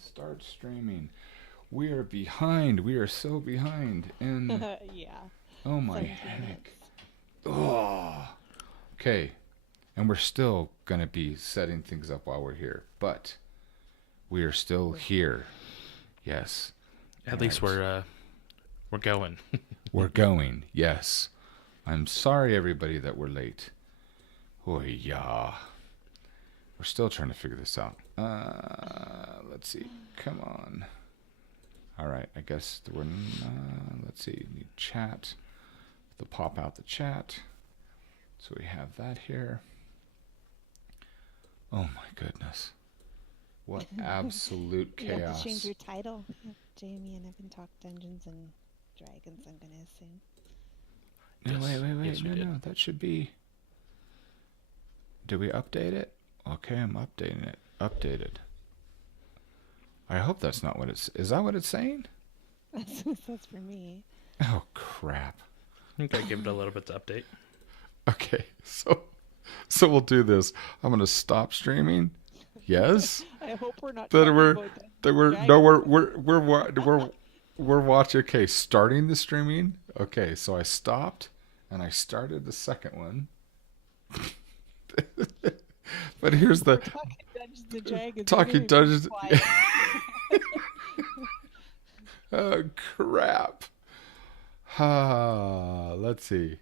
Start streaming. We are behind. We are so behind. And Yeah. oh my 17 heck. minutes. Oh. Okay. And we're still going to be setting things up while we're here. But we are still here. Yes. At least we're going. We're going. Yes. I'm sorry, everybody, that we're late. Oh, yeah. We're still trying to figure this out. Let's see. Come on. All right. I guess we're. Let's see. Need chat. To pop out the chat. So we have that here. Oh my goodness. What absolute chaos. You have to change your title. Jamie and Evan talk Dungeons and Dragons, I'm going to assume. No, wait. Yes, No. That should be. Did we update it? Okay, I'm updating it. Updated. I hope that's not what it's... Is that what it's saying? That's what it says for me. Oh, crap. I think I give it a little bit to update. Okay, so we'll do this. I'm gonna stop streaming. Yes. I hope we're not. We're watching. Okay, starting the streaming. Okay, so I stopped and I started the second one. But here's the Talking Dungeons and Dragons. Talking Dungeons. Oh crap. Let's see.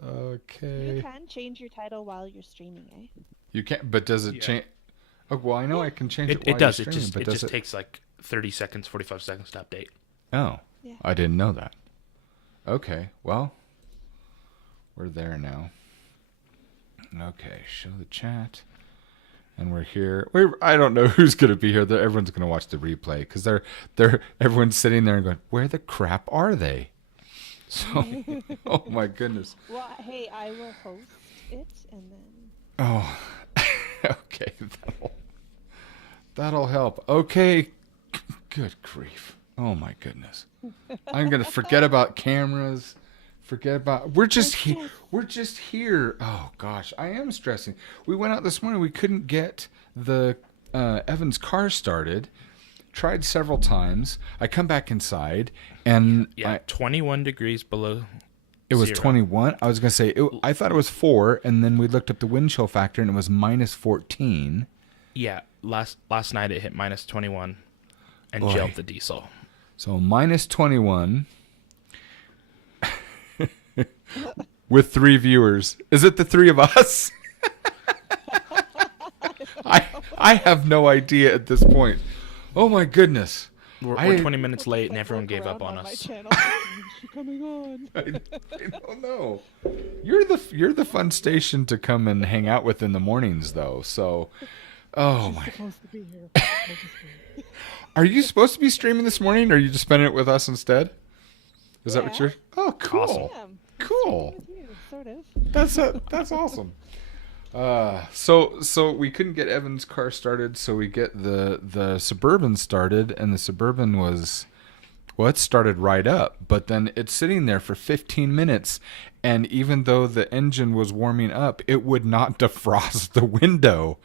Okay. You can change your title while you're streaming, eh? You can't, but does it change? Oh, well, I know I can change it while It does. you're streaming, It just takes like 30 seconds, 45 seconds to update. Oh, Yeah. I didn't know that. Okay, well, we're there now. Okay, show the chat. And we're here. I don't know who's going to be here. Everyone's going to watch the replay because everyone's sitting there and going, where the crap are they? So, oh my goodness. Well, hey, I will host it and then. Oh, okay. That'll help. Okay. Good grief. Oh my goodness. I'm going to forget about cameras. We're just here. We're just here. Oh gosh, I am stressing. We went out this morning. We couldn't get the Evan's car started. Tried several times. I come back inside and 21 degrees below. It was zero. 21. I was gonna say I thought it was 4, and then we looked up the wind chill factor and it was minus 14. Yeah, last night it hit minus 21 and gelled the diesel. So minus 21. With 3 viewers. Is it the 3 of us? I have no idea at this point. Oh my goodness. We're 20 minutes late and everyone gave up on us. Coming on. I don't know. You're the fun station to come and hang out with in the mornings though. So my. Supposed to be here. Are you supposed to be streaming this morning or are you just spending it with us instead? Is that what you're? Oh, cool. Awesome. Cool. You, sort of. That's awesome. So we couldn't get Evan's car started, so we get the Suburban started, and the Suburban it started right up, but then it's sitting there for 15 minutes, and even though the engine was warming up, it would not defrost the window.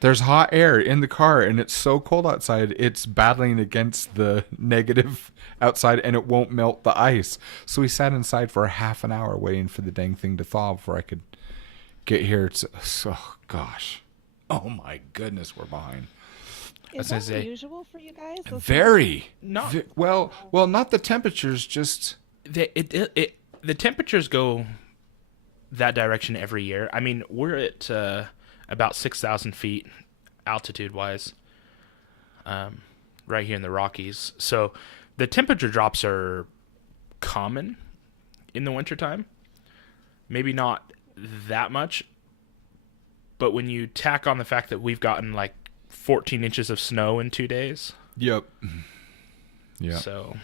There's hot air in the car, and it's so cold outside, it's battling against the negative outside, and it won't melt the ice. So we sat inside for a half an hour waiting for the dang thing to thaw before I could get here. Gosh. Oh, my goodness, we're behind. Is that unusual for you guys? Very. Not well, not the temperatures, just... The temperatures go that direction every year. I mean, we're at... about 6,000 feet altitude-wise, right here in the Rockies. So the temperature drops are common in the wintertime. Maybe not that much, but when you tack on the fact that we've gotten like 14 inches of snow in 2 days. Yep. Yeah. So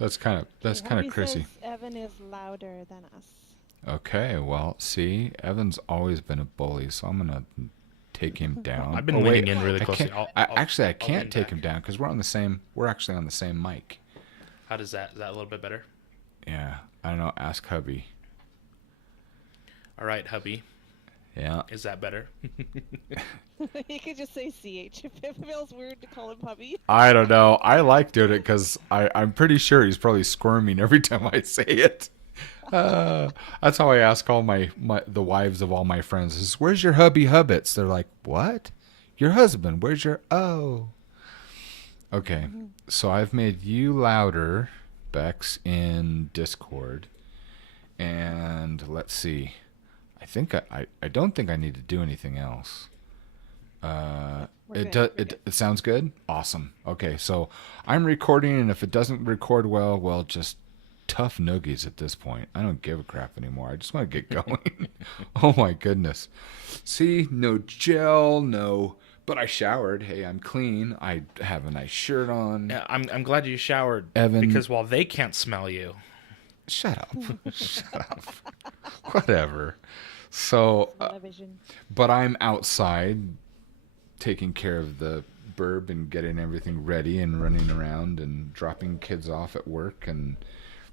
that's kind of crazy. Evan is louder than us. Okay, well, see, Evan's always been a bully, so I'm gonna take him down. I've been leaning in really closely. I can't take him down because we're actually on the same mic. How does that? Is that a little bit better? Yeah, I don't know. Ask hubby. All right, hubby. Yeah. Is that better? You could just say CH if it feels weird to call him hubby. I don't know. I like doing it because I'm pretty sure he's probably squirming every time I say it. That's how I ask all the wives of all my friends is, where's your hubby hubbits? They're like, what? Your husband. Where's your, oh. Okay. So I've made you louder, Bex, in Discord. And let's see. I don't think I need to do anything else. It sounds good. Awesome. Okay, so I'm recording, and if it doesn't record well, just tough noogies at this point. I don't give a crap anymore. I just want to get going. Oh my goodness. See, no gel, no. But I showered. Hey, I'm clean. I have a nice shirt on. Yeah, I'm glad you showered, Evan, because while they can't smell you. Shut up. Shut up. Whatever. So, but I'm outside taking care of the burb and getting everything ready and running around and dropping kids off at work and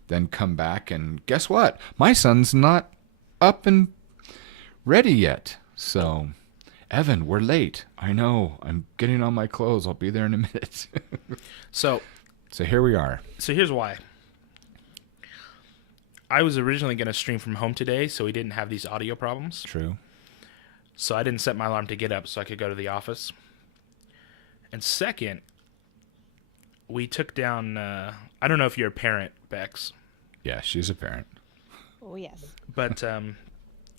then come back. And guess what? My son's not up and ready yet. So, Evan, we're late. I know. I'm getting on my clothes. I'll be there in a minute. So here we are. So here's why. I was originally going to stream from home today, so we didn't have these audio problems. True. So I didn't set my alarm to get up so I could go to the office. And second, we took down, I don't know if you're a parent, Bex. Yeah, she's a parent. Oh, yes. But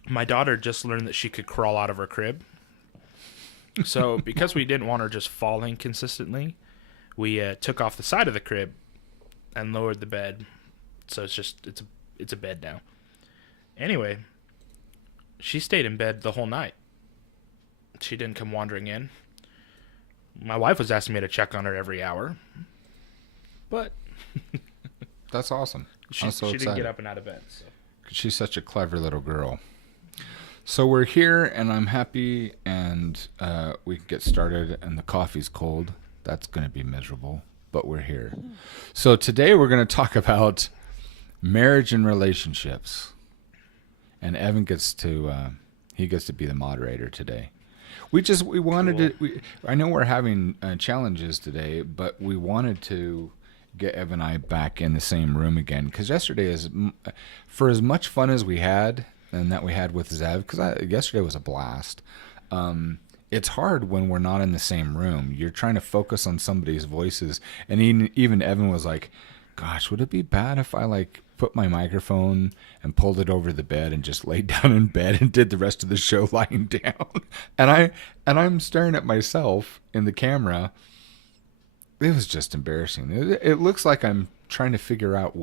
my daughter just learned that she could crawl out of her crib. So because we didn't want her just falling consistently, we took off the side of the crib and lowered the bed. So it's a bed now. Anyway, she stayed in bed the whole night. She didn't come wandering in. My wife was asking me to check on her every hour. But that's awesome. She didn't get up and out of bed. So. She's such a clever little girl. So we're here, and I'm happy, and we can get started, and the coffee's cold. That's going to be miserable, but we're here. So today we're going to talk about marriage and relationships. And Evan gets to be the moderator today. We wanted cool. I know we're having challenges today, but we wanted to get Evan and I back in the same room again, because yesterday for as much fun as we had and that we had with Zev, because yesterday was a blast. It's hard when we're not in the same room. You're trying to focus on somebody's voices, and even Evan was like, "Gosh, would it be bad if I put my microphone and pulled it over the bed and just laid down in bed and did the rest of the show lying down?" And I'm staring at myself in the camera. It was just embarrassing. It looks like I'm trying to figure out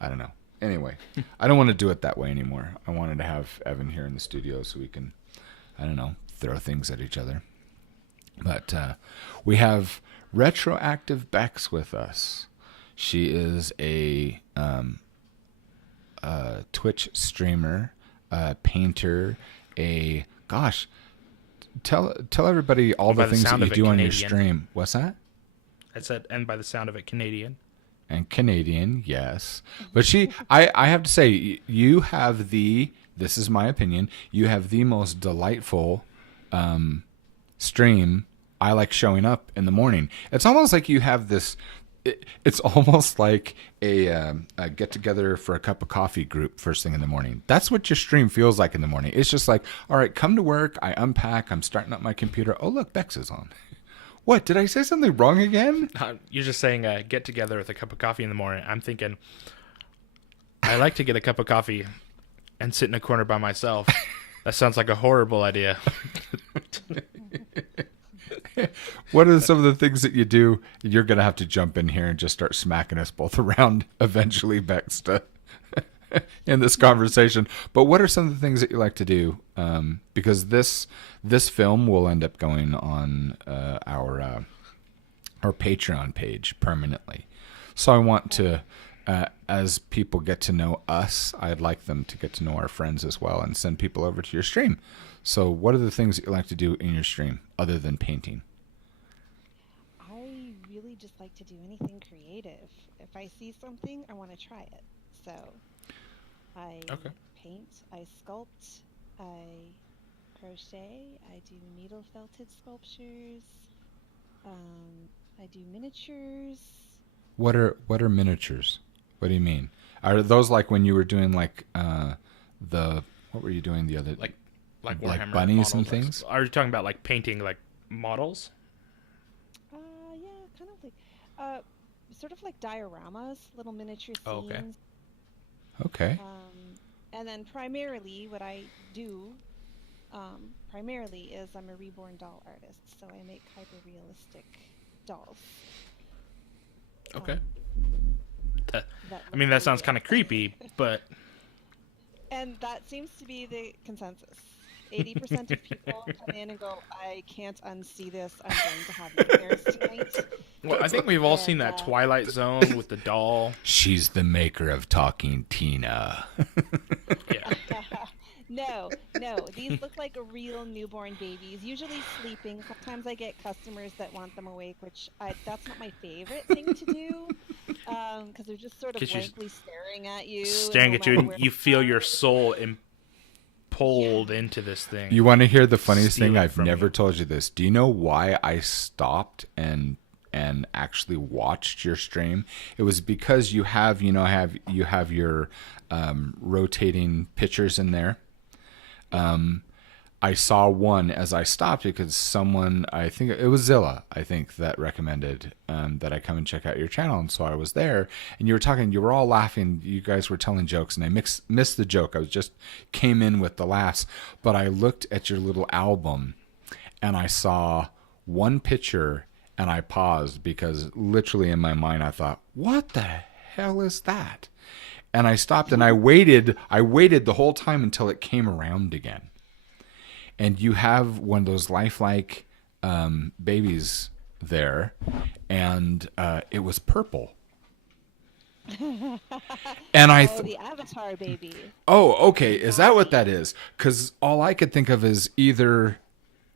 I don't know. Anyway, I don't want to do it that way anymore. I wanted to have Evan here in the studio so we can, I don't know, throw things at each other. But we have Retroactivebex with us. She is a Twitch streamer, painter, tell everybody all the things that you do on your stream. What's that? I said, and by the sound of it, Canadian. And Canadian, yes. But I have to say, you have this is my opinion, you have the most delightful stream. I like showing up in the morning. It's almost like you have this, it's almost like a get-together for a cup of coffee group first thing in the morning. That's what your stream feels like in the morning. It's just like, all right, come to work, I unpack, I'm starting up my computer. Oh, look, Bex is on. What, did I say something wrong again? You're just saying get together with a cup of coffee in the morning. I'm thinking, I like to get a cup of coffee and sit in a corner by myself. That sounds like a horrible idea. What are some of the things that you do? You're going to have to jump in here and just start smacking us both around eventually, Bex, in this conversation. But what are some of the things that you like to do? Because this film will end up going on our Patreon page permanently. So I want to, as people get to know us, I'd like them to get to know our friends as well and send people over to your stream. So what are the things that you like to do in your stream other than painting? I really just like to do anything creative. If I see something, I want to try it. So I paint, I sculpt, I crochet. I do needle felted sculptures. I do miniatures. What are miniatures? What do you mean? Are those like when you were doing like the what were you doing the other Like like Warhammer bunnies and models, things? Are you talking about like painting like models? Yeah, kind of like, sort of like dioramas, little miniature Oh, okay. scenes. Okay. And then primarily what I do, primarily is I'm a reborn doll artist, so I make hyper-realistic dolls. Okay. That I mean, look that sounds real. kind of creepy, but And that seems to be the consensus. 80% of people come in and go, I can't unsee this. I'm going to have nightmares tonight. well, I think we've all seen that Twilight Zone with the doll. She's the maker of Talking Tina. Yeah. No, these look like real newborn babies, usually sleeping. Sometimes I get customers that want them awake, which that's not my favorite thing to do, because they're just sort of 'Cause you're blankly staring at you. Staring no at you, matter and where you feel they your are. soul pulled into this thing. You want to hear the funniest Steal thing? it I've from never you. told you this. Do you know why I stopped and actually watched your stream? It was because you have your rotating pictures in there. I saw one as I stopped because someone, I think it was Zilla, I think, that recommended that I come and check out your channel. And so I was there, and you were all laughing. You guys were telling jokes, and I missed the joke. I was just came in with the laughs. But I looked at your little album, and I saw one picture, and I paused because literally in my mind I thought, what the hell is that? And I stopped and I waited the whole time until it came around again. And you have one of those lifelike babies there, and it was purple. And The Avatar baby. oh, okay, is that what that is? Because all I could think of is either,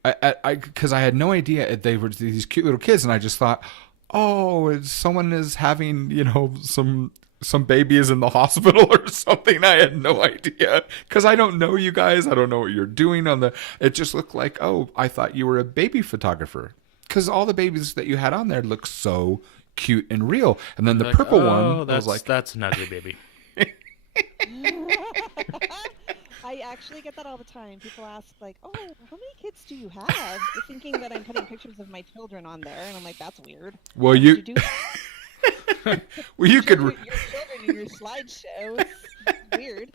because I had no idea they were these cute little kids, and I just thought, oh, someone is having some baby is in the hospital or something. I had no idea because I don't know you guys. I don't know what you're doing it just looked like, oh, I thought you were a baby photographer because all the babies that you had on there look so cute and real. And then the Like, purple oh, one, I that's was like, that's an ugly baby. I actually get that all the time. People ask, like, oh, how many kids do you have? They're thinking that I'm putting pictures of my children on there, and I'm like, that's weird. well, Why would you do that? well, you could, Your children in your slideshow. It's weird,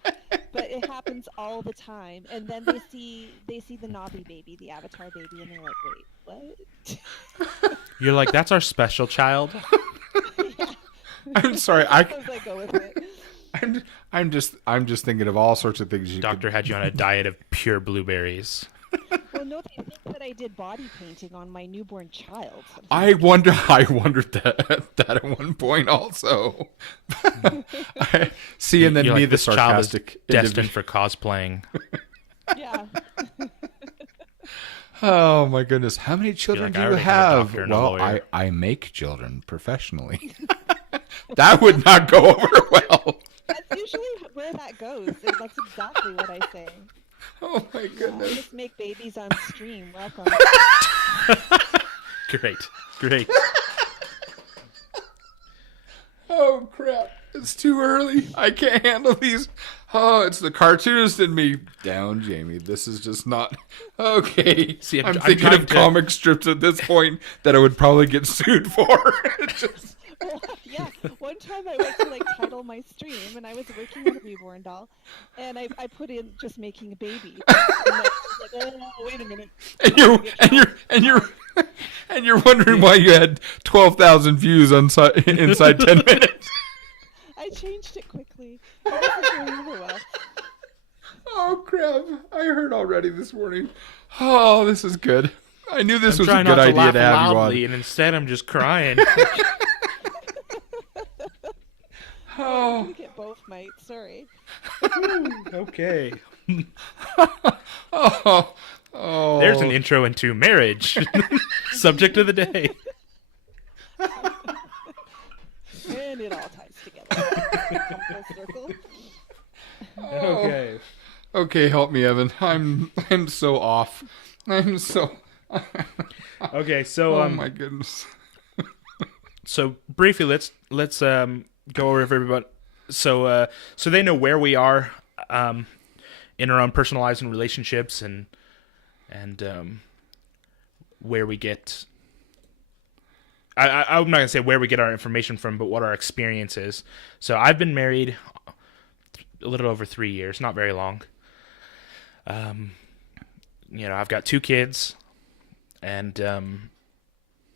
but it happens all the time. And then they see the Nobby baby, the Avatar baby, and they're like, wait, what? You're like, that's our special child. Yeah. I'm sorry, Sometimes I go with it. I'm just thinking of all sorts of things you Doctor had you on a diet of pure blueberries. Well, no, they think that I did body painting on my newborn child. I wondered that at one point also. See, and then You're me, like, the this child is sarcastic destined individual. for cosplaying. Yeah. Oh my goodness! How many children like, I do you already got a have? doctor and a Well, lawyer. I make children professionally. That would not go over well. That's usually where that goes. That's exactly what I say. Oh my I goodness! just make babies on stream. Welcome. Great. Oh crap! It's too early. I can't handle these. Oh, it's the cartoonist in me. Down, Jamie. This is just not okay. See, I'm I'm thinking trying of to- comic strips at this point that I would probably get sued for. Just... Well, yeah. One time I went to title my stream, and I was working on a reborn doll, and I put in just making a baby. And I was like, oh, wait a minute. And you're wondering why you had 12,000 views inside 10 minutes. I changed it quickly. It wasn't going over well. Oh crap! I heard already this morning. Oh, this is good. I knew this was a Trying good not to idea laugh to have you loudly, on. and instead I'm just crying. I'm Oh, gonna get both mites. Sorry. Okay. oh. There's an intro into marriage. Subject of the day. And it all ties together. Full circle. Okay. Okay, help me, Evan. I'm so off. I'm so. Okay, so Oh my goodness. so briefly, let's go over everybody. So they know where we are um, in our own personal lives and relationships, and where we get. I'm not gonna say where we get our information from, but what our experience is. So I've been married a little over 3 years, not very long. I've got 2 kids, and a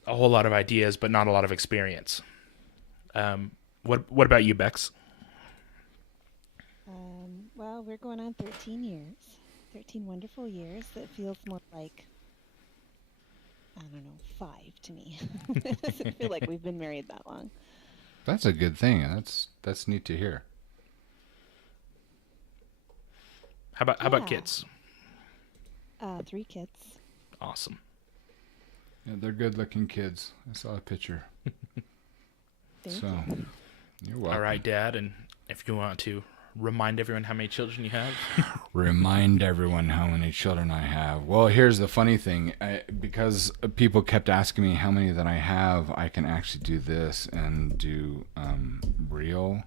whole lot of ideas, but not a lot of experience. What about you, Bex? Well, we're going on 13 years. 13 wonderful years. That feels more like, I don't know, 5 to me. It doesn't feel like we've been married that long. That's a good thing. That's neat to hear. How about kids? 3 kids. Awesome. Yeah, they're good-looking kids. I saw a picture. Thank So, you. you're welcome. All right, Dad, and if you want to remind everyone how many children you have. Remind everyone how many children I have. Well, here's the funny thing. Because people kept asking me how many that I have, I can actually do this and do real.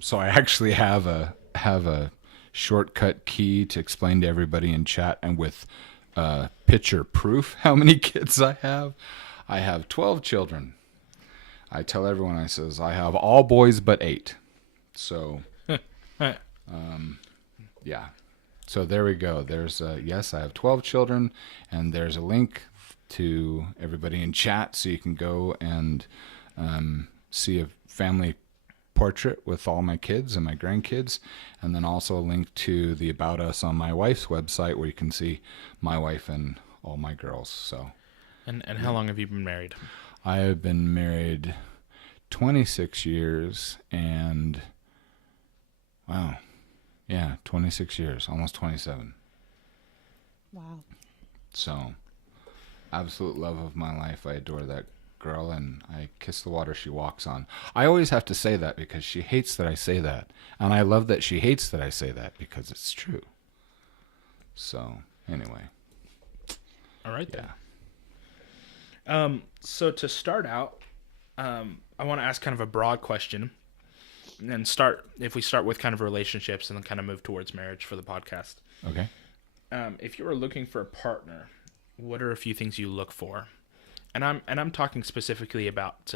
So I actually have a shortcut key to explain to everybody in chat and with picture proof how many kids I have. I have 12 children. I tell everyone, I says, I have all boys but 8. So, yeah. So there we go. There's, yes, I have 12 children, and there's a link to everybody in chat so you can go and see a family portrait with all my kids and my grandkids, and then also a link to the About Us on my wife's website where you can see my wife and all my girls. So, And how long have you been married? I have been married 26 years, and wow, yeah, 26 years, almost 27. Wow. So, absolute love of my life. I adore that girl, and I kiss the water she walks on. I always have to say that because she hates that I say that, and I love that she hates that I say that because it's true. So, anyway. All right, then. Yeah. So to start out, I want to ask kind of a broad question, and if we start with kind of relationships and then kind of move towards marriage for the podcast. Okay. If you were looking for a partner, what are a few things you look for? And I'm talking specifically about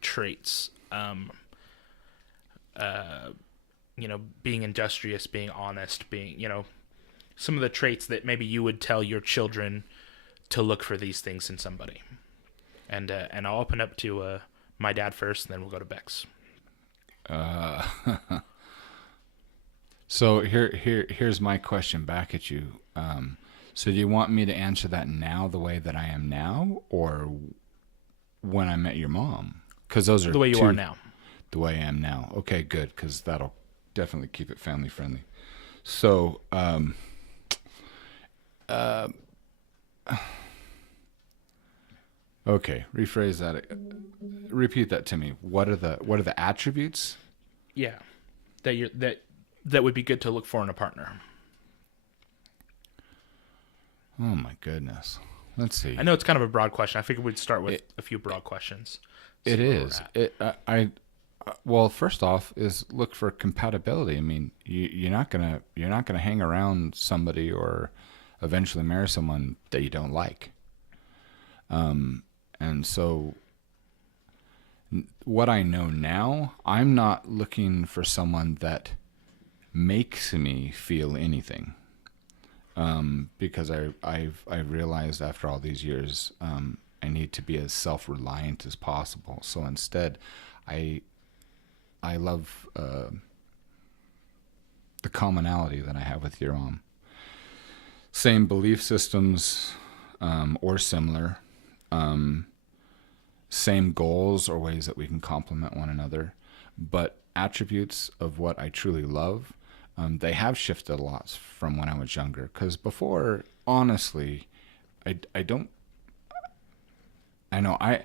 traits. Being industrious, being honest, being some of the traits that maybe you would tell your children to look for these things in somebody. And I'll open up to my dad first, and then we'll go to Bex. So here's my question back at you. So do you want me to answer that now the way that I am now, or when I met your mom? Because those are The way you are now. The way I am now. Okay, good, because that'll definitely keep it family friendly. So, okay, rephrase that. Repeat that to me. What are the attributes? Yeah, that would be good to look for in a partner. Oh my goodness. Let's see. I know it's kind of a broad question. I figured we'd start with a few broad questions. It is. Well, first off, is look for compatibility. I mean, you're not gonna hang around somebody or eventually marry someone that you don't like. And so, what I know now, I'm not looking for someone that makes me feel anything. Because I've realized after all these years, I need to be as self-reliant as possible. So instead, I love the commonality that I have with your mom. Same belief systems, or similar. Same goals or ways that we can complement one another. But attributes of what I truly love, they have shifted a lot from when I was younger. Because before, honestly, I don't... I know, I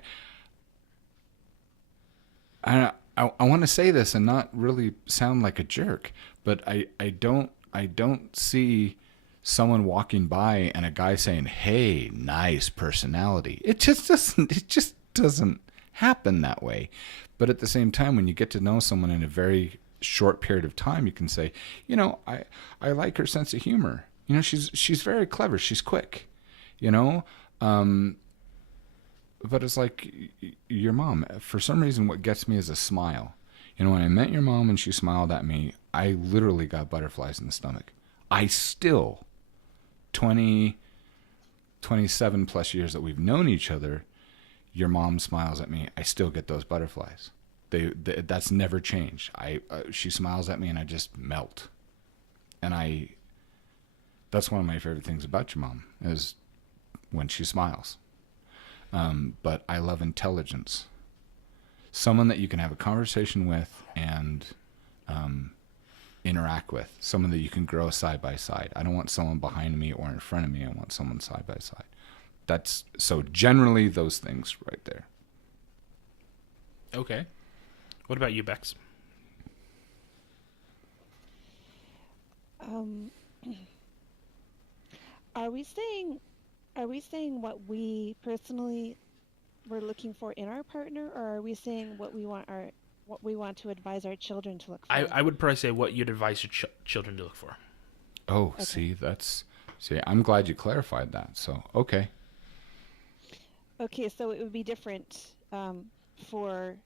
want to say this and not really sound like a jerk, but I don't don't see someone walking by and a guy saying, "Hey, nice personality." It just doesn't happen that way. But at the same time, when you get to know someone in a very short period of time, you can say, I like her sense of humor. She's very clever. She's quick. But it's like your mom. For some reason, what gets me is a smile. When I met your mom and she smiled at me, I literally got butterflies in the stomach. I still, 27 plus years that we've known each other, your mom smiles at me, I still get those butterflies. That's never changed. She smiles at me and I just melt. And that's one of my favorite things about your mom is when she smiles. But I love intelligence. Someone that you can have a conversation with and interact with. Someone that you can grow side by side. I don't want someone behind me or in front of me. I want someone side by side. So generally those things right there. Okay. What about you, Bex? Are we saying what we personally were looking for in our partner, or are we saying what we want to advise our children to look for? I would probably say what you'd advise your children to look for. Oh, okay. See, I'm glad you clarified that. So, okay. Okay, so it would be different for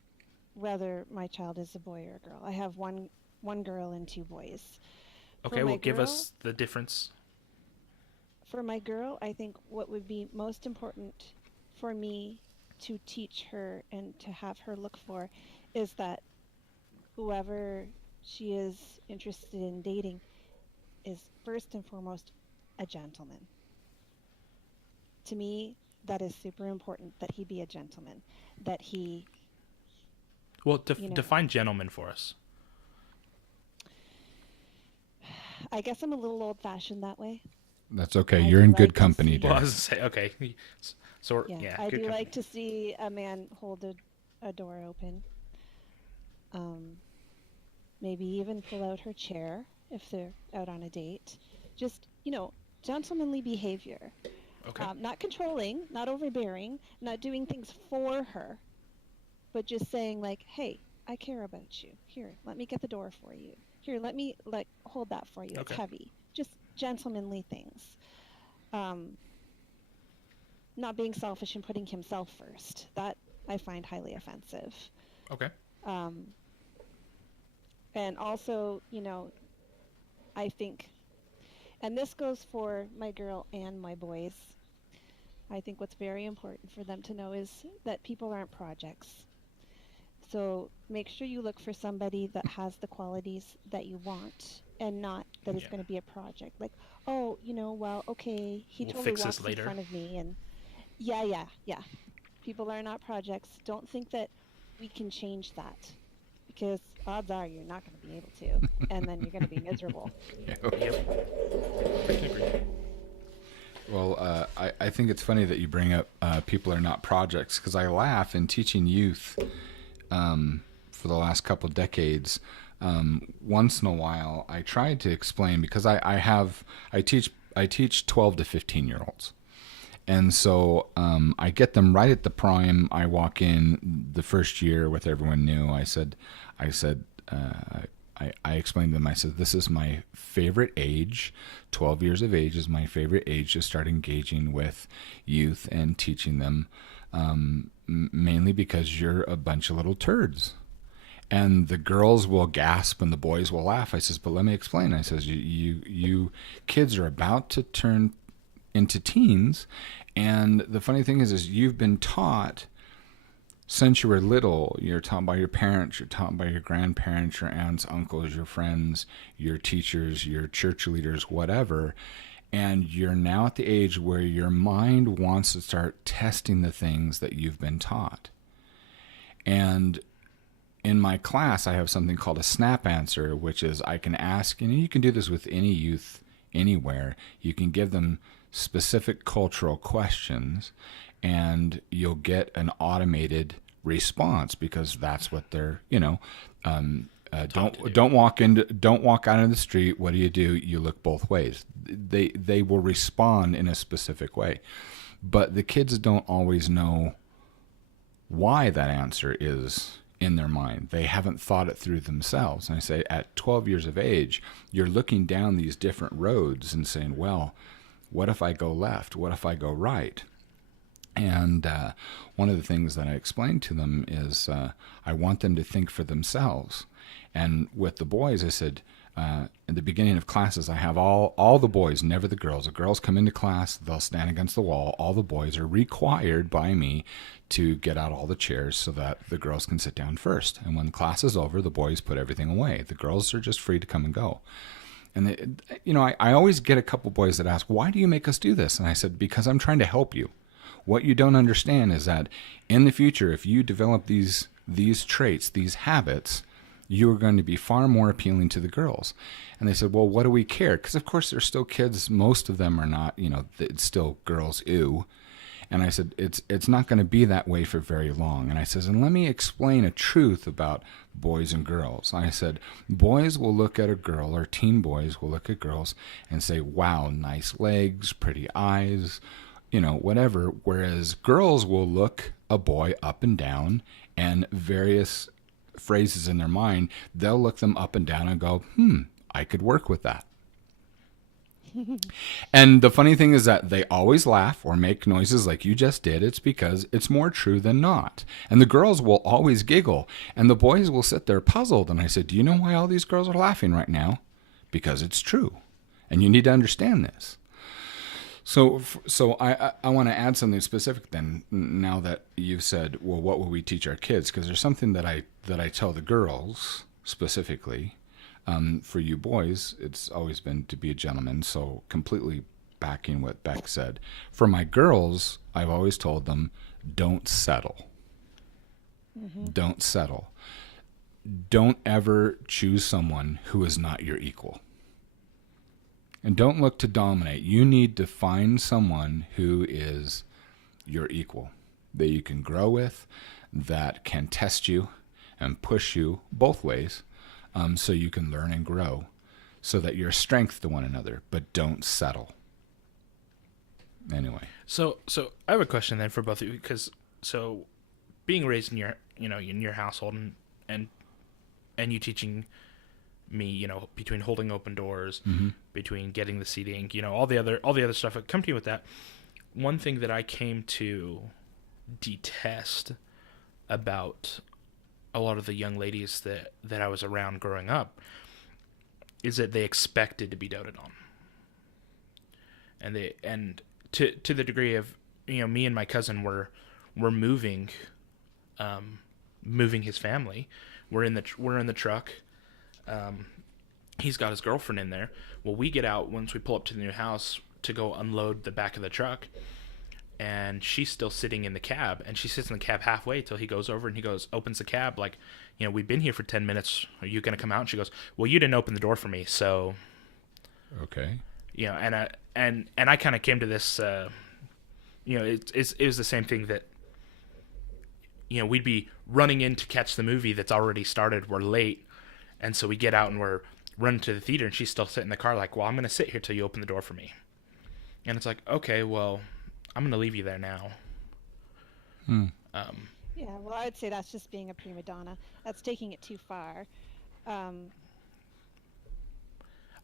whether my child is a boy or a girl. I have one girl and 2 boys. Okay, well, give us the difference. For my girl, I think what would be most important for me to teach her and to have her look for is that whoever she is interested in dating is first and foremost a gentleman. To me, that is super important, that he be a gentleman, that he... Well, define gentleman for us. I guess I'm a little old-fashioned that way. That's okay. You're in good company, Well, I Derek. was going to say, okay. So, yeah I do company. like to see a man hold a door open. Maybe even pull out her chair if they're out on a date. Just, gentlemanly behavior. Okay. Not controlling, not overbearing, not doing things for her, but just saying like, hey, I care about you. Here, let me get the door for you. Here, let me hold that for you. Okay. It's heavy. Just gentlemanly things. Not being selfish and putting himself first. That I find highly offensive. Okay. And also, I think, and this goes for my girl and my boys, I think what's very important for them to know is that people aren't projects. So make sure you look for somebody that has the qualities that you want and not that it's going to be a project. Like, oh, well, okay, he We'll totally fix walks this later. in front of me. And yeah. People are not projects. Don't think that we can change that, because odds are you're not going to be able to. And then you're going to be miserable. Yep. I can agree. Well, I think it's funny that you bring up people are not projects, because I laugh in teaching youth for the last couple decades. Once in a while, I try to explain, because I teach 12 to 15-year-olds. And so I get them right at the prime. I walk in the first year with everyone new. I explained to them, I said, this is my favorite age. 12 years of age is my favorite age to start engaging with youth and teaching them, mainly because you're a bunch of little turds. And the girls will gasp and the boys will laugh. I says, but let me explain. I says, you kids are about to turn into teens. And the funny thing is you've been taught since you were little. You're taught by your parents, you're taught by your grandparents, your aunts, uncles, your friends, your teachers, your church leaders, whatever. And you're now at the age where your mind wants to start testing the things that you've been taught. And in my class, I have something called a snap answer, which is I can ask, and you can do this with any youth anywhere. You can give them specific cultural questions, and you'll get an automated response, because that's what they're, Don't walk out in the street. What do? You look both ways. They will respond in a specific way, but the kids don't always know why that answer is in their mind. They haven't thought it through themselves. And I say, at 12 years of age, you're looking down these different roads and saying, well, what if I go left? What if I go right? And one of the things that I explained to them is I want them to think for themselves. And with the boys, I said, at the beginning of classes, I have all the boys, never the girls. The girls come into class, they'll stand against the wall. All the boys are required by me to get out all the chairs so that the girls can sit down first. And when the class is over, the boys put everything away. The girls are just free to come and go. And, I always get a couple boys that ask, why do you make us do this? And I said, because I'm trying to help you. What you don't understand is that in the future, if you develop these traits, these habits, you are going to be far more appealing to the girls. And they said, well, what do we care? Because, of course, they're still kids. Most of them are not, it's still girls, ew. And I said, it's not going to be that way for very long. And I says, and let me explain a truth about boys and girls. I said, boys will look at a girl, or teen boys will look at girls and say, wow, nice legs, pretty eyes, whatever. Whereas girls will look a boy up and down, and various phrases in their mind, they'll look them up and down and go, I could work with that. And the funny thing is that they always laugh or make noises like you just did. It's because it's more true than not. And the girls will always giggle, and the boys will sit there puzzled. And I said, do you know why all these girls are laughing right now? Because it's true. And you need to understand this. So I want to add something specific then, now that you've said, well, what will we teach our kids? Because there's something that I tell the girls specifically. For you boys, it's always been to be a gentleman, so completely backing what Beck said. For my girls, I've always told them, don't settle. Mm-hmm. Don't settle. Don't ever choose someone who is not your equal. And don't look to dominate. You need to find someone who is your equal, that you can grow with, that can test you and push you both ways, so you can learn and grow, so that you're a strength to one another, but don't settle. Anyway. So I have a question then for both of you, because being raised in your household and you teaching me, between holding open doors, mm-hmm. between getting the seating, all the other stuff that come to you with that. One thing that I came to detest about a lot of the young ladies that I was around growing up is that they expected to be doted on. And to the degree of, me and my cousin were moving his family. We're in the truck. He's got his girlfriend in there. Well, we get out once we pull up to the new house to go unload the back of the truck, and she's still sitting in the cab, and she sits in the cab halfway till he goes over and he opens the cab like, we've been here for 10 minutes. Are you going to come out? And she goes, well, you didn't open the door for me. So, okay. And I kind of came to this, it was the same thing that, we'd be running in to catch the movie that's already started. We're late. And so we get out and we're running to the theater, and she's still sitting in the car like, well, I'm going to sit here till you open the door for me. And it's like, okay, well, I'm going to leave you there now. Yeah, well, I'd say that's just being a prima donna. That's taking it too far. I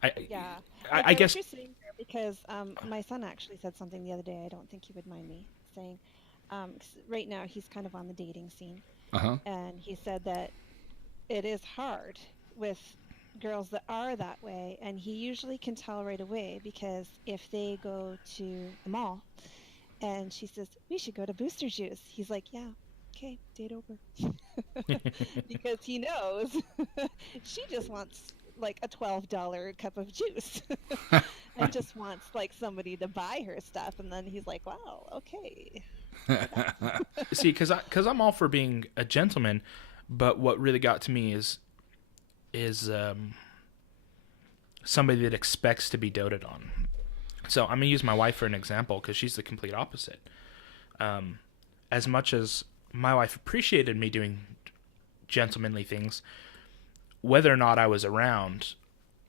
What guess you're saying there, because my son actually said something the other day. I don't think he would mind me saying. 'Cause right now he's kind of on the dating scene, and he said that it is hard with girls that are that way, and he usually can tell right away, because if they go to the mall and she says, we should go to Booster Juice, he's like, yeah, okay, date over. Because he knows she just wants like a $12 cup of juice and just wants like somebody to buy her stuff, and then he's like, wow, okay. See, because I'm all for being a gentleman, but what really got to me is somebody that expects to be doted on. So I'm going to use my wife for an example, because she's the complete opposite. As much as my wife appreciated me doing gentlemanly things, whether or not I was around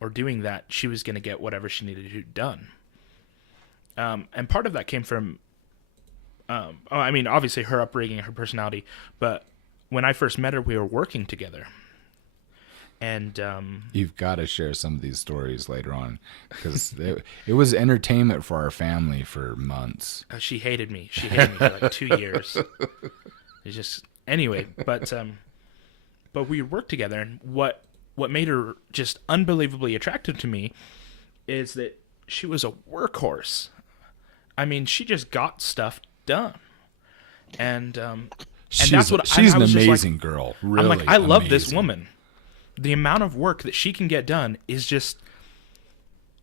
or doing that, she was going to get whatever she needed to do done. And part of that came from, obviously her upbringing, her personality, but when I first met her, we were working together. And you've got to share some of these stories later on, because it was entertainment for our family for months. She hated me. She hated me for like 2 years. It's just anyway, but we worked together, and what made her just unbelievably attractive to me is that she was a workhorse. I mean, she just got stuff done, and that's what she's I an was amazing just like, girl. Really, I'm like, I love this amazing. woman. The amount of work that she can get done is just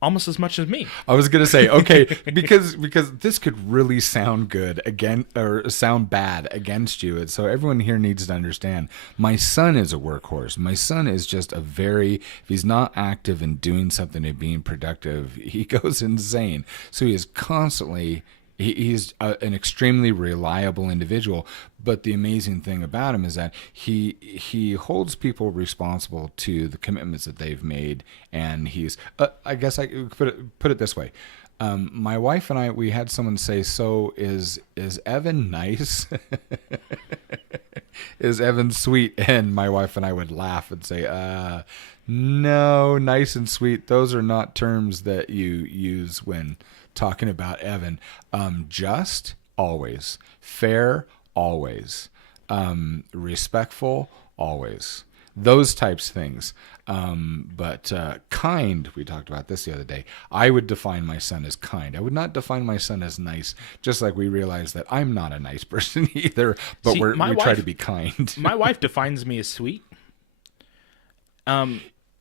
almost as much as me. I was gonna say, okay, because this could really sound good again or sound bad against you. And so everyone here needs to understand. My son is a workhorse. My son is just if he's not active and doing something and being productive, he goes insane. So he is constantly. He's an extremely reliable individual, but the amazing thing about him is that he holds people responsible to the commitments that they've made, and he's I guess I could put it this way. My wife and I, we had someone say, "So is Evan nice? Is Evan sweet?" And my wife and I would laugh and say, "No, nice and sweet. Those are not terms that you use when talking about Evan. Just, always. Fair, always. Respectful, always. Those types of things. But kind, we talked about this the other day. I would define my son as kind. I would not define my son as nice, just like we realize that I'm not a nice person either, but we try to be kind. My wife defines me as sweet.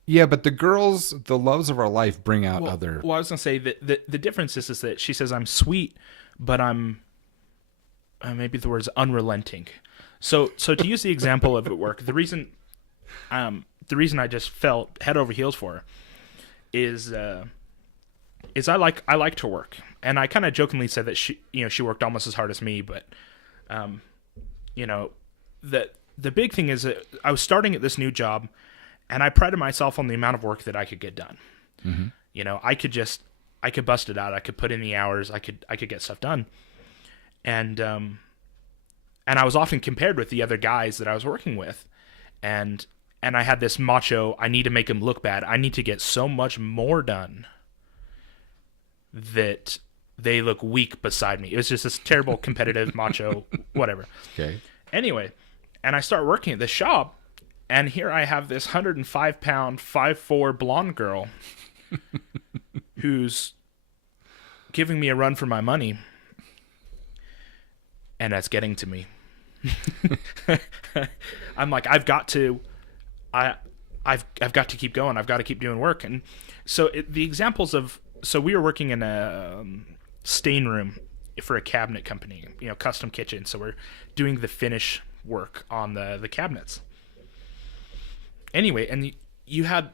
Yeah, but the loves of our life bring out other... Well, I was going to say that the difference is that she says I'm sweet, but I'm... maybe the word's unrelenting. So to use the example of at work, the reason I just fell head over heels for her is I liked her work. And I kind of jokingly said that she worked almost as hard as me, but the big thing is that I was starting at this new job, and I prided myself on the amount of work that I could get done. Mm-hmm. I could bust it out. I could put in the hours. I could get stuff done. And I was often compared with the other guys that I was working with. And I had this macho, I need to make him look bad. I need to get so much more done that they look weak beside me. It was just this terrible competitive macho, whatever. Okay. Anyway, and I start working at this shop, and here I have this 105-pound, 5'4" blonde girl who's giving me a run for my money, and that's getting to me. I'm like, I've got to keep going. I've got to keep doing work. And so the examples of, so we were working in a stain room for a cabinet company, custom kitchen. So we're doing the finish work on the cabinets. Anyway, and you had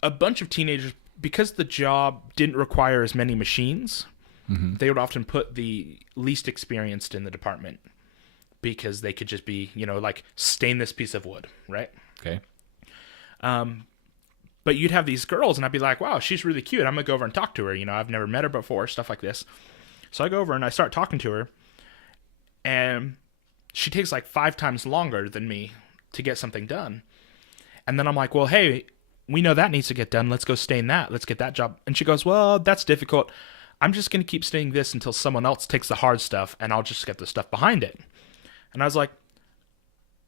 a bunch of teenagers, because the job didn't require as many machines. Mm-hmm. They would often put the least experienced in the department because they could just be, like, stain this piece of wood, right? Okay. But you'd have these girls, and I'd be like, wow, she's really cute. I'm going to go over and talk to her. I've never met her before, stuff like this. So I go over and I start talking to her, and she takes like 5 times longer than me to get something done. And then I'm like, well, hey, we know that needs to get done. Let's go stain that. Let's get that job. And she goes, well, that's difficult. I'm just going to keep staining this until someone else takes the hard stuff, and I'll just get the stuff behind it. And I was like,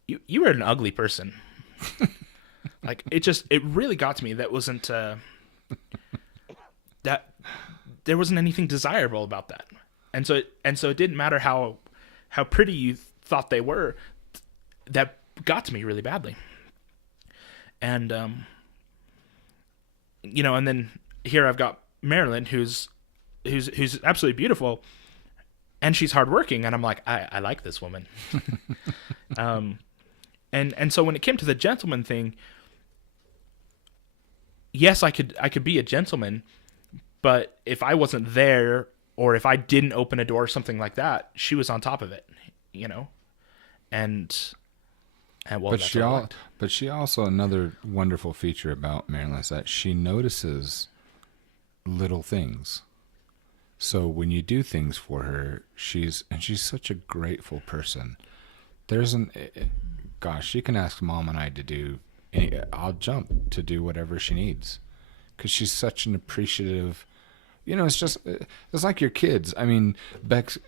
you were an ugly person. Like, it really got to me. That wasn't, that there wasn't anything desirable about that. And so it didn't matter how pretty you thought they were. That got to me really badly. And, and then here I've got Marilyn, who's absolutely beautiful, and she's hardworking, and I'm like, I like this woman. And so when it came to the gentleman thing, yes, I could be a gentleman, but if I wasn't there, or if I didn't open a door or something like that, she was on top of it, And And well, But that's she what I all, liked. but she also another wonderful feature about Marilyn is that she notices little things. So when you do things for her, she's such a grateful person. There's an gosh, she can ask mom and I to do. I'll jump to do whatever she needs, because she's such an appreciative. It's like your kids. I mean, Bex,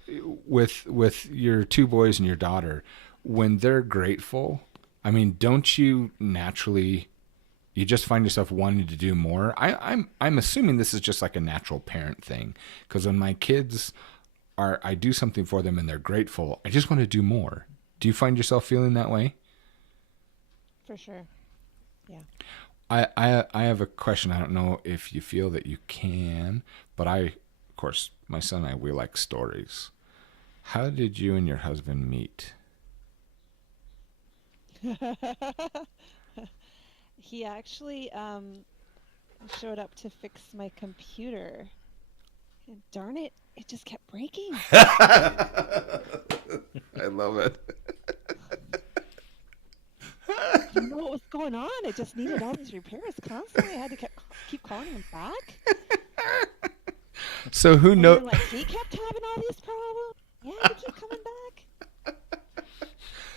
with your two boys and your daughter, when they're grateful, I mean, don't you naturally, you just find yourself wanting to do more? I'm assuming this is just like a natural parent thing, because when my kids I do something for them and they're grateful, I just want to do more. Do you find yourself feeling that way? For sure. Yeah. I have a question. I don't know if you feel that you can, but of course, my son and I, we like stories. How did you and your husband meet? He actually showed up to fix my computer. And darn it, it just kept breaking. I love it. I didn't know what was going on. It just needed all these repairs constantly. I had to keep calling him back. So who And knows? then, like, he kept having all these problems. Yeah, he keep coming back.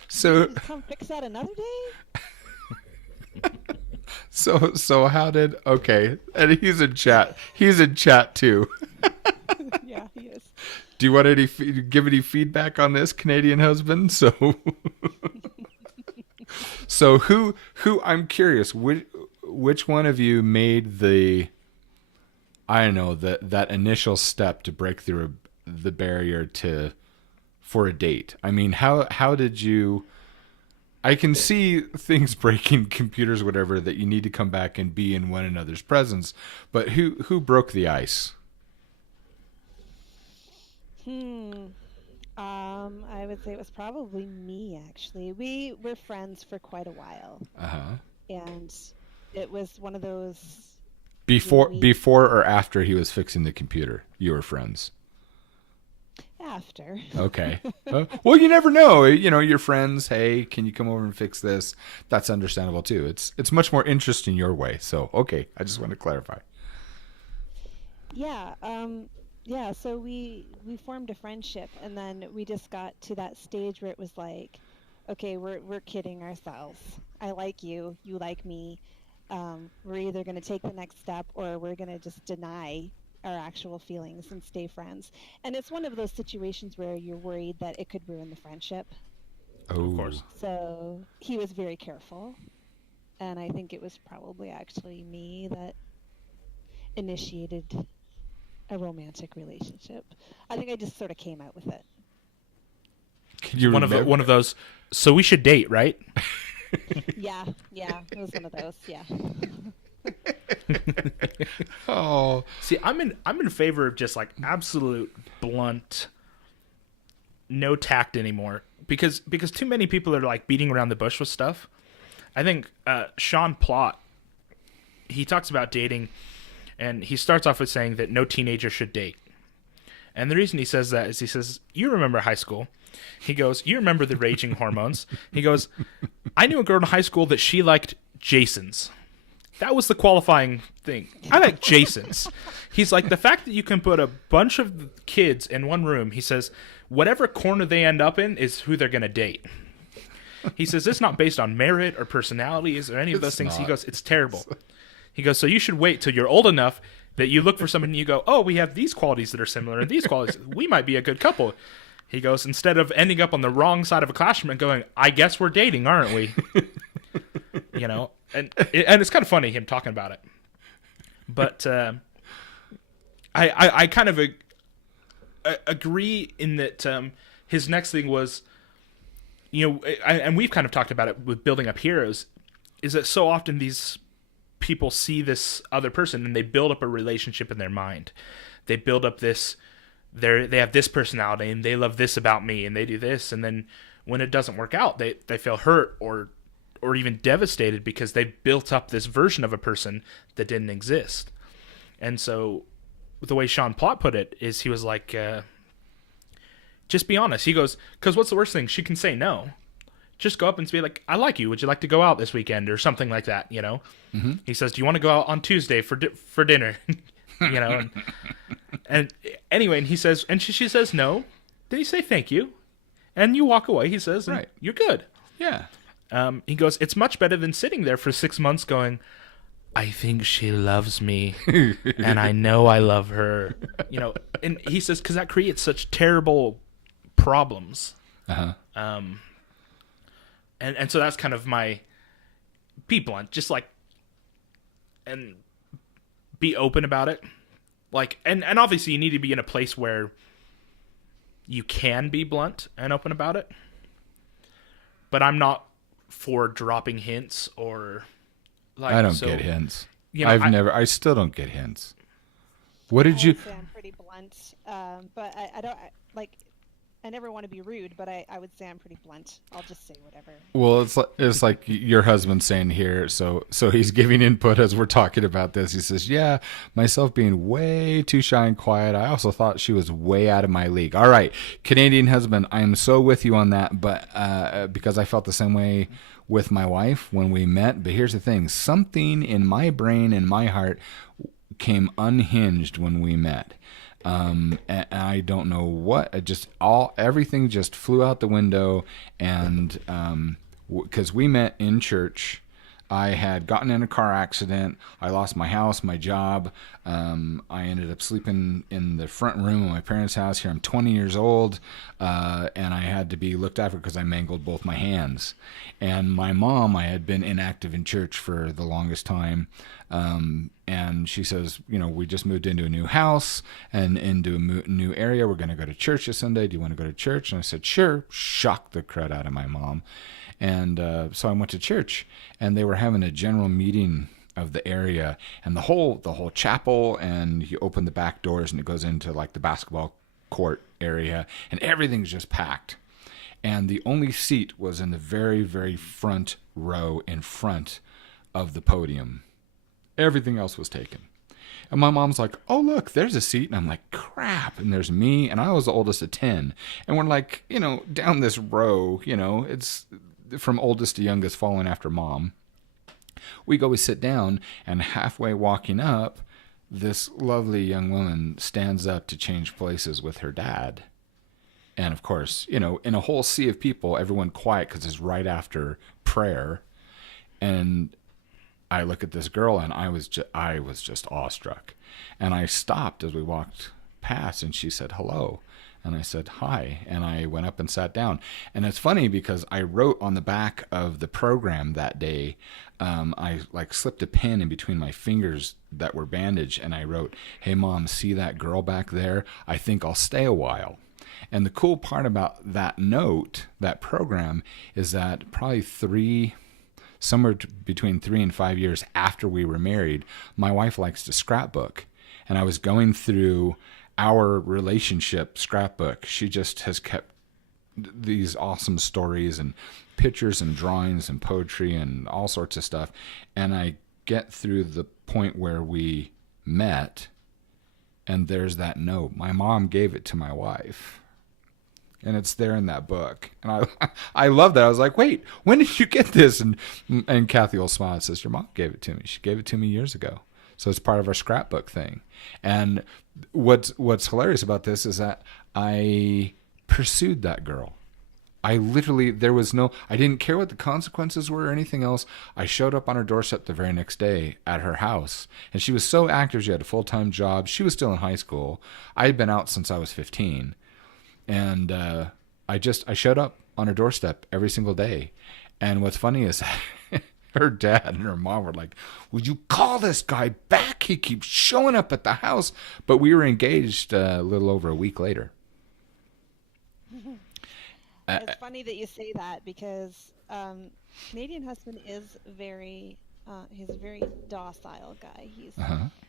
So Just come fix that another day. so how did? Okay, and he's in chat. He's in chat too. Yeah, he is. Do you want give any feedback on this, Canadian husband? So who I'm curious, which one of you made I don't know, that initial step to break through the barrier for a date? I mean, how did you? I can see things breaking, computers, whatever, that you need to come back and be in one another's presence. But who broke the ice? I would say it was probably me, actually. We were friends for quite a while. Uh-huh. And it was one of those... Before or after he was fixing the computer, you were friends? After. Okay. Well, you never know. Your friends, hey, can you come over and fix this? That's understandable, too. It's much more interesting your way. So, okay, I just want to clarify. Yeah, yeah, so we formed a friendship, and then we just got to that stage where it was like, okay, we're kidding ourselves. I like you, you like me. We're either going to take the next step or we're going to just deny our actual feelings and stay friends. And it's one of those situations where you're worried that it could ruin the friendship. Oh, Of course. So he was very careful, and I think it was probably actually me that initiated a romantic relationship. I think I just sort of came out with it. Can you One remember? of those. So we should date, right? Yeah, it was one of those. Yeah. Oh, See, I'm in favor of just like absolute blunt, no tact anymore, because too many people are like beating around the bush with stuff. I think Sean Plott, he talks about dating, and he starts off with saying that no teenager should date. And the reason he says that is he says, you remember high school. He goes, you remember the raging hormones. He goes, I knew a girl in high school that she liked Jasons. That was the qualifying thing. I like Jasons. He's like, the fact that you can put a bunch of kids in one room, he says, whatever corner they end up in is who they're going to date. He says, it's not based on merit or personalities or any of those things. He goes, it's terrible. He goes, so you should wait till you're old enough that you look for someone and you go, oh, we have these qualities that are similar and these qualities. We might be a good couple. He goes, instead of ending up on the wrong side of a classroom and going, I guess we're dating, aren't we? And it's kind of funny him talking about it. But I kind of agree in that his next thing was, and we've kind of talked about it with building up heroes, is that so often these people see this other person and they build up a relationship in their mind. They build up this, they have this personality and they love this about me and they do this, and then when it doesn't work out, they feel hurt or even devastated because they built up this version of a person that didn't exist. And so the way Sean Plott put it is he was like, just be honest. He goes, because what's the worst thing? She can say no. just go up and be like, I like you. Would you like to go out this weekend or something like that? You know. Mm-hmm. He says, do you want to go out on Tuesday for dinner? You know. And anyway, and he says, and she says no. Then you say thank you, and you walk away. He says, right, you're good. Yeah. He goes, it's much better than sitting there for 6 months going, I think she loves me, and I know I love her. You know, and he says, because that creates such terrible problems. Uh-huh. And so that's kind of my, be blunt, just like, and be open about it. Like, and obviously you need to be in a place where you can be blunt and open about it. But I'm not for dropping hints or like. I don't get hints. You know, I still don't get hints. What did you? I'm pretty blunt, but I don't like. I never want to be rude, but I would say I'm pretty blunt. I'll just say whatever. Well, it's like your husband saying here. So he's giving input as we're talking about this. He says, "Yeah, myself being way too shy and quiet. I also thought she was way out of my league." All right, Canadian husband, I am so with you on that, but because I felt the same way with my wife when we met. But here's the thing: something in my brain and my heart came unhinged when we met. And I don't know what, everything just flew out the window. And, cause we met in church. I had gotten in a car accident. I lost my house, my job. I ended up sleeping in the front room of my parents' house here. I'm 20 years old. And I had to be looked after because I mangled both my hands. And my mom, I had been inactive in church for the longest time. And she says, you know, we just moved into a new house and into a new area. We're going to go to church this Sunday. Do you want to go to church? And I said, sure. Shocked the crud out of my mom. And so I went to church, and they were having a general meeting of the area, and the whole chapel, and you open the back doors, and it goes into like the basketball court area, and everything's just packed. And the only seat was in the very, very front row in front of the podium. Everything else was taken. And my mom's like, oh, look, there's a seat. And I'm like, crap. And there's me, and I was the oldest of 10. And we're like, you know, down this row, you know, it's from oldest to youngest following after mom. We go, we sit down, and halfway walking up, this lovely young woman stands up to change places with her dad. And of course, you know, in a whole sea of people, everyone quiet because it's right after prayer. And I look at this girl, and I was just awestruck. And I stopped as we walked past, and she said, hello. And I said, hi. And I went up and sat down. And it's funny because I wrote on the back of the program that day, I like slipped a pen in between my fingers that were bandaged. And I wrote, hey, Mom, see that girl back there? I think I'll stay a while. And the cool part about that note, that program, is that probably somewhere between 3 and 5 years after we were married, my wife likes to scrapbook. And I was going through our relationship scrapbook. She just has kept these awesome stories and pictures and drawings and poetry and all sorts of stuff. And I get through the point where we met, and there's that note. My mom gave it to my wife, and it's there in that book. And I love that. I was like, wait, when did you get this? And Kathy will smile and says, your mom gave it to me. She gave it to me years ago. So it's part of our scrapbook thing. And what's hilarious about this is that I pursued that girl. I literally, I didn't care what the consequences were or anything else. I showed up on her doorstep the very next day at her house. And she was so active. She had a full-time job. She was still in high school. I had been out since I was 15. And I showed up on her doorstep every single day. And what's funny is her dad and her mom were like, would you call this guy back? He keeps showing up at the house. But we were engaged a little over a week later. It's funny that you say that because Canadian husband is he's a very docile guy.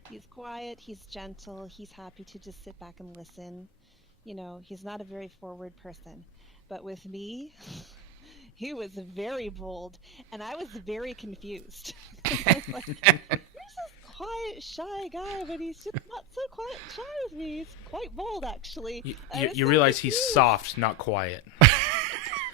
He's quiet, he's gentle, he's happy to just sit back and listen. You know, he's not a very forward person. But with me, he was very bold, and I was very confused. I was like, where's this quiet, shy guy, but he's just not so quiet and shy with me. He's quite bold, actually. You realize he's soft, not quiet.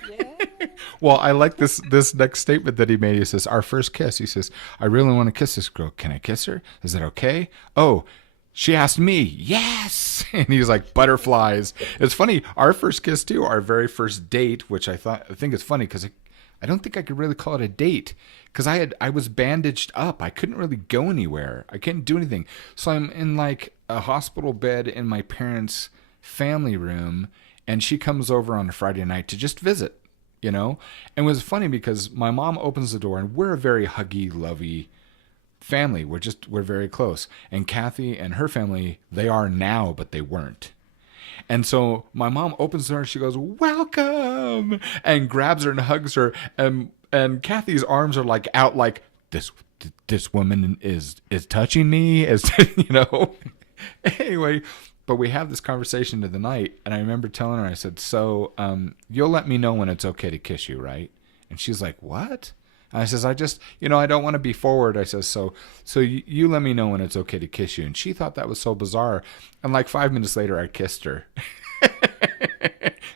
Yeah. Well, I like this next statement that he made. He says, "Our first kiss." He says, "I really want to kiss this girl. Can I kiss her? Is that okay?" "Oh, she asked me." "Yes." And he's like, "Butterflies." It's funny. Our first kiss too. Our very first date, which I think is funny because I don't think I could really call it a date because I was bandaged up. I couldn't really go anywhere. I couldn't do anything. So I'm in like a hospital bed in my parents' family room, and she comes over on a Friday night to just visit, you know? And it was funny because my mom opens the door, and we're a very huggy, lovey family. We're very close. And Kathy and her family, they are now, but they weren't. And so my mom opens the door and she goes, "Welcome," and grabs her and hugs her. And Kathy's arms are like out, like this woman is touching me, Anyway, but we have this conversation of the night, and I remember telling her, I said, "So, you'll let me know when it's okay to kiss you, right?" And she's like, "What?" And I says, "I just, I don't want to be forward." I says, so you let me know when it's okay to kiss you." And she thought that was so bizarre. And like 5 minutes later, I kissed her.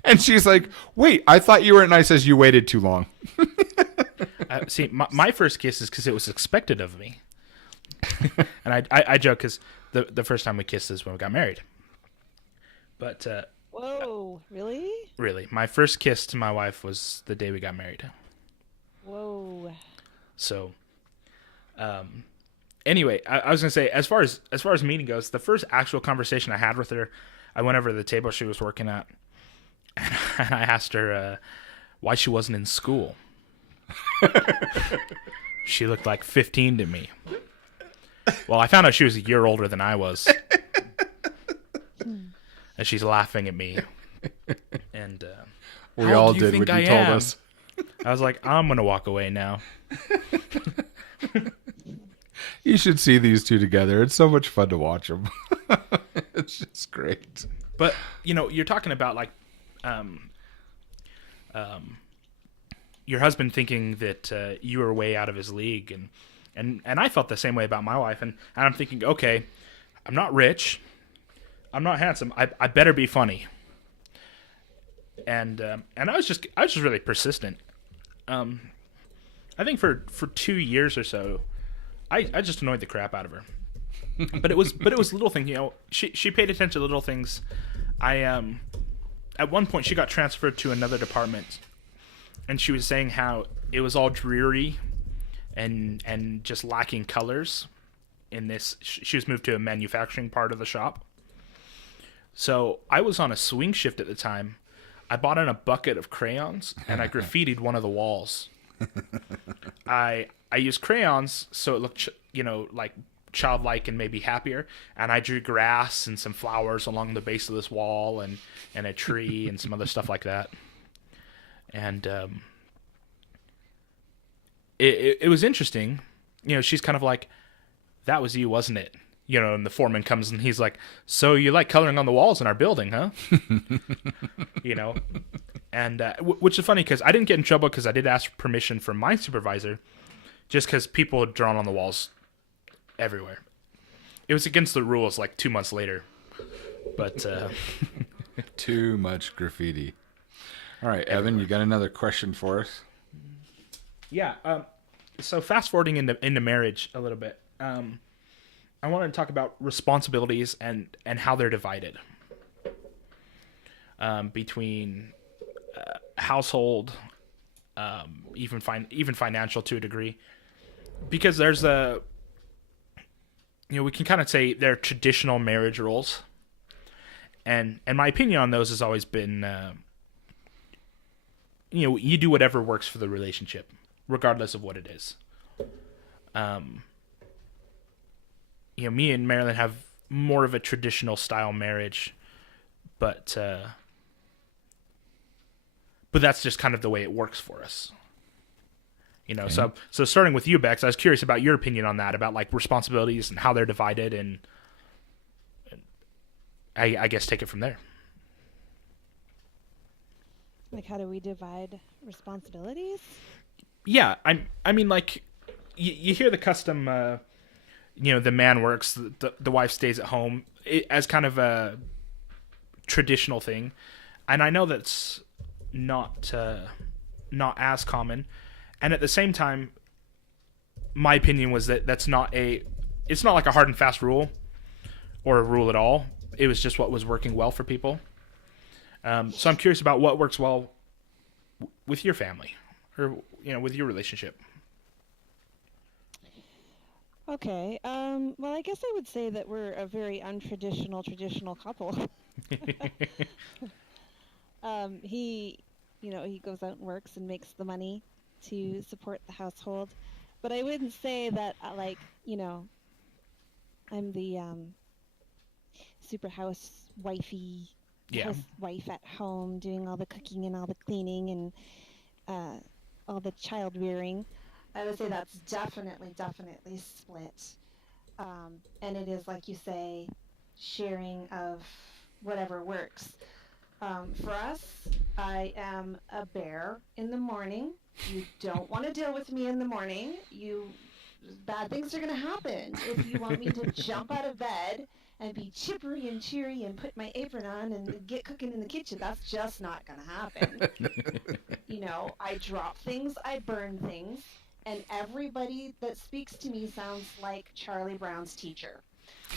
And she's like, "Wait, I thought you were," and I says, "You waited too long." See, my first kiss is because it was expected of me. And I joke because the first time we kissed is when we got married. But Whoa, really? really, my first kiss to my wife was the day we got married. Whoa. So, anyway, I was gonna say, as far as meeting goes, the first actual conversation I had with her, I went over to the table she was working at, and I asked her why she wasn't in school. She looked like 15 to me. Well, I found out she was a year older than I was. And she's laughing at me. And We all did when you told us. I was like, I'm going to walk away now. You should see these two together. It's so much fun to watch them. It's just great. But, you're talking about like your husband thinking that you were way out of his league. And I felt the same way about my wife. And I'm thinking, okay, I'm not rich. I'm not handsome. I better be funny. And I was just really persistent. I think for 2 years or so, I just annoyed the crap out of her. But it was little things. She paid attention to little things. At one point she got transferred to another department, and she was saying how it was all dreary and just lacking colors in this. She was moved to a manufacturing part of the shop. So I was on a swing shift at the time. I bought in a bucket of crayons and I graffitied one of the walls. I used crayons so it looked, like childlike and maybe happier. And I drew grass and some flowers along the base of this wall and a tree and some other stuff like that. And it was interesting. She's kind of like, "That was you, wasn't it?" And the foreman comes and he's like, "So you like coloring on the walls in our building, huh?" And which is funny because I didn't get in trouble because I did ask permission from my supervisor, just because people had drawn on the walls everywhere. It was against the rules like 2 months later, but too much graffiti. All right, Evan, you got another question for us? Yeah. So fast forwarding into marriage a little bit. I want to talk about responsibilities and how they're divided between household, even financial to a degree, because there's we can kind of say they're traditional marriage roles, and my opinion on those has always been, you do whatever works for the relationship, regardless of what it is. Me and Marilyn have more of a traditional style marriage, but that's just kind of the way it works for us. Okay. So starting with you, Bex, I was curious about your opinion on that, about like responsibilities and how they're divided, and I guess take it from there. Like, how do we divide responsibilities? Yeah, I mean, like, you hear the custom, the man works, the wife stays at home, as kind of a traditional thing. And I know that's not as common. And at the same time, my opinion was that it's not like a hard and fast rule or a rule at all. It was just what was working well for people. So I'm curious about what works well with your family, or with your relationship. Okay. Well, I guess I would say that we're a very untraditional traditional couple. He, he goes out and works and makes the money to support the household, but I wouldn't say that I'm the super housewife at home doing all the cooking and all the cleaning and all the child rearing. I would say that's definitely split. And it is, like you say, sharing of whatever works. For us, I am a bear in the morning. You don't want to deal with me in the morning. Bad things are going to happen. If you want me to jump out of bed and be chippery and cheery and put my apron on and get cooking in the kitchen, that's just not going to happen. I drop things, I burn things, and everybody that speaks to me sounds like Charlie Brown's teacher.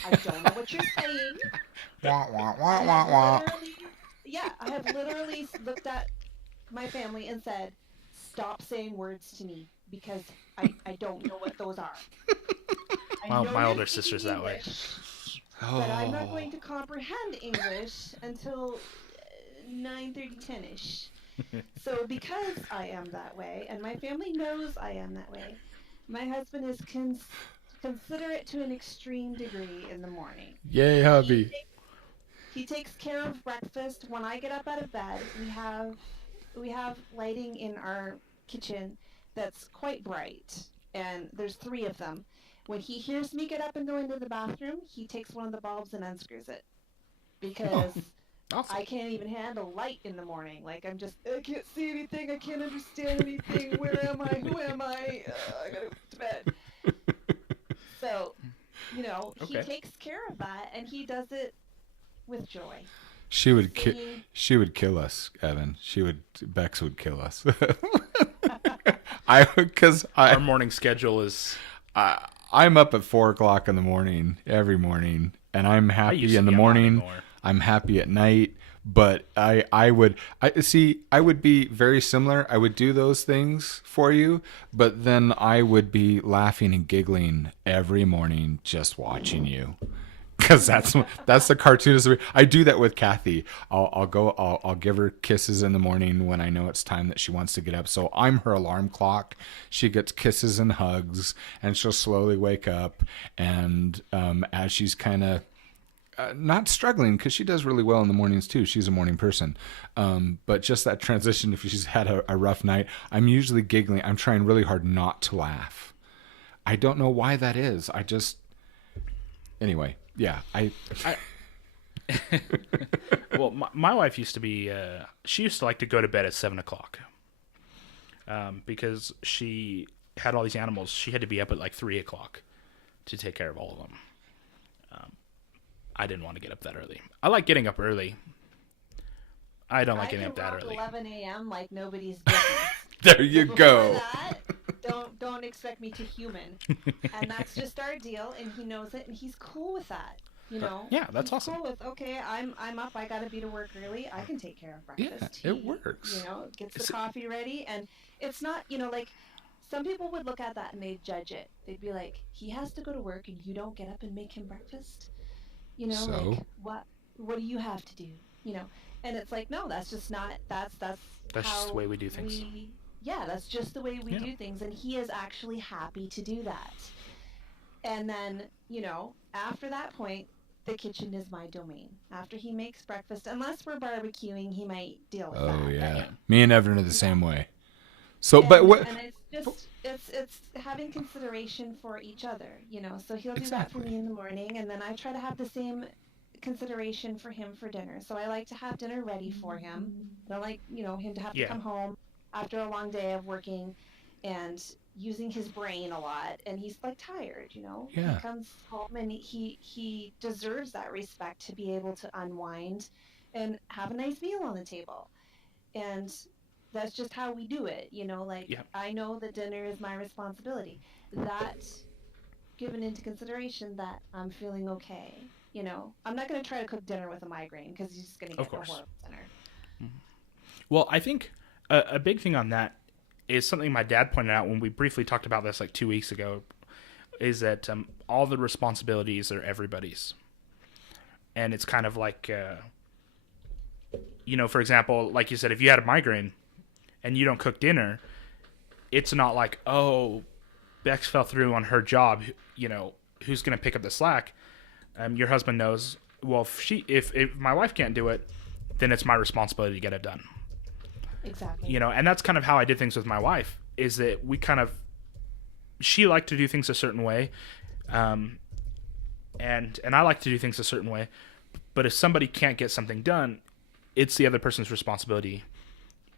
I don't know what you're saying. Wah, wah, wah, wah, wah. I have literally looked at my family and said, stop saying words to me because I don't know what those are. My older sister's that way. But I'm not going to comprehend English until 9:30, 10-ish. So because I am that way, and my family knows I am that way, my husband is considerate to an extreme degree in the morning. Yay, hubby. He takes care of breakfast. When I get up out of bed, we have lighting in our kitchen that's quite bright, and there's 3 of them. When he hears me get up and go into the bathroom, he takes one of the bulbs and unscrews it because awesome. I can't even handle light in the morning. Like, I can't see anything. I can't understand anything. Where am I? Who am I? I gotta go to bed. So, he takes care of that, and he does it with joy. She would kill us, Evan. Bex would kill us. Our morning schedule is. I'm up at 4:00 in the morning every morning, and I'm happy in the morning. I'm happy at night, but I would be very similar. I would do those things for you, but then I would be laughing and giggling every morning just watching you. Because that's the cartoonist. I do that with Kathy. I'll give her kisses in the morning when I know it's time that she wants to get up. So I'm her alarm clock. She gets kisses and hugs, and she'll slowly wake up. And as she's kind of not struggling, because she does really well in the mornings too. She's a morning person. But just that transition, if she's had a rough night, I'm usually giggling. I'm trying really hard not to laugh. I don't know why that is. Anyway. Yeah, Well, my wife used to be. She used to like to go to bed at 7:00, because she had all these animals. She had to be up at like 3:00 to take care of all of them. I didn't want to get up that early. I like getting up early. I don't like getting up that early. 11 a.m. like nobody's business. There you go. Don't expect me to human. And that's just our deal, and he knows it, and he's cool with that. Yeah, that's awesome. Cool with, okay, I'm up, I gotta be to work early, I can take care of breakfast. Yeah, it works. Gets the coffee ready, and it's not, like, some people would look at that and they'd judge it. They'd be like, he has to go to work and you don't get up and make him breakfast? So? Like, what do you have to do? And it's like, no, that's just not, that's just the way we do things. That's just the way we do things, and he is actually happy to do that. And then, after that point, the kitchen is my domain. After he makes breakfast, unless we're barbecuing, he might deal with that. Oh, yeah. Me and Evan are the same way. So, but what? And it's having consideration for each other, So he'll do that for me in the morning, and then I try to have the same consideration for him for dinner. So I like to have dinner ready for him. I don't like, him to have to come home after a long day of working and using his brain a lot, and he's like tired, Yeah. He comes home and he deserves that respect to be able to unwind and have a nice meal on the table. And that's just how we do it, you know, like Yeah. I know that dinner is my responsibility. That given into consideration that I'm feeling okay, you know, I'm not going to try to cook dinner with a migraine because you're just going to Of get a course. horrible dinner. Well, I think a big thing on that is something my dad pointed out when we briefly talked about this like 2 weeks ago, is that all the responsibilities are everybody's. And it's kind of like, you know, for example, like you said, if you had a migraine and you don't cook dinner, it's not like, oh, Bex fell through on her job, you know, who's going to pick up the slack? Your husband knows, well, if my wife can't do it, then it's my responsibility to get it done. Exactly. You know, and that's kind of how I did things with my wife, is that she liked to do things a certain way, and I like to do things a certain way, but if somebody can't get something done, it's the other person's responsibility.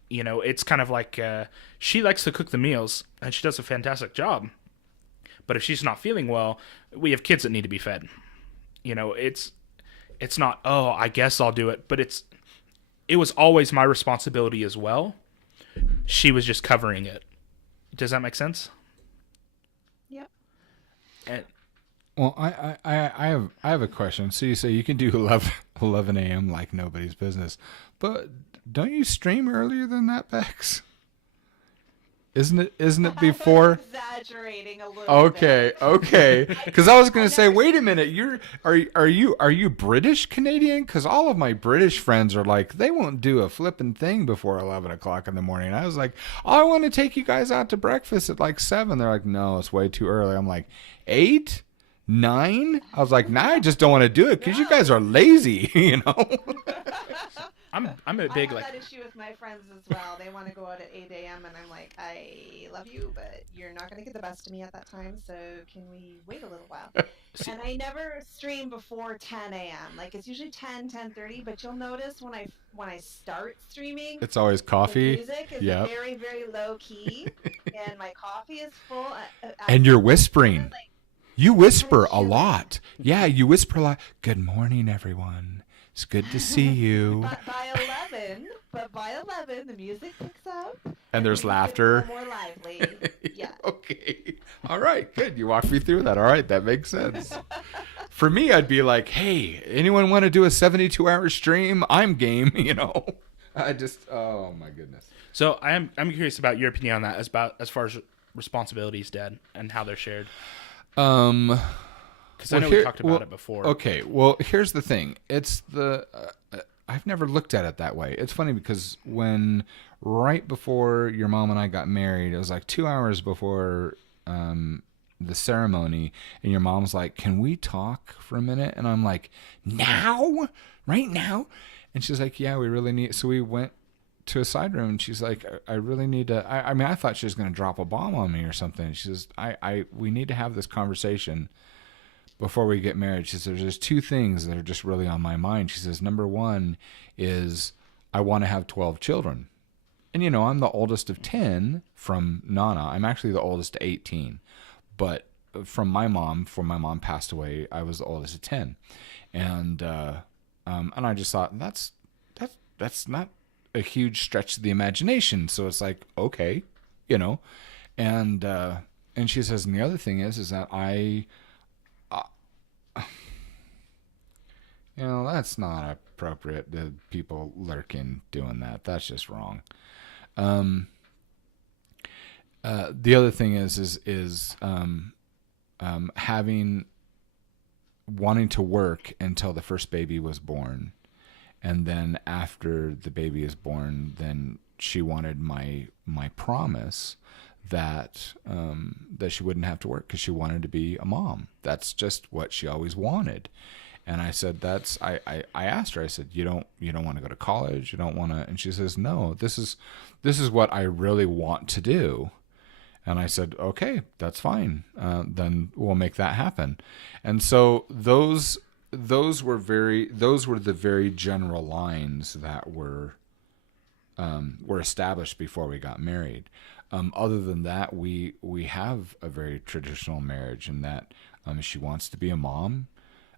You know, it's kind of like she likes to cook the meals, and she does a fantastic job, but if she's not feeling well, we have kids that need to be fed. You know, it's not, oh, I guess I'll do it, but it was always my responsibility as well. She was just covering it. Does that make sense? Yep. And Well, I have a question. So you say you can do 11 a.m. like nobody's business, but don't you stream earlier than that, Bex? Isn't it before? Exaggerating a little Okay, bit. okay. Because I was gonna say, never wait a minute. Are you British Canadian? Because all of my British friends are like, they won't do a flippin' thing before 11 o'clock in the morning. And I was like, oh, I want to take you guys out to breakfast at like 7. They're like, no, it's way too early. I'm like, 8, 9. I was like, nah, I just don't want to do it because you guys are lazy, you know. I'm a big I have like that issue with my friends as well. They want to go out at 8 a.m. and I'm like, I love you, but you're not going to get the best of me at that time. So can we wait a little while? And I never stream before 10 a.m. Like it's usually 10:30. But you'll notice when I start streaming, It's always the coffee. music is Yep. very, very low key, and my coffee is full. And you're whispering. Like, You whisper a chilling. lot. Yeah, you whisper a lot. Good morning, everyone. It's good to see you. By 11, the music picks up. And there's things get a laughter. little more lively. Yeah. Okay. All right. Good. You walked me through that. All right. That makes sense. For me, I'd be like, hey, anyone want to do a 72-hour stream? I'm game, you know. Oh my goodness. So I'm curious about your opinion on that, as far as responsibilities, Dad, and how they're shared. Because I know we talked about it before. Okay, well, here's the thing. It's I've never looked at it that way. It's funny because right before your mom and I got married, it was like 2 hours before the ceremony, and your mom's like, "Can we talk for a minute?" And I'm like, "Now? Right now?" And she's like, "Yeah, we really need." So we went to a side room, and she's like, I really need to. I mean, I thought she was going to drop a bomb on me or something. She says, we need to have this conversation before we get married. She says, there's 2 things that are just really on my mind. She says, number 1 is I want to have 12 children. And, you know, I'm the oldest of 10 from Nana. I'm actually the oldest of 18. But from my mom, before my mom passed away, I was the oldest of 10. And I just thought, that's not a huge stretch of the imagination. So it's like, okay, you know. And she says, and the other thing is that you know, that's not appropriate. The people lurking doing that. That's just wrong. The other thing is wanting to work until the first baby was born, and then after the baby is born, then she wanted my promise that she wouldn't have to work because she wanted to be a mom. That's just what she always wanted. And I said, I asked her, I said, you don't want to go to college? You don't want to? And she says, no, this is what I really want to do. And I said, okay, that's fine. Then we'll make that happen. And so those were the very general lines that were established before we got married. Other than that, we have a very traditional marriage in that she wants to be a mom.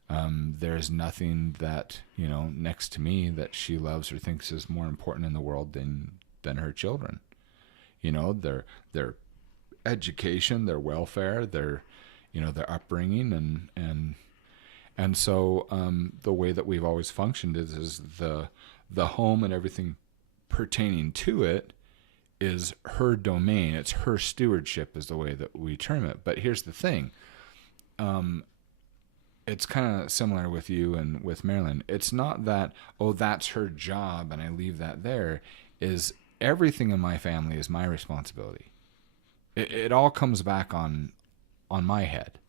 There's nothing that, next to me that she loves or thinks is more important in the world than her children. Their education, their welfare, their upbringing, and so the way that we've always functioned is the home and everything pertaining to it is her domain. It's her stewardship, is the way that we term it. But here's the thing. It's kind of similar with you and with Marilyn. It's not that, oh, that's her job and I leave that there. Is everything in my family is my responsibility. It all comes back on my head.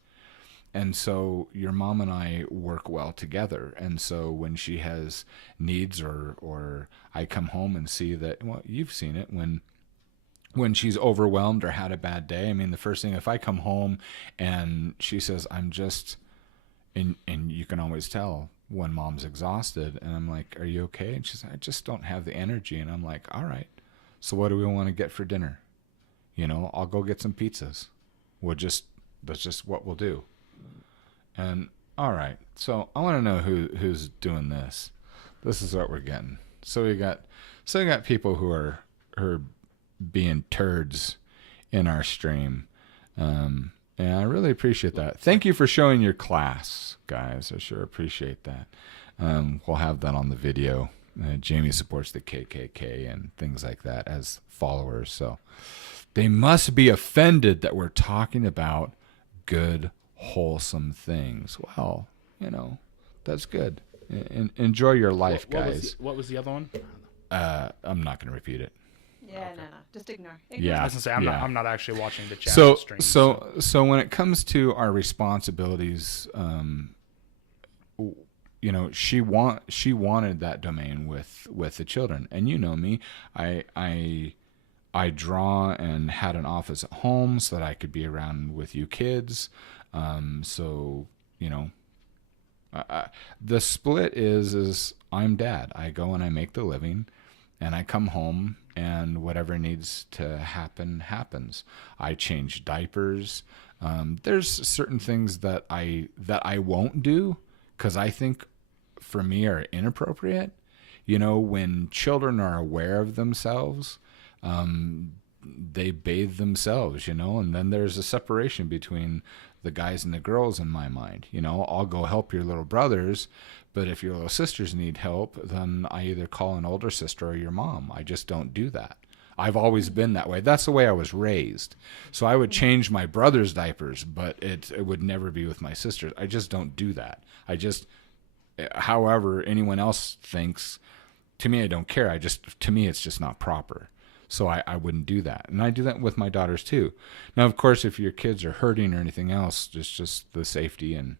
And so your mom and I work well together. And so when she has needs or I come home and see that, well, you've seen it, when she's overwhelmed or had a bad day. I mean, the first thing, if I come home and she says, I'm just, and you can always tell when mom's exhausted, and I'm like, are you okay? And she says, I just don't have the energy. And I'm like, all right, so what do we want to get for dinner? I'll go get some pizzas. That's just what we'll do. And all right, so I want to know who's doing this. This is what we're getting. So we got people who are being turds in our stream. And I really appreciate that. Thank you for showing your class, guys. I sure appreciate that. We'll have that on the video. Jamie supports the KKK and things like that as followers. So they must be offended that we're talking about good, wholesome things. Well, that's good. Enjoy your life, guys. What was the other one? I'm not going to repeat it. Yeah, no. Just ignore. Yeah. I was gonna say I'm not actually watching the chat stream. So when it comes to our responsibilities, she wanted that domain with the children, and you know me, I draw and had an office at home so that I could be around with you kids. The split is I'm dad. I go and I make the living, and I come home, and whatever needs to happen happens. I change diapers. There's certain things that I won't do because I think for me are inappropriate. When children are aware of themselves, they bathe themselves, and then there's a separation between the guys and the girls in my mind. I'll go help your little brothers, but if your little sisters need help, then I either call an older sister or your mom. I just don't do that. I've always been that way. That's the way I was raised. So I would change my brother's diapers, but it would never be with my sisters. I just don't do that. However anyone else thinks, to me, I don't care. To me, it's just not proper. So I wouldn't do that. And I do that with my daughters too. Now, of course, if your kids are hurting or anything else, it's just the safety and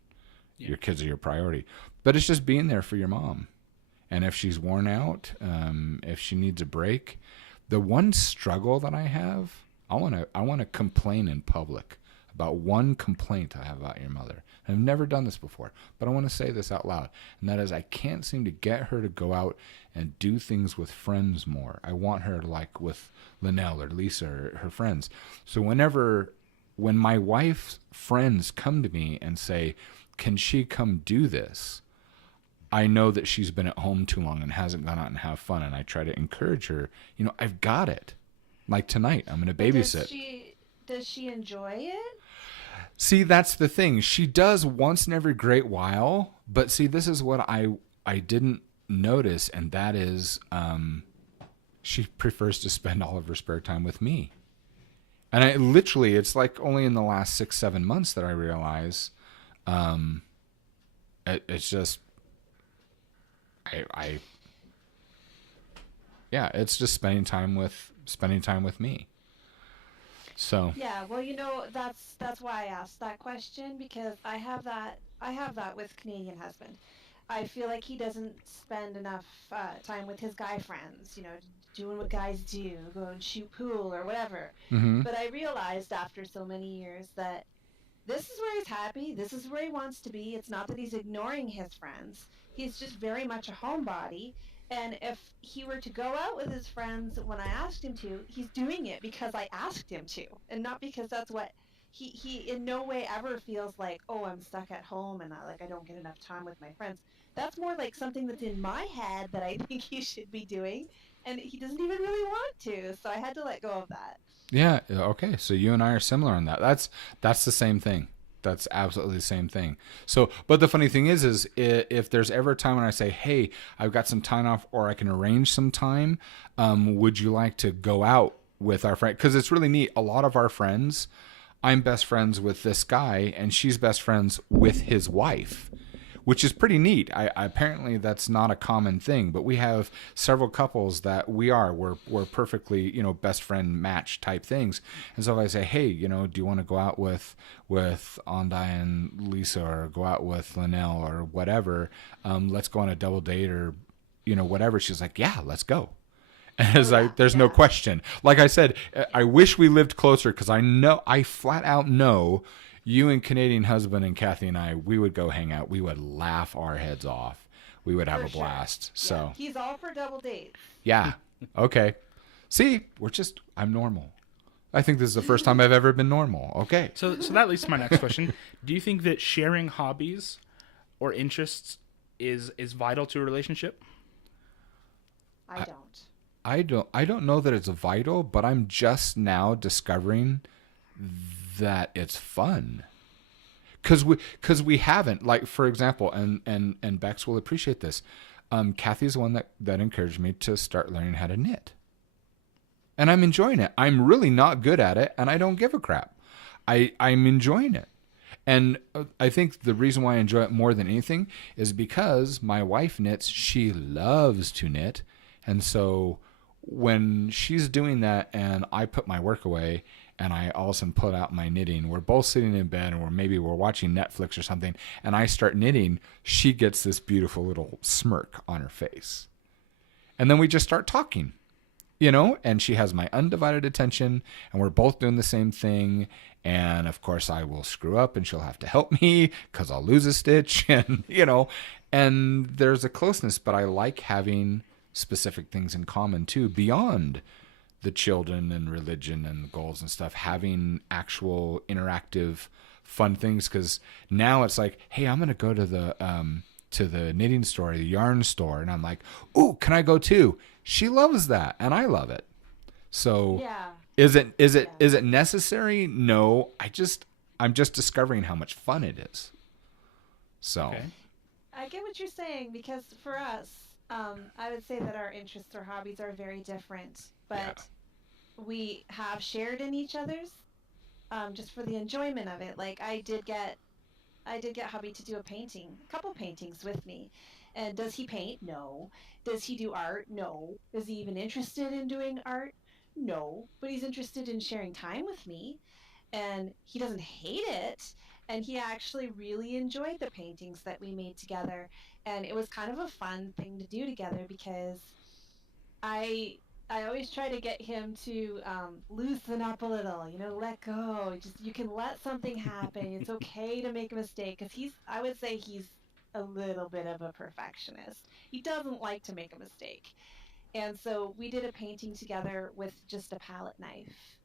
your kids are your priority. But it's just being there for your mom. And if she's worn out, if she needs a break, the one struggle that I have, I want to complain in public about one complaint I have about your mother. I've never done this before, but I want to say this out loud. And that is, I can't seem to get her to go out and do things with friends more. I want her to, like with Linnell or Lisa or her friends. So when my wife's friends come to me and say, can she come do this? I know that she's been at home too long and hasn't gone out and have fun. And I try to encourage her, I've got it. Like tonight, I'm going to babysit. Does she enjoy it? See, that's the thing. She does once in every great while. But see, this is what I didn't notice. And that is she prefers to spend all of her spare time with me. And it's like only in the last 6-7 months that I realize it's just it's just spending time with me. So yeah, well, that's why I asked that question, because I have that with Canadian husband. I feel like he doesn't spend enough time with his guy friends, doing what guys do, go and shoot pool or whatever. Mm-hmm. But I realized after so many years that this is where he's happy. This is where he wants to be. It's not that he's ignoring his friends. He's just very much a homebody. And if he were to go out with his friends when I asked him to, he's doing it because I asked him to, and not because that's what he in no way ever feels like, oh, I'm stuck at home and I don't get enough time with my friends. That's more like something that's in my head that I think he should be doing, and he doesn't even really want to. So I had to let go of that. Yeah. Okay. So you and I are similar on that. That's the same thing. That's absolutely the same thing. So, but the funny thing is if there's ever a time when I say, "Hey, I've got some time off, or I can arrange some time, would you like to go out with our friend?" Because it's really neat. A lot of our friends, I'm best friends with this guy, and she's best friends with his wife, which is pretty neat. Apparently that's not a common thing, but we have several couples that we're perfectly, best friend match type things. And so if I say, hey, do you want to go out with Andai and Lisa, or go out with Linnell, or whatever, let's go on a double date, or whatever. She's like, yeah, let's go. There's no question. Like I said, I wish we lived closer, because I flat out know you and Canadian husband and Kathy and I, we would go hang out. We would laugh our heads off. We would have a blast. So yeah, he's all for double dates. yeah. Okay. See, I'm normal. I think this is the first time I've ever been normal. Okay. So that leads to my next question. Do you think that sharing hobbies or interests is vital to a relationship? I don't. I don't know that it's vital, but I'm just now discovering that it's fun. Because we haven't, like, for example, and Bex will appreciate this. Kathy's the one that encouraged me to start learning how to knit. And I'm enjoying it. I'm really not good at it, and I don't give a crap. I'm enjoying it. And I think the reason why I enjoy it more than anything is because my wife knits. She loves to knit. And so when she's doing that and I put my work away and I all of a sudden put out my knitting, we're both sitting in bed, or maybe we're watching Netflix or something, and I start knitting, she gets this beautiful little smirk on her face. And then we just start talking, and she has my undivided attention, and we're both doing the same thing. And of course I will screw up and she'll have to help me because I'll lose a stitch, and, and there's a closeness, but I like having specific things in common too, beyond the children and religion and the goals and stuff, having actual interactive fun things. Because now it's like, hey, I'm going to go to the knitting store, the yarn store. And I'm like, ooh, can I go too? She loves that. And I love it. So yeah. Is it necessary? No, I'm just discovering how much fun it is. So Okay. I get what you're saying, because for us, I would say that our interests or hobbies are very different, but we have shared in each other's, just for the enjoyment of it. Like I did get hubby to do a couple paintings with me. And does he paint? No. Does he do art? No. Is he even interested in doing art? No. But he's interested in sharing time with me, and he doesn't hate it, and he actually really enjoyed the paintings that we made together. And it was kind of a fun thing to do together, because I always try to get him to loosen up a little, let go. Just, you can let something happen. It's okay to make a mistake, because I would say he's a little bit of a perfectionist. He doesn't like to make a mistake. And so we did a painting together with just a palette knife.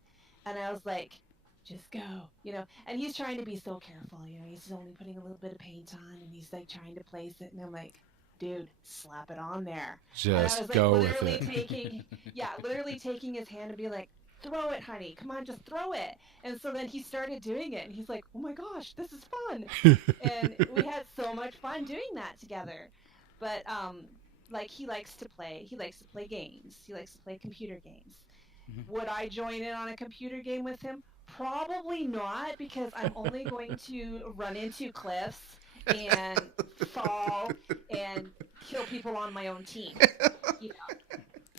And I was like, just go, and he's trying to be so careful, he's only putting a little bit of paint on, and he's like trying to place it. And I'm like, dude, slap it on there. And I just was like, go with literally it. literally taking his hand and be like, throw it, honey. Come on, just throw it. And so then he started doing it, and he's like, oh my gosh, this is fun. And we had so much fun doing that together. But like, he likes to play games. He likes to play computer games. Would I join in on a computer game with him? Probably not, because I'm only going to run into cliffs and fall and kill people on my own team.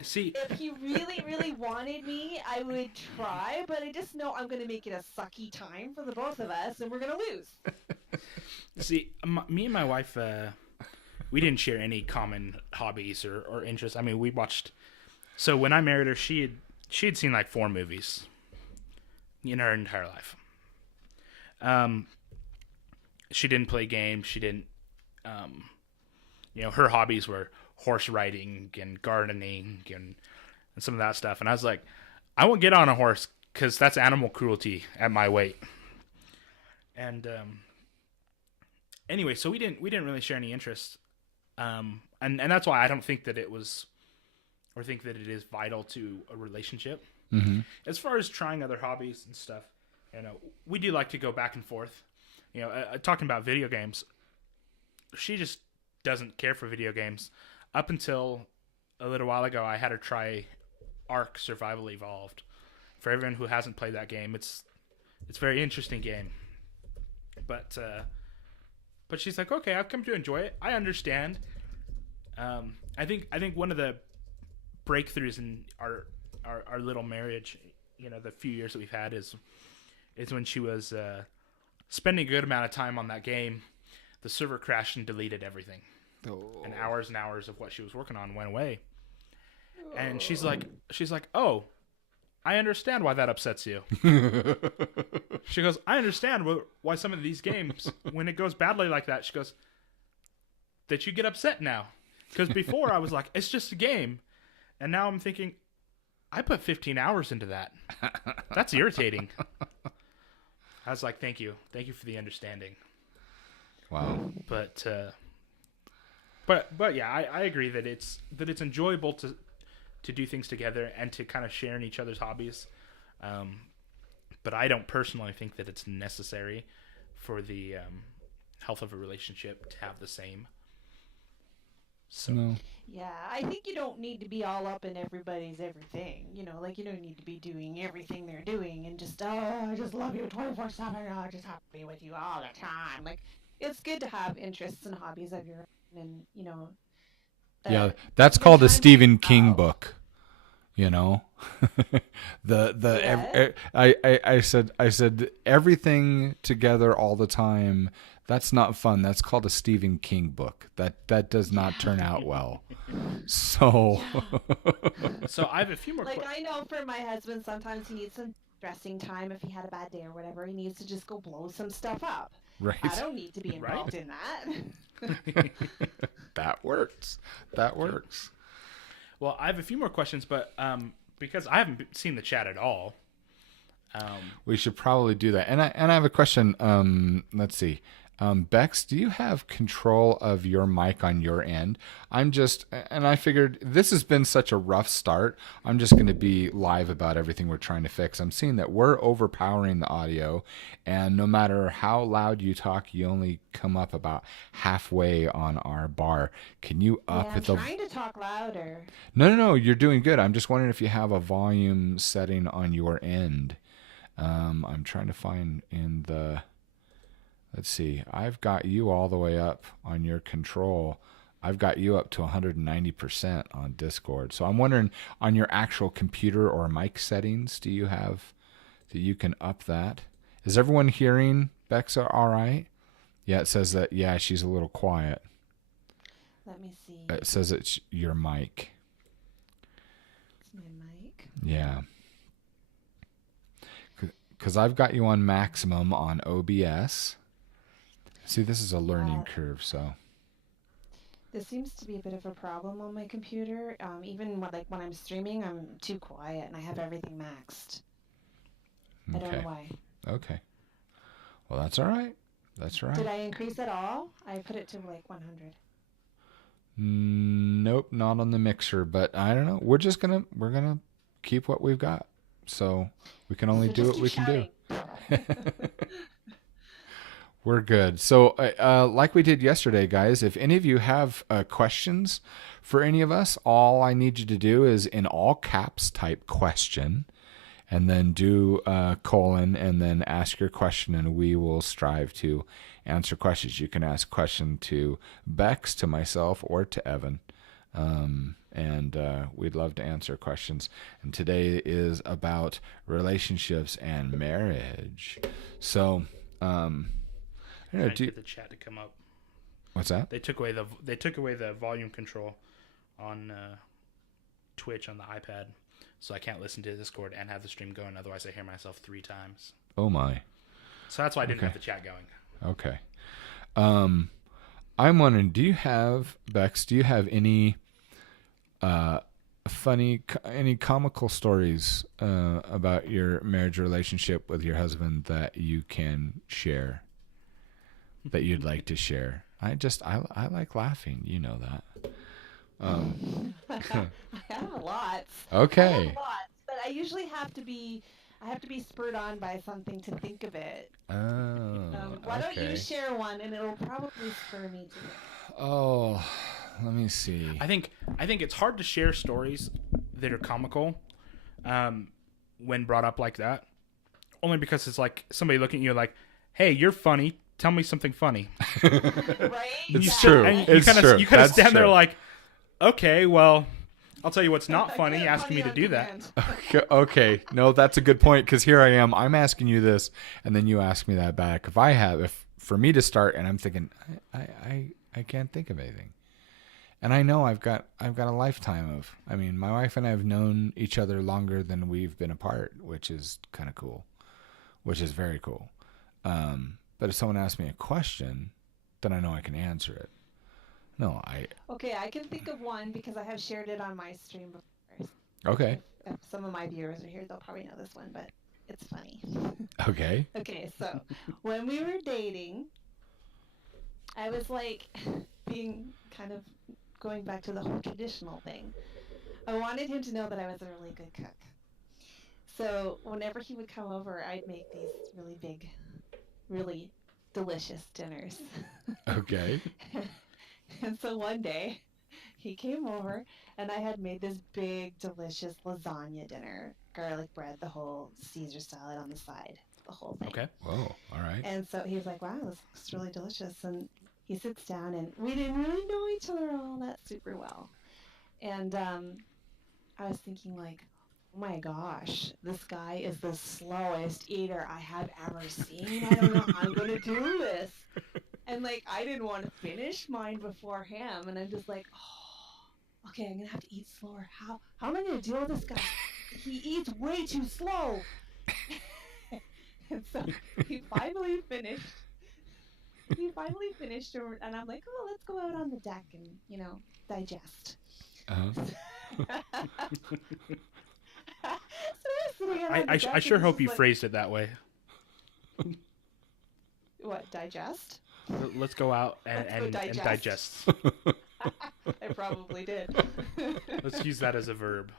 See, If he really, really wanted me, I would try, but I just know I'm going to make it a sucky time for the both of us, and we're going to lose. me and my wife, we didn't share any common hobbies or interests. I mean, we watched. So when I married her, she had seen like 4 movies in her entire life. She didn't play games. She didn't. Her hobbies were horse riding and gardening and some of that stuff. And I was like, I won't get on a horse because that's animal cruelty at my weight. And anyway, so we didn't really share any interests, and that's why I don't think that it was, or think that it is vital to a relationship. Mm-hmm. As far as trying other hobbies and stuff, we do like to go back and forth. Talking about video games, she just doesn't care for video games. Up until a little while ago, I had her try Ark Survival Evolved. For everyone who hasn't played that game, it's a very interesting game. But she's like, okay, I've come to enjoy it. I understand. I think one of the breakthroughs in our little marriage, the few years that we've had, is when she was spending a good amount of time on that game. The server crashed and deleted everything. Oh. And hours of what she was working on went away. And she's like, oh, I understand why that upsets you. She goes, I understand why some of these games, when it goes badly like that, she goes, that you get upset now. Because before I was like, it's just a game. And now I'm thinking, I put 15 hours into that. That's irritating. I was like, thank you. Thank you for the understanding. Wow. But yeah, I agree that it's enjoyable to do things together and to kind of share in each other's hobbies. But I don't personally think that it's necessary for the health of a relationship to have the same. So. No. Yeah, I think you don't need to be all up in everybody's everything. You don't need to be doing everything they're doing and just, I just love you 24/7. I just have to be with you all the time. Like, it's good to have interests and hobbies of your own, and Yeah, that's called a Stephen King book. I said everything together all the time. That's not fun. That's called a Stephen King book. That does not turn out well. So So I have a few more I know for my husband, sometimes he needs some dressing time if he had a bad day or whatever. He needs to just go blow some stuff up. Right. I don't need to be involved in that. That works. Well, I have a few more questions, but because I haven't seen the chat at all, we should probably do that. And I have a question. Let's see. Bex, do you have control of your mic on your end? And I figured this has been such a rough start. I'm just going to be live about everything we're trying to fix. I'm seeing that we're overpowering the audio, and no matter how loud you talk, you only come up about halfway on our bar. Can you up I'm trying to talk louder. No, you're doing good. I'm just wondering if you have a volume setting on your end. I'm trying to find in the... Let's see. I've got you all the way up on your control. I've got you up to 190% on Discord. So I'm wondering, on your actual computer or mic settings, do you have that you can up that? Is everyone hearing Bexa all right? Yeah, it says that, yeah, she's a little quiet. Let me see. It says it's your mic. It's my mic. Yeah. Because I've got you on maximum on OBS. See, this is a learning curve, so. This seems to be a bit of a problem on my computer. Even when I'm streaming, I'm too quiet and I have everything maxed. I don't know why. Okay. Well, that's all right. Did I increase at all? I put it to 100. Nope, not on the mixer, but I don't know. We're gonna keep what we've got. So we can only do what we can do. We're good. So like we did yesterday, guys, if any of you have questions for any of us, all I need you to do is in all caps type question and then do colon and then ask your question, and we will strive to answer questions. You can ask question to Bex, to myself, or to Evan. And we'd love to answer questions. And today is about relationships and marriage. So, I don't know, get the chat to come up. What's that? They took away the volume control on Twitch on the iPad, so I can't listen to Discord and have the stream going. Otherwise, I hear myself 3 times. Oh my! So that's why I didn't have the chat going. Okay. I'm wondering, Bex? Do you have any funny, any comical stories about your marriage relationship with your husband that you can share? that you'd like to share? I like laughing. You know that. I have a lot. I Okay. have lots, but I usually have to be spurred on by something to think of it. Why don't you Okay. share one, and it'll probably spur me to it. Oh, let me see. I think it's hard to share stories that are comical when brought up like that. Only because it's like somebody looking at you like, "Hey, you're funny. Tell me something funny." Right? It's true. And It's true. You kind of That's stand there true. like, "Okay, well, I'll tell you what's not I funny. can't Asking me to on do that." command. Okay. No, that's a good point because here I am. I'm asking you this, and then you ask me that back. If for me to start, and I'm thinking, I can't think of anything, and I know I've got a lifetime of. I mean, my wife and I have known each other longer than we've been apart, which is kind of cool, which is very cool. But if someone asks me a question, then I know I can answer it. No, Okay, I can think of one because I have shared it on my stream before. Okay. If some of my viewers are here, they'll probably know this one, but it's funny. Okay. Okay, so when we were dating, I was like being kind of going back to the whole traditional thing. I wanted him to know that I was a really good cook. So whenever he would come over, I'd make these really big, really delicious dinners. Okay. And so one day, he came over, and I had made this big, delicious lasagna dinner, garlic bread, the whole Caesar salad on the side, the whole thing. Okay. Whoa. All right. And so he was like, "Wow, this looks really delicious." And he sits down, and we didn't really know each other all that super well. And I was thinking, like, oh my gosh, this guy is the slowest eater I have ever seen. I don't know how I'm going to do this. And, like, I didn't want to finish mine before him. And I'm just like, oh, okay, I'm going to have to eat slower. How am I going to deal with this guy? He eats way too slow. And so he finally finished. And I'm like, oh, let's go out on the deck and, digest. Uh-huh. So we're sitting out on the I deck, sure and hope he's you like, phrased it that way. What, digest? Let's go out and Let's go digest. I probably did. Let's use that as a verb.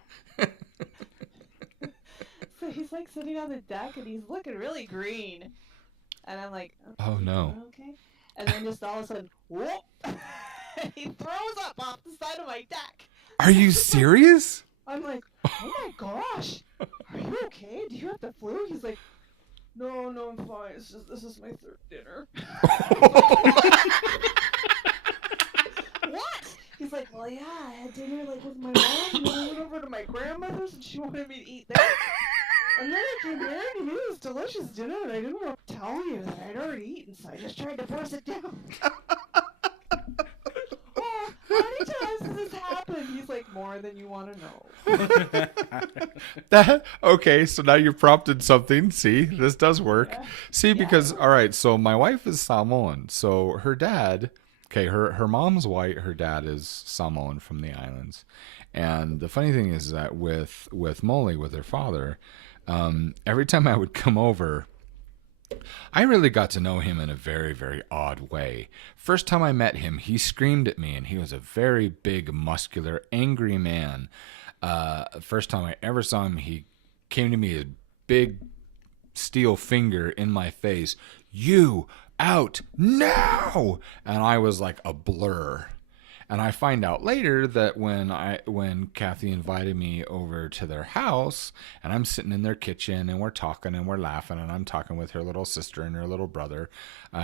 So he's like sitting on the deck and he's looking really green. And I'm like, Oh, no. Okay. And then just all of a sudden, whoop! He throws up off the side of my deck. Are you serious? I'm like, oh my gosh, are you okay? Do you have the flu? He's like, no, I'm fine. It's just, this is my third dinner. What? He's like, well, yeah, I had dinner like with my mom, and then I went over to my grandmother's, and she wanted me to eat there. And then I came here and it was delicious dinner, and I didn't want to tell you that I'd already eaten, so I just tried to force it down. Oh, how many times has this happened? He's like, more than you want to know. Okay, so now you prompted something. See, this does work. Yeah. See, because all right, so my wife is Samoan, so her dad, okay, her mom's white, her dad is Samoan from the islands, and the funny thing is that with Molly, with her father, every time I would come over, I really got to know him in a very, very odd way. First time I met him, he screamed at me, and he was a very big, muscular, angry man. First time I ever saw him, he came to me, a big steel finger in my face. You out now! And I was like a blur. And I find out later that when Kathy invited me over to their house, and I'm sitting in their kitchen, and we're talking and we're laughing, and I'm talking with her little sister and her little brother,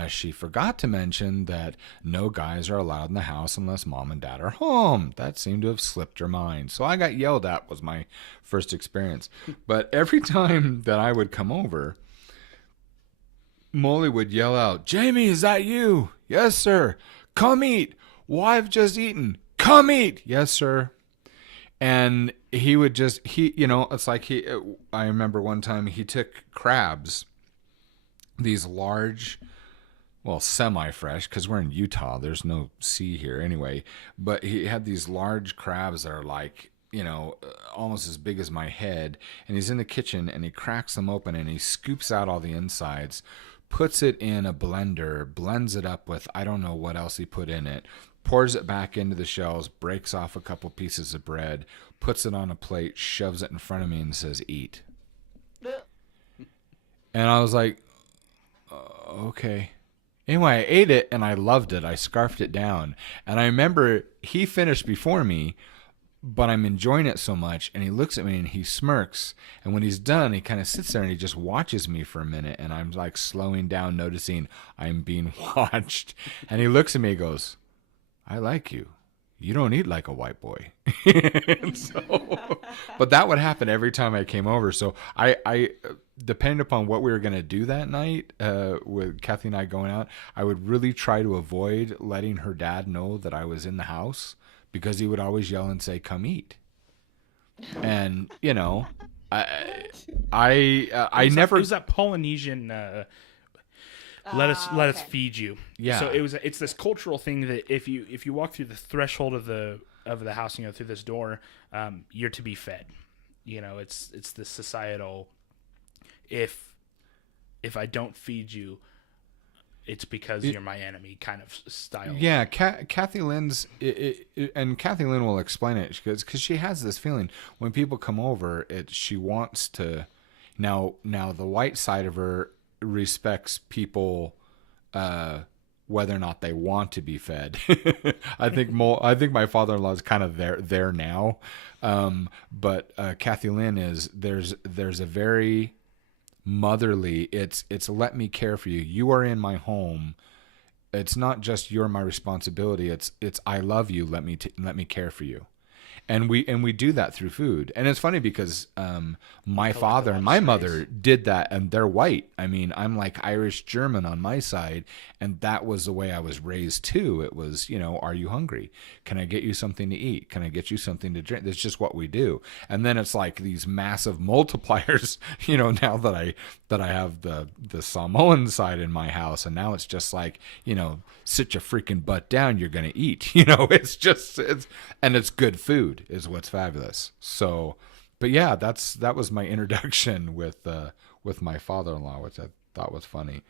she forgot to mention that no guys are allowed in the house unless mom and dad are home. That seemed to have slipped her mind. So I got yelled at, was my first experience. But every time that I would come over, Molly would yell out, "Jamie, is that you?" "Yes, sir." "Come eat." "Well, I've just eaten." "Come eat." "Yes, sir." And he would just, it's like I remember one time he took crabs, these large, well, semi-fresh, because we're in Utah, there's no sea here anyway, but he had these large crabs that are like, almost as big as my head, and he's in the kitchen, and he cracks them open, and he scoops out all the insides, puts it in a blender, blends it up with I don't know what else he put in it, pours it back into the shells, breaks off a couple pieces of bread, puts it on a plate, shoves it in front of me, and says, "Eat." And I was like, okay. Anyway, I ate it and I loved it. I scarfed it down. And I remember he finished before me, but I'm enjoying it so much. And he looks at me and he smirks. And when he's done, he kind of sits there and he just watches me for a minute. And I'm like slowing down, noticing I'm being watched. And he looks at me and goes, "I like you. You don't eat like a white boy." But that would happen every time I came over. So I depending upon what we were going to do that night, with Kathy and I going out, I would really try to avoid letting her dad know that I was in the house, because he would always yell and say, "Come eat." And I never. It was that Polynesian. Let us feed you. Yeah. So it's this cultural thing that if you walk through the threshold of the house and go through this door, you're to be fed. It's this societal. If I don't feed you, it's because you're my enemy kind of style. Yeah, Kathy Lynn's and Kathy Lynn will explain it because she has this feeling when people come over, she wants to. Now the white side of her respects people whether or not they want to be fed. I think my father-in-law is kind of there now, but Kathy Lynn is there's a very motherly. It's let me care for you. You are in my home. It's not just you're my responsibility. It's I love you. Let me care for you. And we do that through food. And it's funny because my father and my mother did that, and they're white. I mean, I'm like Irish German on my side, and that was the way I was raised too. It was, are you hungry? Can I get you something to eat? Can I get you something to drink? That's just what we do. And then it's like these massive multipliers, now that I have the Samoan side in my house, and now it's just like, sit your freaking butt down, you're gonna eat. It's good food is what's fabulous. So, but yeah, that was my introduction with my father-in-law, which I thought was funny.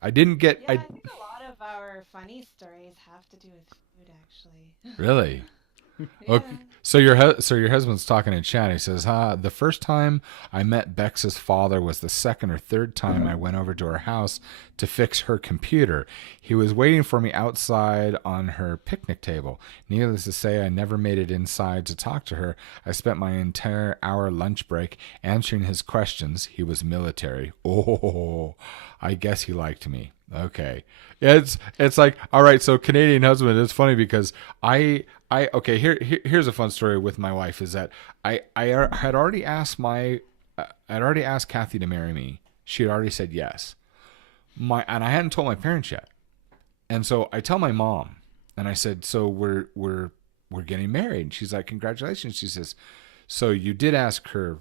I didn't get. Yeah, I think a lot of our funny stories have to do with food, actually. Really? Yeah. Okay. So your husband's talking in chat. He says, the first time I met Bex's father was the second or third time I went over to her house to fix her computer. He was waiting for me outside on her picnic table. Needless to say, I never made it inside to talk to her. I spent my entire hour lunch break answering his questions. He was military. Oh, I guess he liked me. Okay. It's like, all right, so Canadian husband, it's funny because here's a fun story with my wife is that I had already asked Kathy to marry me. She had already said yes. And I hadn't told my parents yet. And so I tell my mom and I said, "So we're getting married." And she's like, "Congratulations." She says, "So you did ask her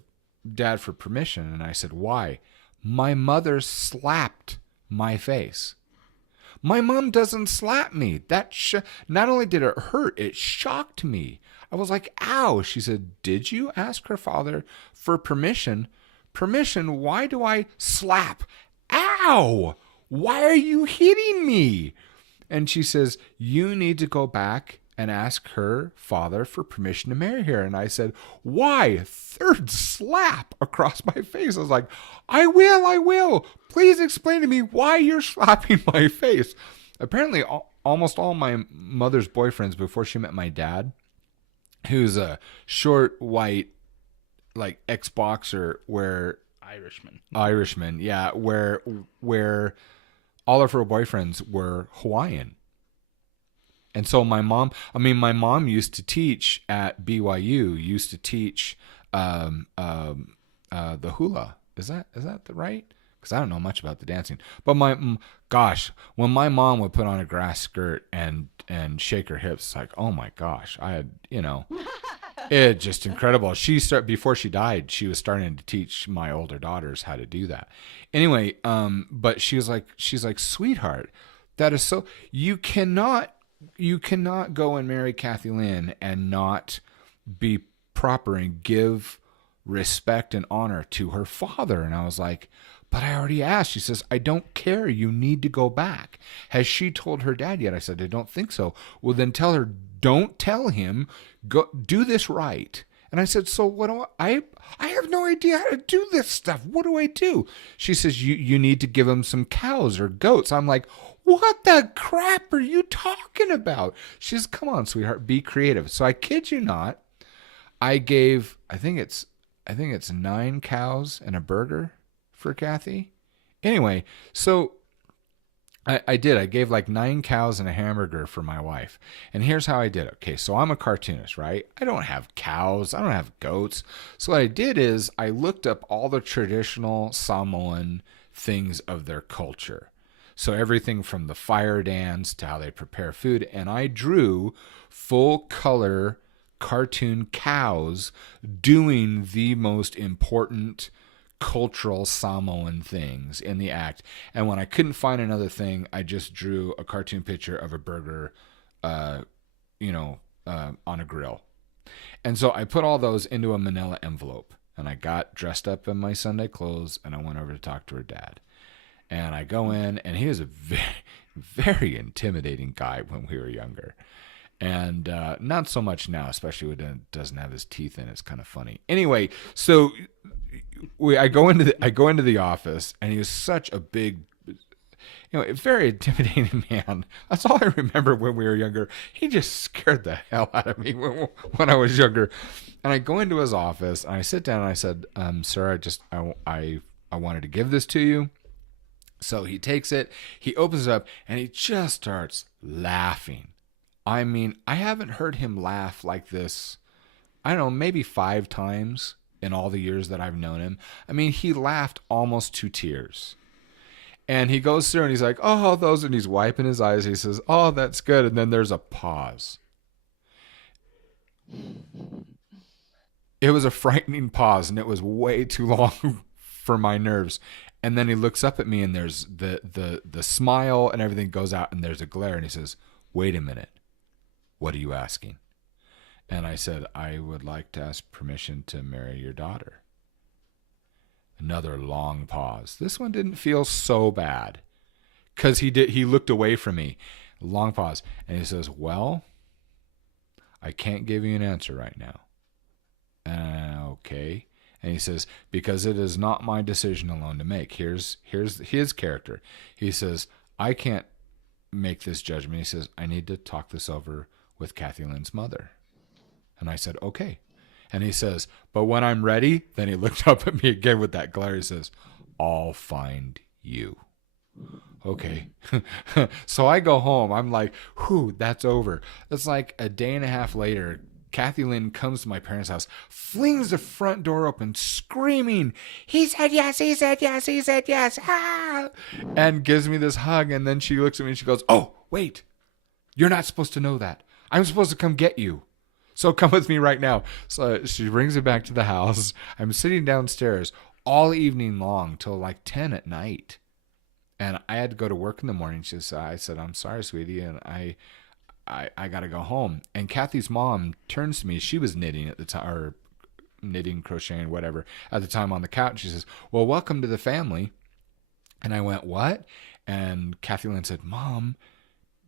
dad for permission?" And I said, "Why?" "My mother slapped my face." My mom doesn't slap me. Not only did it hurt, it shocked me. I was like, ow. She said, "Did you ask her father for permission?" "Permission? Why do I slap?" "Ow! Why are you hitting me?" And she says, "You need to go back and ask her father for permission to marry her." And I said, "Why?" Third slap across my face. I was like, I will. Please explain to me why you're slapping my face. Apparently, almost all my mother's boyfriends before she met my dad, who's a short, white, like ex-boxer, Irishman, yeah, where all of her boyfriends were Hawaiian. And so my mom used to teach at BYU, used to teach the hula. Is that right? Because I don't know much about the dancing. But when my mom would put on a grass skirt and shake her hips, it's like, oh my gosh, I had, it's just incredible. Before she died, she was starting to teach my older daughters how to do that. Anyway, but she's like, "Sweetheart, that is so, you cannot go and marry Kathy Lynn and not be proper and give respect and honor to her father." And I was like, But I already asked. She says, I don't care. You need to go back. Has she told her dad yet? I said, I don't think so. Well, then tell her, don't tell him. Go do this right. And I said, so what do I have no idea how to do this stuff. What do I do? She says, you need to give him some cows or goats. I'm like, what the crap are you talking about? She says, come on, sweetheart, be creative. So I kid you not, I gave, I think it's 9 cows and a burger for Kathy. Anyway, so I did. I gave like 9 cows and a hamburger for my wife. And here's how I did it. Okay, so I'm a cartoonist, right? I don't have cows. I don't have goats. So what I did is I looked up all the traditional Samoan things of their culture. So everything from the fire dance to how they prepare food. And I drew full color cartoon cows doing the most important cultural Samoan things in the act. And when I couldn't find another thing, I just drew a cartoon picture of a burger, on a grill. And so I put all those into a manila envelope, and I got dressed up in my Sunday clothes, and I went over to talk to her dad. And I go in, and he was a very, very intimidating guy when we were younger. And not so much now, especially when it doesn't have his teeth in. It's kind of funny. Anyway, so I go into the office, and he was such a big, a very intimidating man. That's all I remember when we were younger. He just scared the hell out of me when I was younger. And I go into his office, and I sit down, and I said, "Sir, I wanted to give this to you." So he takes it, he opens it up, and he just starts laughing. I mean, I haven't heard him laugh like this, I don't know, maybe 5 times in all the years that I've known him. I mean, he laughed almost to tears. And he goes through and he's like, oh, those, and he's wiping his eyes. He says, oh, that's good. And then there's a pause. It was a frightening pause, and it was way too long for my nerves. And then he looks up at me, and there's the smile and everything goes out, and there's a glare, and he says, wait a minute. What are you asking? And I said, I would like to ask permission to marry your daughter. Another long pause. This one didn't feel so bad because he looked away from me. Long pause. And he says, well, I can't give you an answer right now. Okay. And he says, because it is not my decision alone to make. Here's his character. He says, I can't make this judgment. He says, I need to talk this over with Kathy Lynn's mother. And I said, okay. And he says, but when I'm ready, then he looked up at me again with that glare. He says, I'll find you. Okay. So I go home. I'm like, whew, that's over. It's like a day and a half later, Kathy Lynn comes to my parents' house, flings the front door open, screaming, he said yes, he said yes, he said yes, ah! And gives me this hug. And then she looks at me and she goes, oh, wait, you're not supposed to know that. I'm supposed to come get you. So come with me right now. So she brings me back to the house. I'm sitting downstairs all evening long till like 10 at night. And I had to go to work in the morning. I said, I'm sorry, sweetie. And I got to go home. And Kathy's mom turns to me. She was knitting at the time, or knitting, crocheting, whatever, at the time on the couch. She says, well, welcome to the family. And I went, what? And Kathy Lynn said, Mom,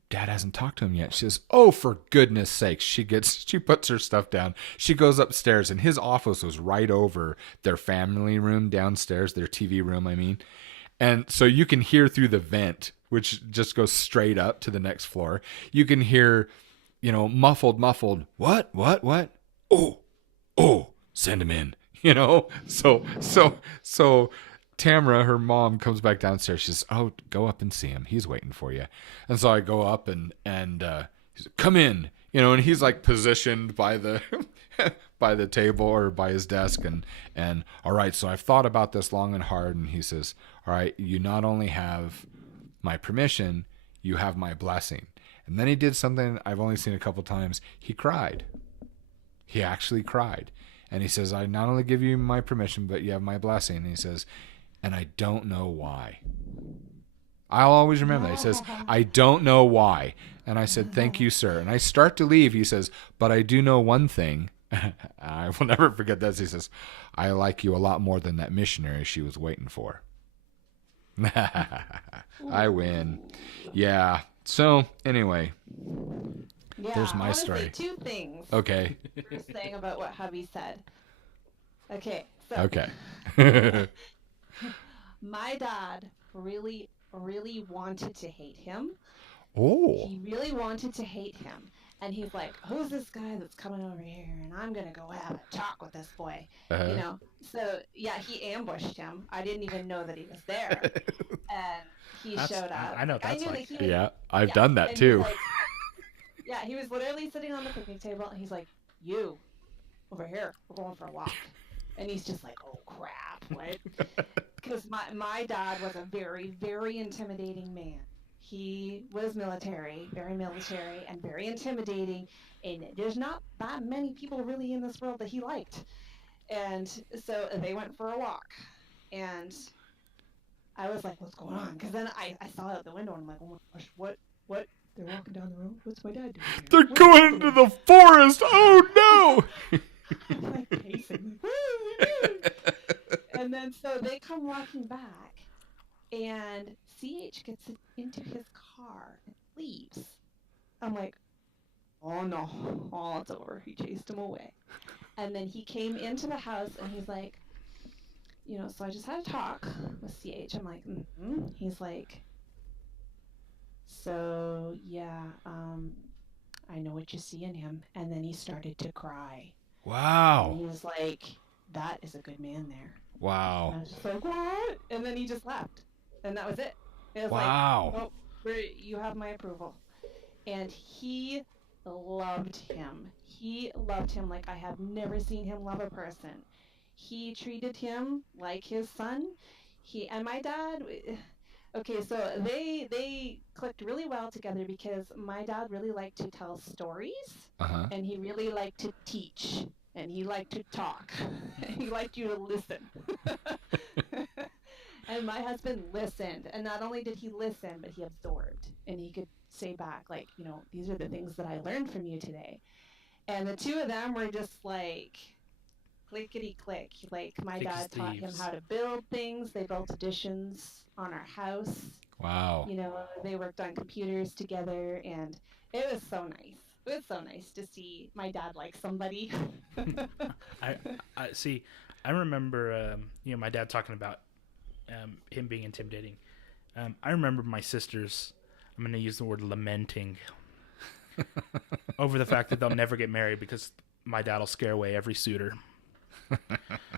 Dad hasn't talked to him yet. She says, oh, for goodness sakes. She puts her stuff down. She goes upstairs, and his office was right over their family room downstairs, their TV room, I mean. And so you can hear through the vent, which just goes straight up to the next floor. You can hear, muffled, what? Oh, send him in, So Tamara, her mom, comes back downstairs. She says, oh, go up and see him. He's waiting for you. And so I go up and he said, come in, and he's like positioned by the by the table or by his desk. And all right, so I've thought about this long and hard. And he says, all right, you not only have my permission, you have my blessing. And then he did something I've only seen a couple times. He cried. He actually cried. And he says, I not only give you my permission, but you have my blessing. And he says, and I don't know why. I'll always remember that. He says, I don't know why. And I said, thank you, sir. And I start to leave. He says, but I do know one thing. I will never forget this. He says, I like you a lot more than that missionary she was waiting for. I win. Yeah. So anyway, Yeah, there's my I want to story. say two things. Okay. First thing about what hubby said. Okay, so Okay. my dad really, really wanted to hate him. Oh. He really wanted to hate him. And he's like, who's this guy that's coming over here? And I'm going to go have a talk with this boy. You know? So, yeah, he ambushed him. I didn't even know that he was there. And he showed up. I know what that's knew like. that he was, Yeah, I've done that and too. he's like, yeah, he was literally sitting on the picnic table. And he's like, you, over here, we're going for a walk. And he's just like, oh, crap. What? Because my dad was a very, very intimidating man. He was military, and very intimidating. And there's not that many people really in this world that he liked. And so they went for a walk. And I was like, what's going on? Because then I saw out the window and I'm like, oh my gosh, what? They're walking down the road? What's my dad doing here? They're going into the forest. Oh, no. I'm like pacing. Like, what are they doing? And then so they come walking back. And CH gets into his car and leaves. I'm like, oh no, oh, it's over. He chased him away. And then he came into the house and he's like, you know, so I just had a talk with CH. I'm like, mm-hmm. He's like, so yeah, I know what you see in him. And then he started to cry. Wow. And he was like, that is a good man there. Wow. And I was just like, what? And then he just left. And that was it. It was Wow. like, oh, you have my approval. And he loved him. He loved him like I have never seen him love a person. He treated him like his son. And my dad, okay, so they clicked really well together because my dad really liked to tell stories. Uh-huh. And he really liked to teach. And he liked to talk. He liked you to listen. And my husband listened. And not only did he listen, but he absorbed. And he could say back, like, you know, these are the things that I learned from you today. And the two of them were just like, clickety click. Like, my dad taught him how to build things. They built additions on our house. Wow. You know, they worked on computers together. And it was so nice. It was so nice to see my dad like somebody. I see. I remember, you know, my dad talking about him being intimidating. I remember my sisters. I'm going to use the word lamenting over the fact that they'll never get married because my dad will scare away every suitor. I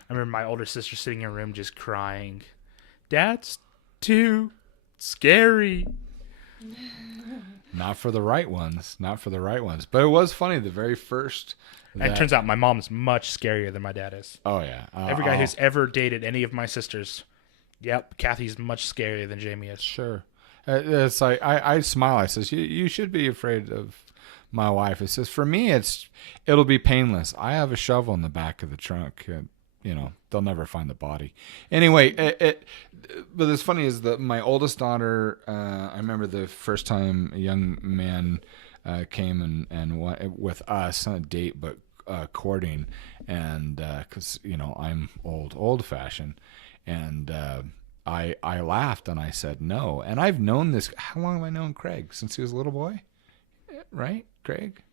remember my older sister sitting in a room just crying. Dad's too scary. Not for the right ones. Not for the right ones. But it was funny. The very first. And it turns out my mom's much scarier than my dad is. Oh, yeah. Every guy who's ever dated any of my sisters, yep, Kathy's much scarier than Jamie is. Sure. It's like, I smile. I says, you should be afraid of my wife. It says, for me, it'll be painless. I have a shovel in the back of the trunk. You know, they'll never find the body. Anyway, but it's funny is that my oldest daughter, I remember the first time a young man came and went with us, not a date, but courting. And because, you know, I'm old fashioned. And I laughed and I said no. And I've known this. How long have I known Craig? Since he was a little boy? Right, Craig?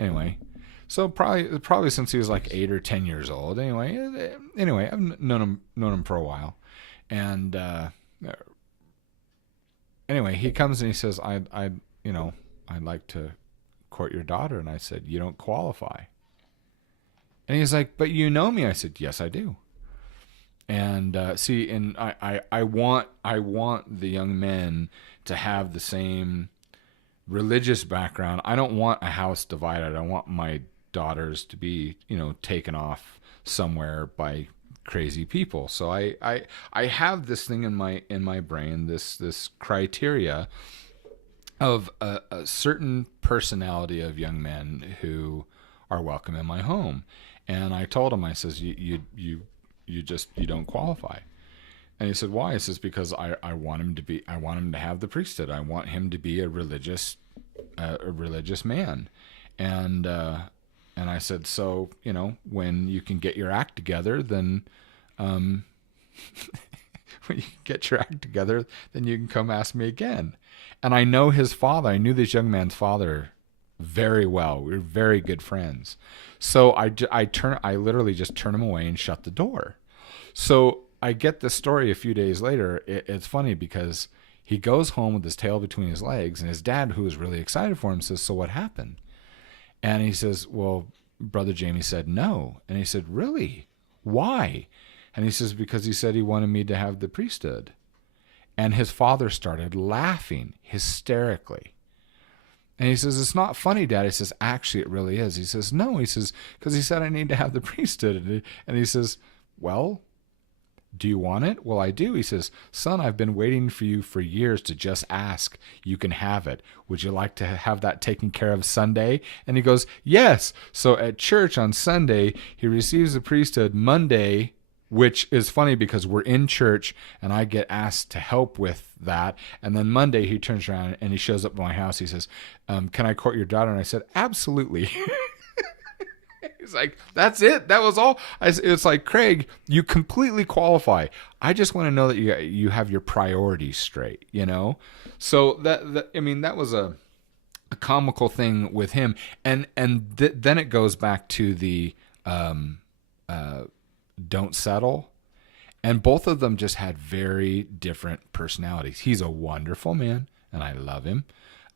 Anyway. So probably since he was like 8 or 10 years old. Anyway, I've known him for a while, and anyway, he comes and he says, I'd like to court your daughter, and I said, you don't qualify. And he's like, but you know me. I said, yes, I do. And see, and I want the young men to have the same religious background. I don't want a house divided. I want my daughters to be, you know, taken off somewhere by crazy people. So I have this thing in my brain, this criteria of a certain personality of young men who are welcome in my home. And I told him, I says, you don't qualify. And he said, why? He says, because I want him to have the priesthood. I want him to be a religious man. And I said, so, you know, when you can get your act together, then when you get your act together, then you can come ask me again. And I know his father. I knew this young man's father very well. We were very good friends. So I literally just turn him away and shut the door. So I get the story a few days later. It's funny because he goes home with his tail between his legs, and his dad, who was really excited for him, says, "So what happened?" And he says, "Well, Brother Jamie said no." And he said, "Really? Why?" And he says, "Because he said he wanted me to have the priesthood." And his father started laughing hysterically. And he says, "It's not funny, Dad." He says, "Actually, it really is." He says, "No." He says, "Because he said I need to have the priesthood." And he says, "Well, do you want it?" "Well, I do." He says, "Son, I've been waiting for you for years to just ask. You can have it. Would you like to have that taken care of Sunday?" And he goes, "Yes." So at church on Sunday, he receives the priesthood. Monday, which is funny because we're in church and I get asked to help with that. And then Monday he turns around and he shows up at my house. He says, "Can I court your daughter?" And I said, "Absolutely." He's like, "That's it? That was all?" It's like, "Craig, you completely qualify. I just want to know that you have your priorities straight, you know?" So that was a comical thing with him. And then it goes back to the don't settle. And both of them just had very different personalities. He's a wonderful man, and I love him.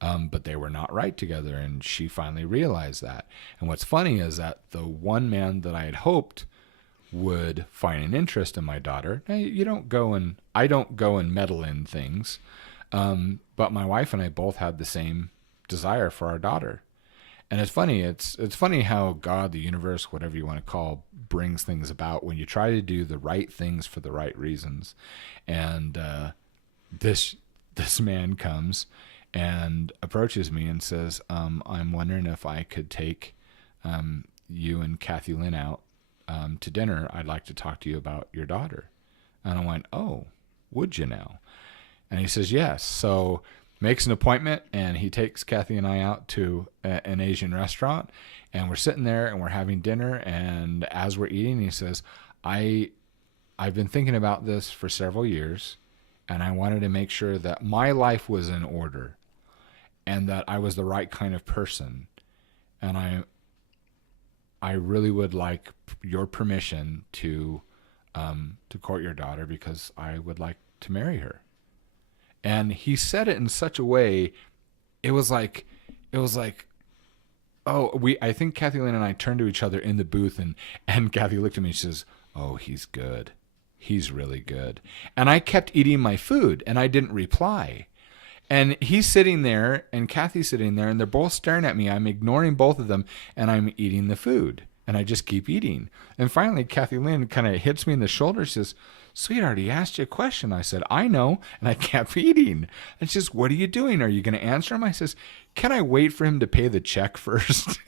But they were not right together, and she finally realized that. And what's funny is that the one man that I had hoped would find an interest in my daughter. Now, I don't go and meddle in things, but my wife and I both had the same desire for our daughter. And it's funny. It's funny how God, the universe, whatever you want to call, brings things about when you try to do the right things for the right reasons. And this man comes and approaches me and says, "I'm wondering if I could take you and Kathy Lynn out to dinner. I'd like to talk to you about your daughter." And I went, "Oh, would you now?" And he says, "Yes." So makes an appointment, and he takes Kathy and I out to an Asian restaurant, and we're sitting there and we're having dinner. And as we're eating, he says, I've been thinking about this for several years, and I wanted to make sure that my life was in order and that I was the right kind of person. And I really would like your permission to court your daughter because I would like to marry her." And he said it in such a way, it was like, I think Kathy Lynn and I turned to each other in the booth, and Kathy looked at me and she says, "Oh, he's good. He's really good." And I kept eating my food and I didn't reply. And he's sitting there and Kathy's sitting there and they're both staring at me. I'm ignoring both of them and I'm eating the food and I just keep eating. And finally, Kathy Lynn kind of hits me in the shoulder. She says, "Sweetheart, he asked you a question." I said, "I know." And I kept eating. And she says, "What are you doing? Are you going to answer him?" I says, "Can I wait for him to pay the check first?"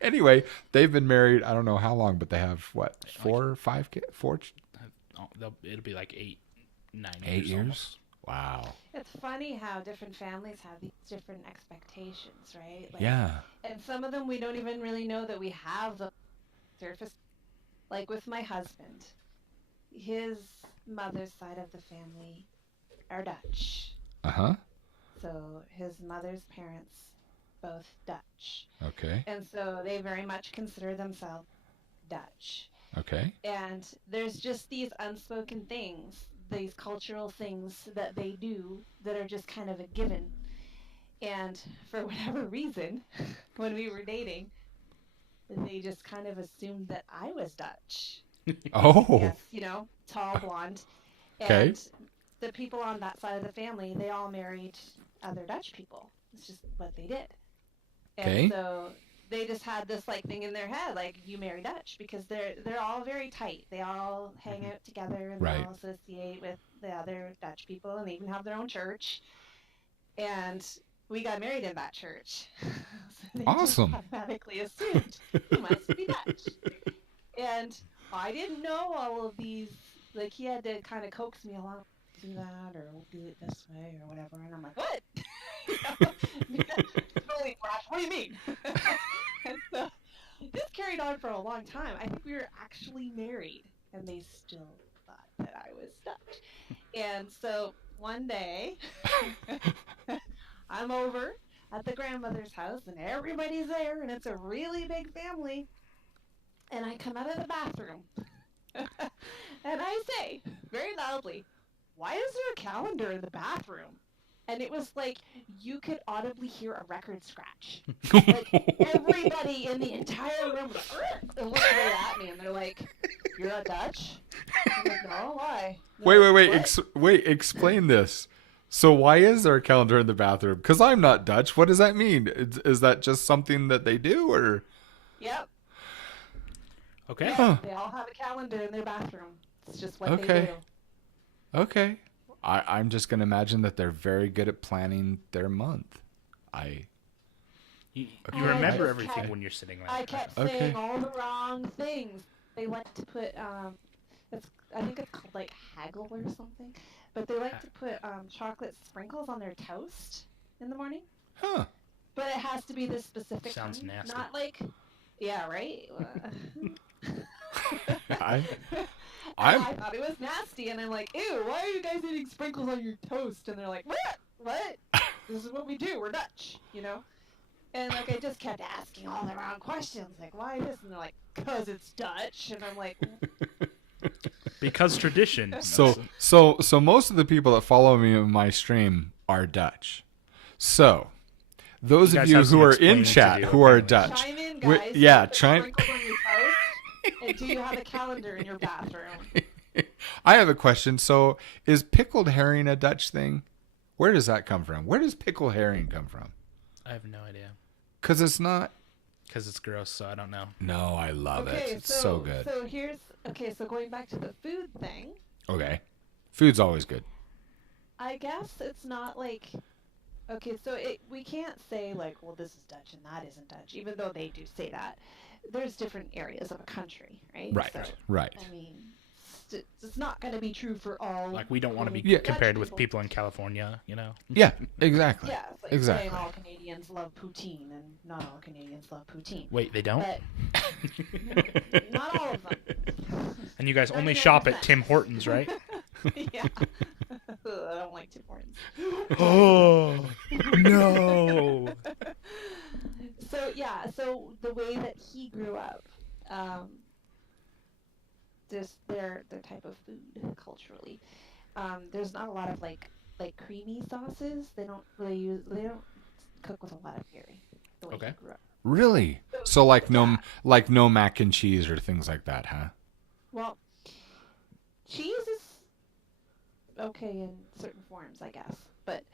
Anyway, they've been married, I don't know how long, but they have what, 4 or 5 kids? 4? It'll be like 8, 9 years. 8 years? Almost. Wow. It's funny how different families have these different expectations, right? Like, Yeah. and some of them we don't even really know that we have the surface. Like with my husband, his mother's side of the family are Dutch. Uh-huh. So his mother's parents, both Dutch. Okay. And so they very much consider themselves Dutch. Okay. And there's just these unspoken things, these cultural things that they do that are just kind of a given. And for whatever reason, when we were dating, they just kind of assumed that I was Dutch. Oh. Yes, tall, blonde. Okay. And the people on that side of the family, they all married other Dutch people. It's just what they did. Okay. And so they just had this thing in their head, like, you marry Dutch, because they're all very tight. They all hang out together and Right. they all associate with the other Dutch people, and they even have their own church. And we got married in that church. So they Awesome. just automatically assumed he must be Dutch. And I didn't know all of these. Like, he had to kind of coax me along. Do that, or we'll do it this way, or whatever. And I'm like, what? Totally flash. What do you mean? And so this carried on for a long time. I think we were actually married, and they still that I was Dutch. And so one day, I'm over at the grandmother's house, and everybody's there, and it's a really big family. And I come out of the bathroom, and I say very loudly, "Why is there a calendar in the bathroom?" And it was like you could audibly hear a record scratch. Like everybody in the entire room was like, and looked right at me, and they're like, "You're not Dutch?" I'm like, "No, why?" Wait, explain this. So why is there a calendar in the bathroom? Because I'm not Dutch. What does that mean? Is that just something that they do, or? Yep. Okay. Yep. Huh. They all have a calendar in their bathroom. It's just what Okay. they do. Okay. I'm just gonna imagine that they're very good at planning their month. You I remember just everything kept- when you're sitting I like kept Okay. saying all the wrong things. They like to put I think it's called like haggle or something, but they like to put chocolate sprinkles on their toast in the morning. Huh. But it has to be this specific Sounds kind, nasty. not like, yeah, right. I I thought it was nasty, and I'm like, ew, why are you guys eating sprinkles on your toast? And they're like, what? This is what we do. We're Dutch, you know. And like I just kept asking all the wrong questions, like why this? And they're like, 'cause it's Dutch. And I'm like, because tradition. So most of the people that follow me in my stream are Dutch. So those You of guys you have some who are in explaining to chat do, who are apparently. Dutch, chime in, we- guys. yeah, Put chime. sprinkles on your toast. And do you have a calendar in your bathroom? I have a question. So is pickled herring a Dutch thing? Where does that come from? Where does pickled herring come from? I have no idea. Because it's not. Because it's gross, so I don't know. No, I love it. Okay, It's so good. So going back to the food thing, Okay. Food's always good. I guess it's not like, okay, so we can't say like, well, this is Dutch and that isn't Dutch, even though they do say that. There's different areas of a country, right? Right. So, Right. I mean, it's not going to be true for all. Like, we don't want to be Yeah. compared Dutch with people in California, you know? Yeah, exactly. Yeah, it's like Exactly. saying all Canadians love poutine and not all Canadians love poutine. Wait, they don't? But not all of them. And you guys only shop at 99%. Tim Hortons, right? Yeah. Ugh, I don't like Tim Hortons. Oh, no. So the way that he grew up, just their type of food culturally, there's not a lot of like creamy sauces. They don't cook with a lot of dairy. The way Okay. he grew up. Really? So like no mac and cheese or things like that, huh? Well, cheese is okay in certain forms, I guess. But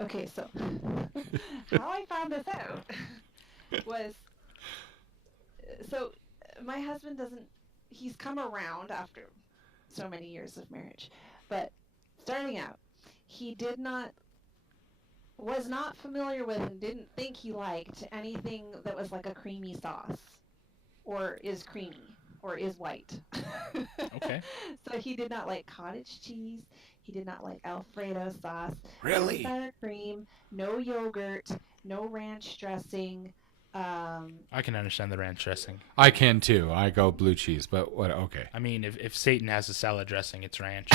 okay, so how I found this out was so my husband he's come around after so many years of marriage, but starting out, he was not familiar with and didn't think he liked anything that was like a creamy sauce or is creamy or is white. Okay. So he did not like cottage cheese. He did not like Alfredo sauce. Really? No sour cream, no yogurt, no ranch dressing. I can understand the ranch dressing. I can too. I go blue cheese, but what? Okay. I mean, if Satan has a salad dressing, it's ranch.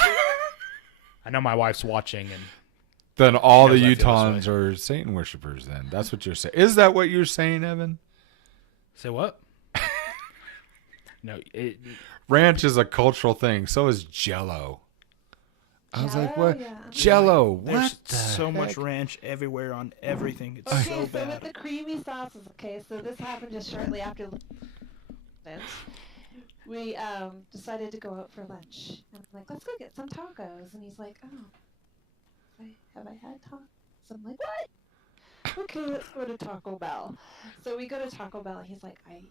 I know my wife's watching, and Then all the Knows I feel Utahns this are Satan worshippers. Then that's what you're saying. Is that what you're saying, Evan? say what? No, Ranch is a cultural thing. So is Jello. I was like, Jello, what? yeah. Jello? There's What the so much heck? ranch everywhere on everything. It's Okay, so so with bad. the creamy sauces, okay, so this happened just shortly after lunch. We decided to go out for lunch. And I'm like, let's go get some tacos. And he's like, oh, have I had tacos? I'm like, what? Okay, let's go to Taco Bell. So we go to Taco Bell, and he's like, I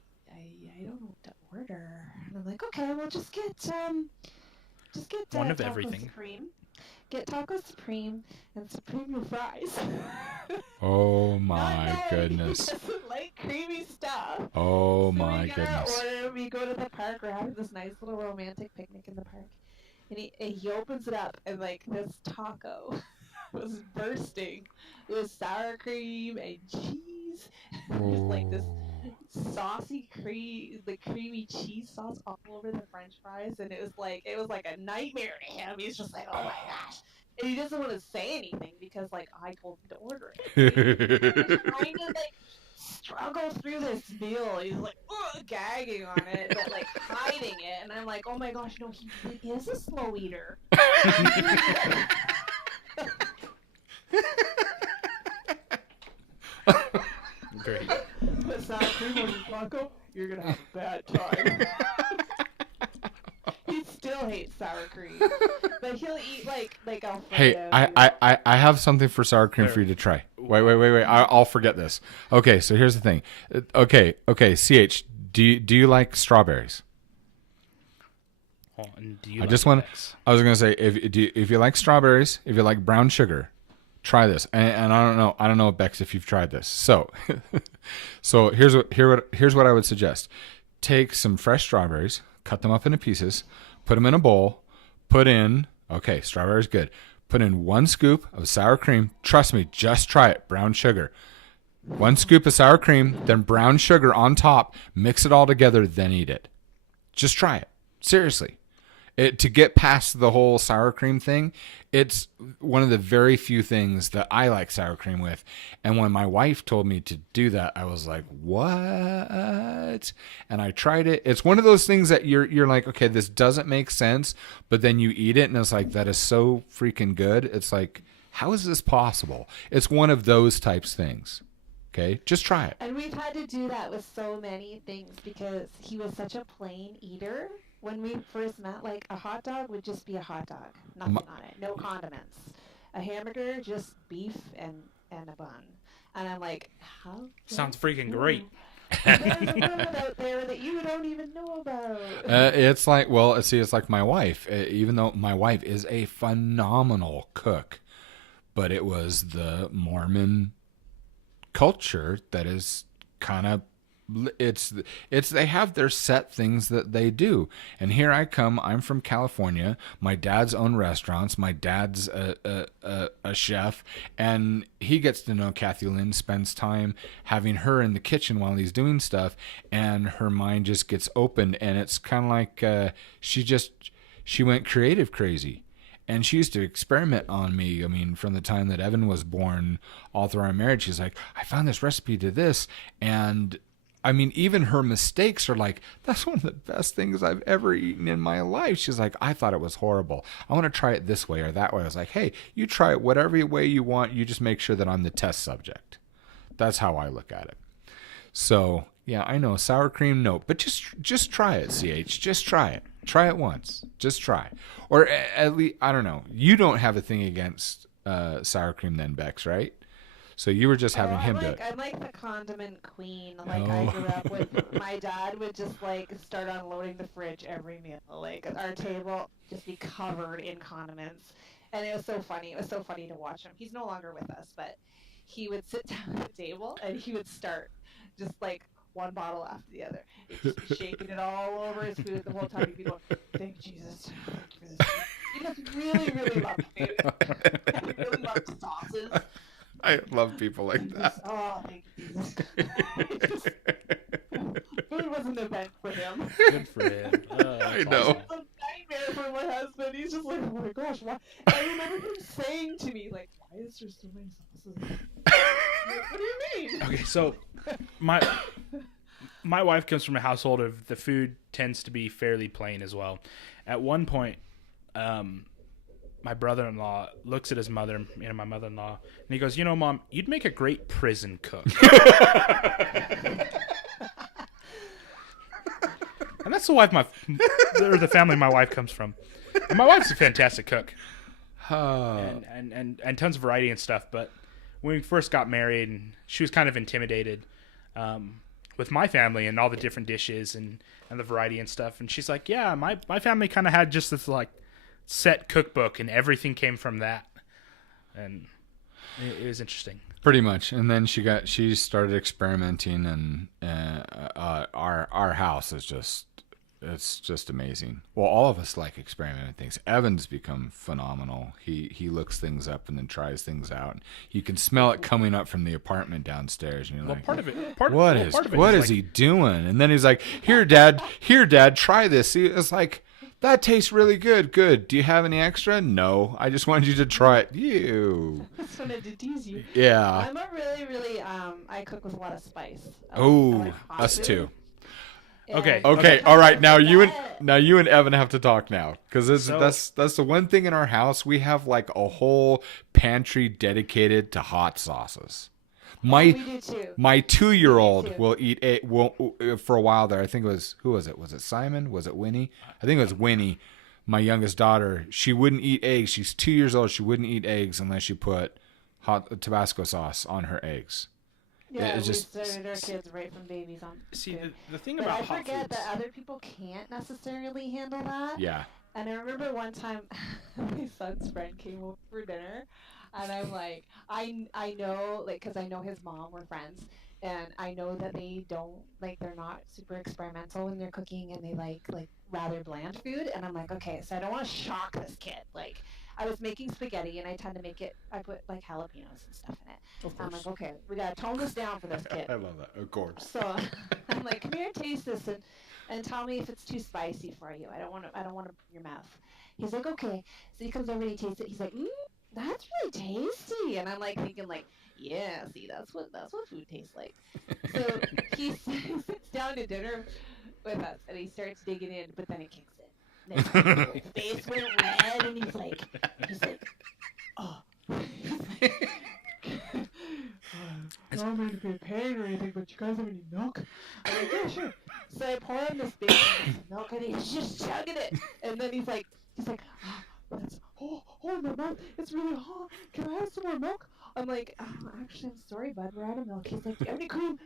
don't know what to order. And I'm like, okay, well, just get One of Taco everything. Supreme. Get Taco Supreme and Supreme your fries. Oh Not my knowing he goodness. doesn't like creamy stuff. Oh So my we get goodness. our order, we go to the park, we're having this nice little romantic picnic in the park. And he opens it up, and like this taco was bursting with sour cream and cheese. It was like this the creamy cheese sauce all over the French fries, and it was like a nightmare to him. He's just like, oh my gosh, and he doesn't want to say anything because like I told him to order it. He's trying to like struggle through this meal. He's like gagging on it, but like hiding it, and I'm like, oh my gosh, no, he really is a slow eater. Great. Put sour cream on your taco, you're gonna have a bad time. He still hates sour cream, but he'll eat like Alfredo. Hey, I have something for sour cream for you to try. Wait. I'll forget this. Okay, so here's the thing. Okay. CH, do you like strawberries? Oh, and do you I like just want. Bex? I was gonna say if you like strawberries, if you like brown sugar, try this. And I don't know, Bex, if you've tried this. So, here's what I would suggest. Take some fresh strawberries, cut them up into pieces, put them in a bowl, strawberries good. Put in 1 scoop of sour cream. Trust me, just try it. Brown sugar. 1 scoop of sour cream, then brown sugar on top. Mix it all together, then eat it. Just try it. Seriously. To get past the whole sour cream thing, it's one of the very few things that I like sour cream with. And when my wife told me to do that, I was like, what? And I tried it. It's one of those things that you're like, okay, this doesn't make sense. But then you eat it and it's like, that is so freaking good. It's like, how is this possible? It's one of those types things. Okay, just try it. And we've had to do that with so many things because he was such a plain eater. When we first met, like a hot dog would just be a hot dog, nothing on it, no condiments. A hamburger, just beef and a bun. And I'm like, how? Sounds freaking great. There's a woman out there that you don't even know about. It's like, well, see, it's like my wife. Even though my wife is a phenomenal cook, but it was the Mormon culture that is kind of. It's they have their set things that they do, and here I come. I'm from California. My dad's own restaurants. My dad's a chef, and he gets to know Kathy Lynn. Spends time having her in the kitchen while he's doing stuff, and her mind just gets opened, and it's kind of like she went creative crazy. And she used to experiment on me. I mean, from the time that Evan was born, all through our marriage, she's like, I found this recipe to this, and I mean, even her mistakes are like, that's one of the best things I've ever eaten in my life. She's like, I thought it was horrible. I want to try it this way or that way. I was like, hey, you try it whatever way you want. You just make sure that I'm the test subject. That's how I look at it. So, yeah, I know, sour cream, no. But just try it, CH. Just try it. Try it once. Just try. Or at least, I don't know. You don't have a thing against sour cream then, Bex, right? So you were just having him do it. I'm like the condiment queen. Like I grew up with my dad would just like start unloading the fridge every meal. Like our table just be covered in condiments. And it was so funny. It was so funny to watch him. He's no longer with us, but he would sit down at the table and he would start just like one bottle after the other. He'd just be shaking it all over his food the whole time. He'd be going, thank Jesus. He just really, really loved food. He really loved sauces. I love people like that. Oh, thank you, Jesus. Food was an event for him. Good for him. I know. It's a nightmare for my husband. He's just like, oh my gosh, why? I remember him saying to me, like, why is there so many sauces? Like, what do you mean? Okay, so my wife comes from a household of the food tends to be fairly plain as well. At one point, my brother-in-law looks at his mother, my mother-in-law, and he goes, Mom, you'd make a great prison cook. And that's the family my wife comes from. And my wife's a fantastic cook. And tons of variety and stuff. But when we first got married, and she was kind of intimidated with my family and all the different dishes and the variety and stuff. And she's like, yeah, my family kind of had just this like set cookbook and everything came from that. And it was interesting. Pretty much. And then she started experimenting, and our house is just It's just amazing. Well, all of us like experimenting things. Evan's become phenomenal. He looks things up and then tries things out. You can smell it coming up from the apartment downstairs, and you're Well, like, part of it. what is he doing? And then he's like, here, Dad, try this. It's like, that tastes really good. Good. Do you have any extra? No. I just wanted you to try it. You. Just wanted to tease you. Yeah. I'm a really, I cook with a lot of spice. I Oh, like hot us food. too. Okay. Okay. All right. Now you and Evan have to talk now, because So- that's the one thing in our house. We have like a whole pantry dedicated to hot sauces. We do too. My 2-year-old too. will eat for a while there. I think it was, who was it? Was it Simon? Was it Winnie? I think it was Winnie. My youngest daughter. She wouldn't eat eggs. She's 2 years old. She wouldn't eat eggs unless you put hot Tabasco sauce on her eggs. Yeah, it's we just- started our kids right from babies on. See, food. the thing But about I hot forget foods. that other people can't necessarily handle that. Yeah. And I remember one time my son's friend came over for dinner, and I'm like, I know, like, because I know his mom, we're friends, and I know that they don't, like, they're not super experimental when they're cooking, and they like rather bland food. And I'm like, okay, so I don't want to shock this kid. Like, I was making spaghetti, and I tend to make it, I put like jalapenos and stuff in it. Of I'm course. like, okay, we gotta tone this down for this kid. I love that. Of course. So I'm like, come here, taste this, and tell me if it's too spicy for you. I don't want to burn your mouth. He's like, okay. So he comes over and he tastes it. He's like, that's really tasty. And I'm like thinking, like, yeah, see, that's what food tastes like. So he sits down to dinner with us and he starts digging in, but then it kicks in. And his face went red, and he's like, oh. I don't mean to be a pain or anything, but you guys have any milk? I'm like, yeah, sure. So I pour him this big glass of milk, and he's just chugging it. And then he's like, that's, oh, my mouth, it's really hot. Can I have some more milk? I'm like, actually, I'm sorry, bud, we're out of milk. He's like, do you have any cream?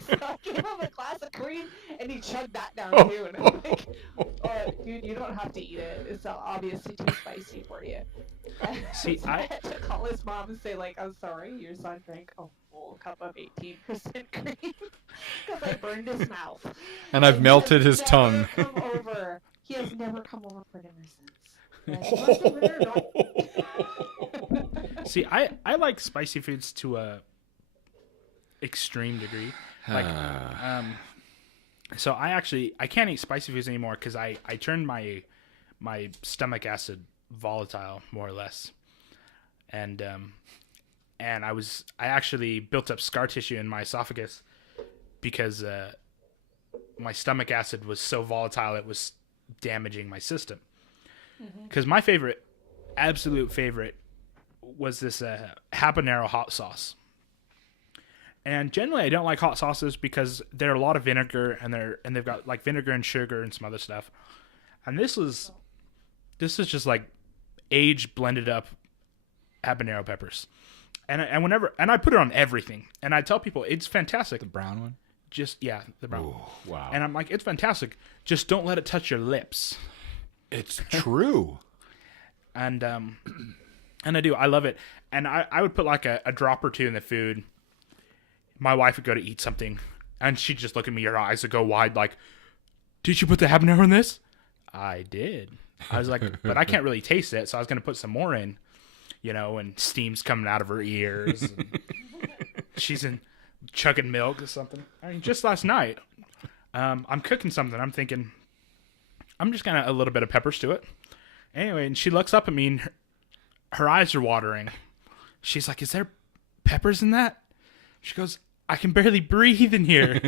So I gave him a glass of cream, and he chugged that down too. And I'm like, dude, you don't have to eat it. It's obviously too spicy for you. See, So I had to call his mom and say, like, I'm sorry, your son drank a full cup of 18% cream because I burned his mouth. And I've melted his tongue. He has never come over for dinner since. And he must have heard it. See, I like spicy foods to a extreme degree. Like, so I can't eat spicy foods anymore because I turned my stomach acid volatile, more or less, and I actually built up scar tissue in my esophagus because my stomach acid was so volatile it was damaging my system. Because my absolute favorite was this habanero hot sauce. And generally, I don't like hot sauces because they're a lot of vinegar, and they've got like vinegar and sugar and some other stuff. And this is just like aged blended up habanero peppers, and I put it on everything, and I tell people it's fantastic. The brown one? The brown. Ooh, wow. And I'm like, it's fantastic. Just don't let it touch your lips. It's true. And I do. I love it. And I would put like a drop or two in the food. My wife would go to eat something, and she'd just look at me. Her eyes would go wide, like, "Did you put the habanero in this?" I did. I was like, but I can't really taste it, so I was going to put some more in, and steam's coming out of her ears. And she's chugging milk or something. I mean, just last night, I'm cooking something. I'm thinking, I'm just going to add a little bit of peppers to it. Anyway, and she looks up at me, and her eyes are watering. She's like, "Is there peppers in that?" She goes, "I can barely breathe in here."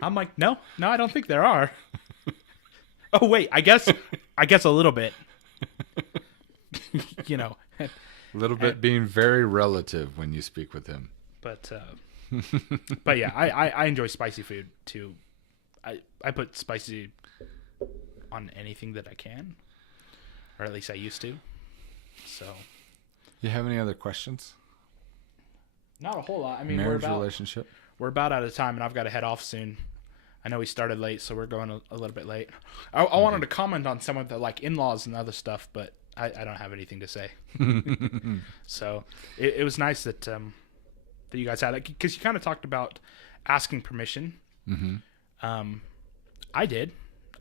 I'm like, no, I don't think there are. Oh wait, I guess a little bit. A little bit being very relative when you speak with him. But yeah, I enjoy spicy food too. I put spicy on anything that I can, or at least I used to. So, You have any other questions? not a whole lot. I mean, Marriage relationship? we're about out of time, and I've got to head off soon. I know we started late, so we're going a little bit late. I wanted to comment on some of the like in-laws and other stuff, but I don't have anything to say. So it was nice that you guys had it, because you kind of talked about asking permission. Mm-hmm. I did.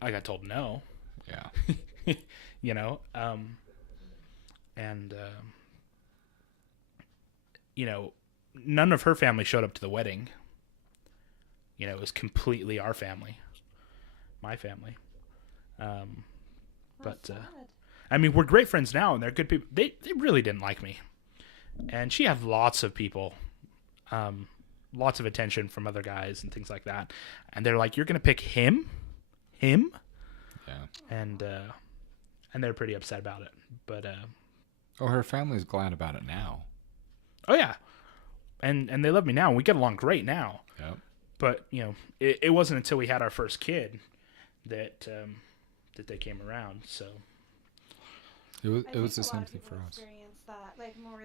I got told no. Yeah. You know, and you know, none of her family showed up to the wedding. You know, it was completely our family, my family. But sad. I mean, we're great friends now, and they're good people. They really didn't like me, and she had lots of people, lots of attention from other guys and things like that. And they're like, "You're gonna pick him?" Yeah, and they're pretty upset about it. But Oh, her family's glad about it now. oh yeah, and they love me now. We get along great now. Yep. But you know, it wasn't until we had our first kid that that they came around. So It was I the think a same lot of thing people for us. experience that, like, more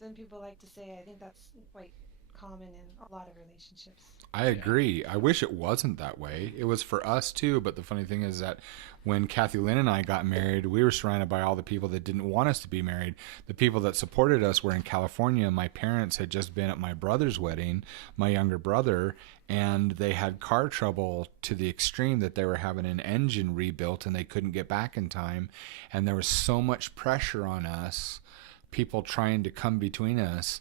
than people like to say. I think that's quite common in a lot of relationships. I agree. I wish it wasn't that way. It was for us too, but the funny thing is that when Kathy Lynn and I got married, we were surrounded by all the people that didn't want us to be married. The people that supported us were in California. My parents had just been at my brother's wedding, my younger brother, and they had car trouble to the extreme that they were having an engine rebuilt and they couldn't get back in time. And there was so much pressure on us, people trying to come between us.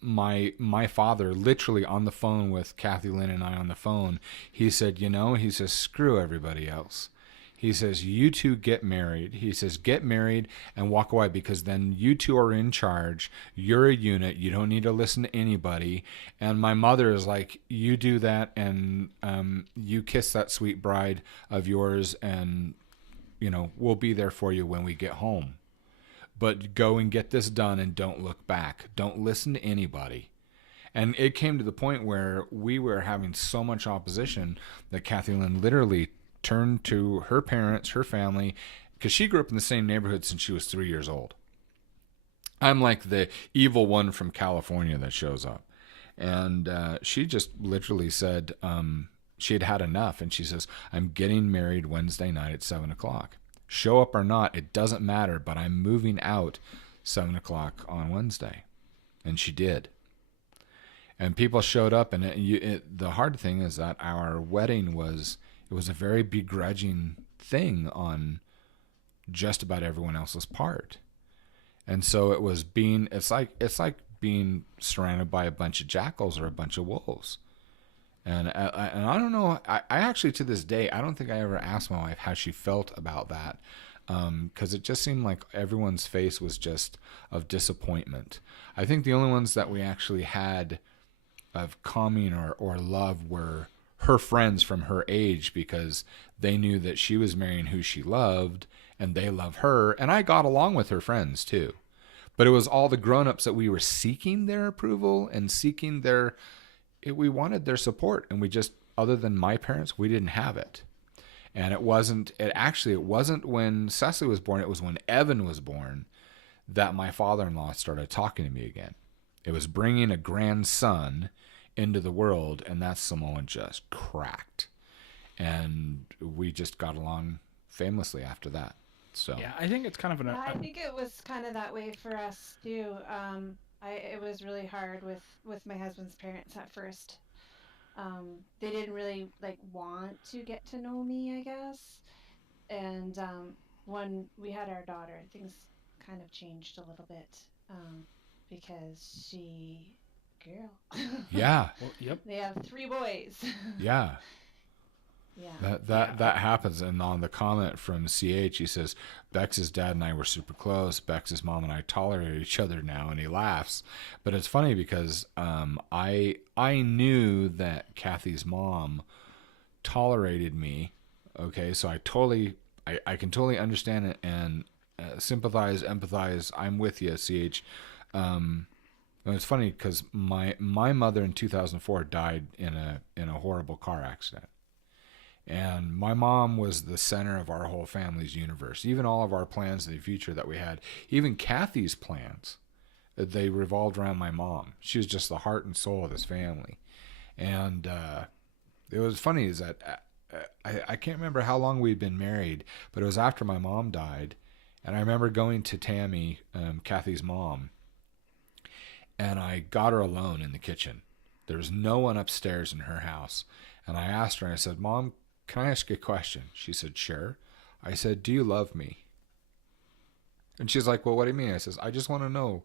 My father, literally on the phone with Kathy Lynn and I on the phone, he said, he says, screw everybody else. He says, you two get married. He says, get married and walk away, because then you two are in charge. You're a unit. You don't need to listen to anybody. And my mother is like, you do that, and you kiss that sweet bride of yours, and we'll be there for you when we get home. But go and get this done and don't look back. Don't listen to anybody. And it came to the point where we were having so much opposition that Kathy Lynn literally turned to her parents, her family, because she grew up in the same neighborhood since she was 3 years old. I'm like the evil one from California that shows up. And she just literally said she had had enough. And she says, I'm getting married Wednesday night at 7 o'clock. Show up or not, it doesn't matter, but I'm moving out 7 o'clock on Wednesday. And she did. And people showed up, and the hard thing is that our wedding was a very begrudging thing on just about everyone else's part. And so it's like being surrounded by a bunch of jackals or a bunch of wolves. And I don't know. I actually, to this day, I don't think I ever asked my wife how she felt about that, because it just seemed like everyone's face was just of disappointment. I think the only ones that we actually had of calming or love were her friends from her age, because they knew that she was marrying who she loved, and they love her, and I got along with her friends too. But it was all the grown-ups that we were seeking their approval and seeking we wanted their support, and we just, other than my parents, we didn't have it. And it wasn't when Cecily was born, it was when Evan was born that my father-in-law started talking to me again. It was bringing a grandson into the world, and that Samoan just cracked. And we just got along famously after that. So yeah, I think it's kind of I think it was kind of that way for us too. It was really hard with my husband's parents at first. They didn't really want to get to know me, I guess. And when we had our daughter, things kind of changed a little bit, because girl. Yeah. Well, yep. They have 3 boys. Yeah. Yeah. That happens. And on the comment from CH, he says, Bex's dad and I were super close. Bex's mom and I tolerate each other now, and he laughs. But it's funny because I knew that Kathy's mom tolerated me. Okay, so I can totally understand it and sympathize, empathize. I'm with you, CH. And it's funny because my mother in 2004 died in a horrible car accident. And my mom was the center of our whole family's universe. Even all of our plans in the future that we had, even Kathy's plans, they revolved around my mom. She was just the heart and soul of this family. And it was funny is that I can't remember how long we'd been married, but it was after my mom died. And I remember going to Tammy, Kathy's mom, and I got her alone in the kitchen. There was no one upstairs in her house. And I asked her, and I said, Mom, can I ask you a question? She said, sure. I said, do you love me? And she's like, well, what do you mean? I says, I just want to know,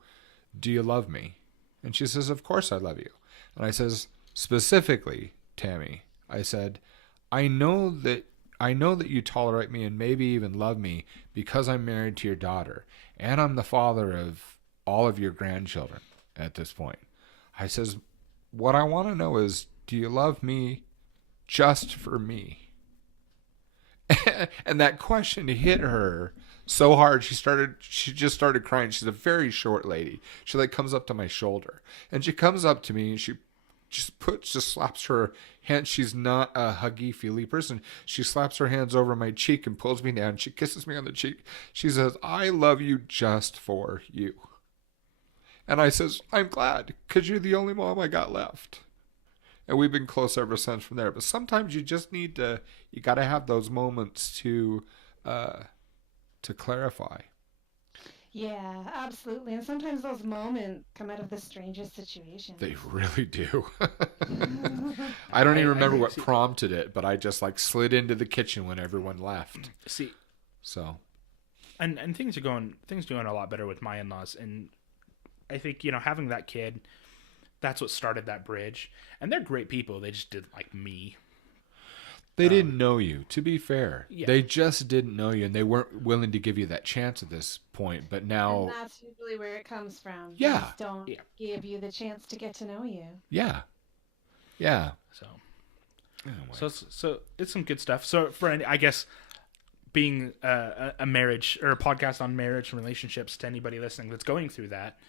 do you love me? And she says, of course I love you. And I says, specifically, Tammy, I said, I know that you tolerate me and maybe even love me because I'm married to your daughter and I'm the father of all of your grandchildren at this point. I says, what I want to know is, do you love me just for me? And that question hit her so hard she just started crying. She's a very short lady. She like comes up to my shoulder, and she comes up to me and she just slaps her hand. She's not a huggy feely person. She slaps her hands over my cheek and pulls me down. She kisses me on the cheek. She says, I love you just for you. And I says, I'm glad, because you're the only mom I got left. And we've been close ever since from there. But sometimes you just you got to have those moments to clarify. Yeah, absolutely. And sometimes those moments come out of the strangest situations. They really do. I don't even remember what prompted it, but I just like slid into the kitchen when everyone left. See, so, and things are going a lot better with my in-laws, and I think having that kid, that's what started that bridge. And they're great people. They just didn't like me. They didn't know you, to be fair. Yeah. They just didn't know you, and they weren't willing to give you that chance at this point. But now... And that's usually where it comes from. Yeah. They just don't give you the chance to get to know you. Yeah. Yeah. So, anyway. so it's some good stuff. So, I guess, being a marriage, or a podcast on marriage and relationships, to anybody listening that's going through that,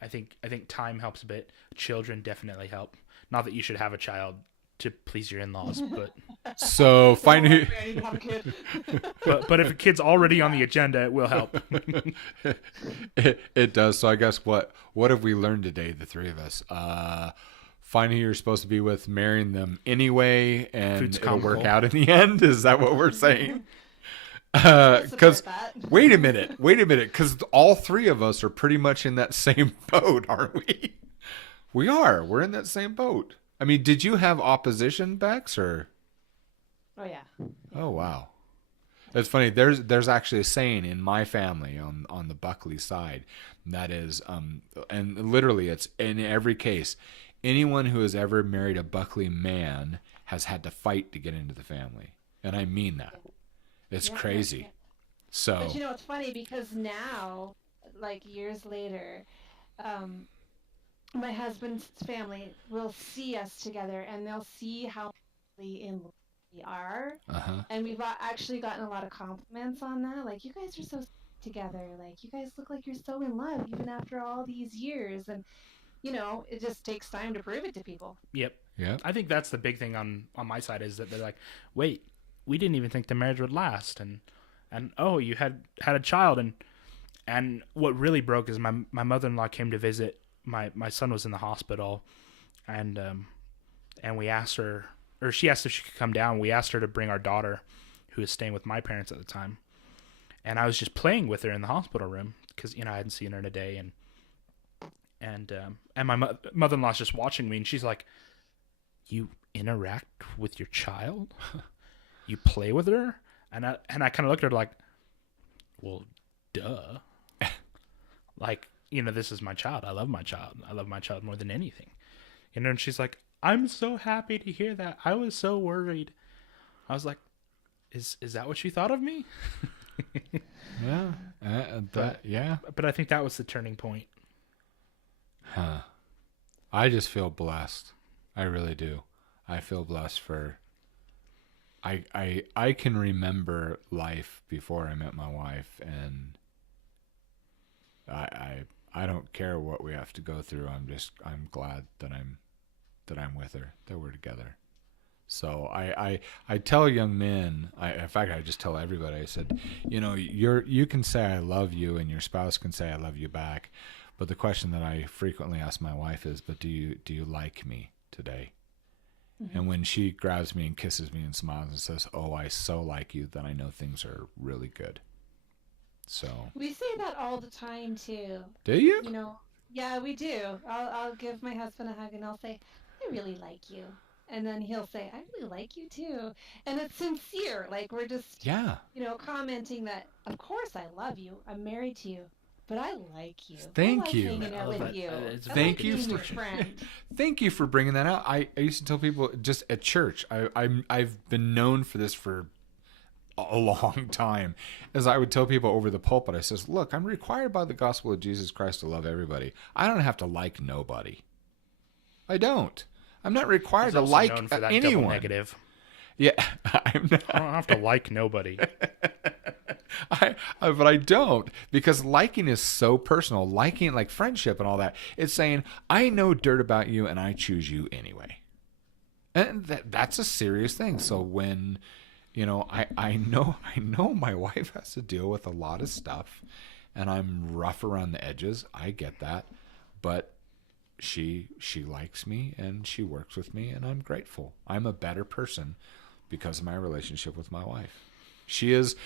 I think time helps a bit. Children definitely help. Not that you should have a child to please your in-laws, but so find who. but if a kid's already on the agenda, it will help. It does. So I guess what have we learned today, the three of us? Find who you're supposed to be with, marrying them anyway, and it'll work out in the end. Is that what we're saying? Because wait a minute, because all three of us are pretty much in that same boat, aren't we? We are. We're in that same boat. I mean, did you have opposition, Bex, or? Oh yeah. Oh wow, it's funny. There's actually a saying in my family on the Buckley side that is, and literally it's in every case, anyone who has ever married a Buckley man has had to fight to get into the family, and I mean that. It's crazy. Yeah. So. But it's funny because now, like years later, my husband's family will see us together, and they'll see how in love we are. Uh-huh. And we've actually gotten a lot of compliments on that. Like, you guys are so together. Like, you guys look like you're so in love even after all these years. And it just takes time to prove it to people. Yep. Yeah. I think that's the big thing on my side, is that they're like, wait, we didn't even think the marriage would last, and oh, you had a child, and what really broke is my mother-in-law came to visit. My son was in the hospital, and we asked her, or she asked if she could come down. We asked her to bring our daughter, who was staying with my parents at the time, and I was just playing with her in the hospital room because I hadn't seen her in a day, and my mother-in-law's just watching me, and she's like, "You interact with your child? You play with her?" And I kind of looked at her like, "Well, duh." Like, this is my child. I love my child. I love my child more than anything. And she's like, "I'm so happy to hear that. I was so worried." I was like, "Is that what you thought of me?" Yeah. Yeah. But I think that was the turning point. Huh. I just feel blessed. I really do. I feel blessed for. I can remember life before I met my wife, and I don't care what we have to go through. I'm glad that I'm with her, that we're together. So I tell young men, in fact I just tell everybody, I said, you can say I love you, and your spouse can say I love you back, but the question that I frequently ask my wife is, but do you like me today? Mm-hmm. And when she grabs me and kisses me and smiles and says, "Oh, I so like you," then I know things are really good. So we say that all the time too. Do you? Yeah, we do. I'll give my husband a hug and I'll say, "I really like you," and then he'll say, I really like you too. And it's sincere. Like, we're just, Yeah. commenting that, of course I love you. I'm married to you. But I like you. Thank I like you. hanging out I love with that. you. It's I Thank like you being for- your friend. Thank you for bringing that out. I used to tell people just at church. I've been known for this for a long time. As I would tell people over the pulpit, I says, look, I'm required by the gospel of Jesus Christ to love everybody. I don't have to like nobody. I don't. I'm not required He's to also like known for that double anyone. negative. Yeah, I'm not. I don't have to like nobody. But I don't, because liking is so personal. Liking, like friendship and all that, it's saying I know dirt about you and I choose you anyway, and that's a serious thing. So when I know my wife has to deal with a lot of stuff, and I'm rough around the edges. I get that, but she likes me and she works with me, and I'm grateful. I'm a better person because of my relationship with my wife. She is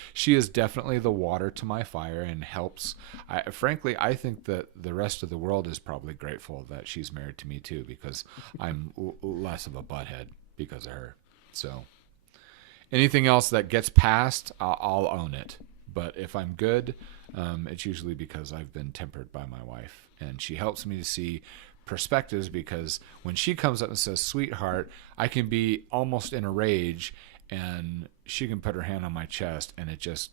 definitely the water to my fire and helps. Frankly, I think that the rest of the world is probably grateful that she's married to me too, because I'm less of a butthead because of her. So anything else that gets past, I'll own it. But if I'm good, it's usually because I've been tempered by my wife, and she helps me to see perspectives, because when she comes up and says sweetheart, I can be almost in a rage, and she can put her hand on my chest, and it just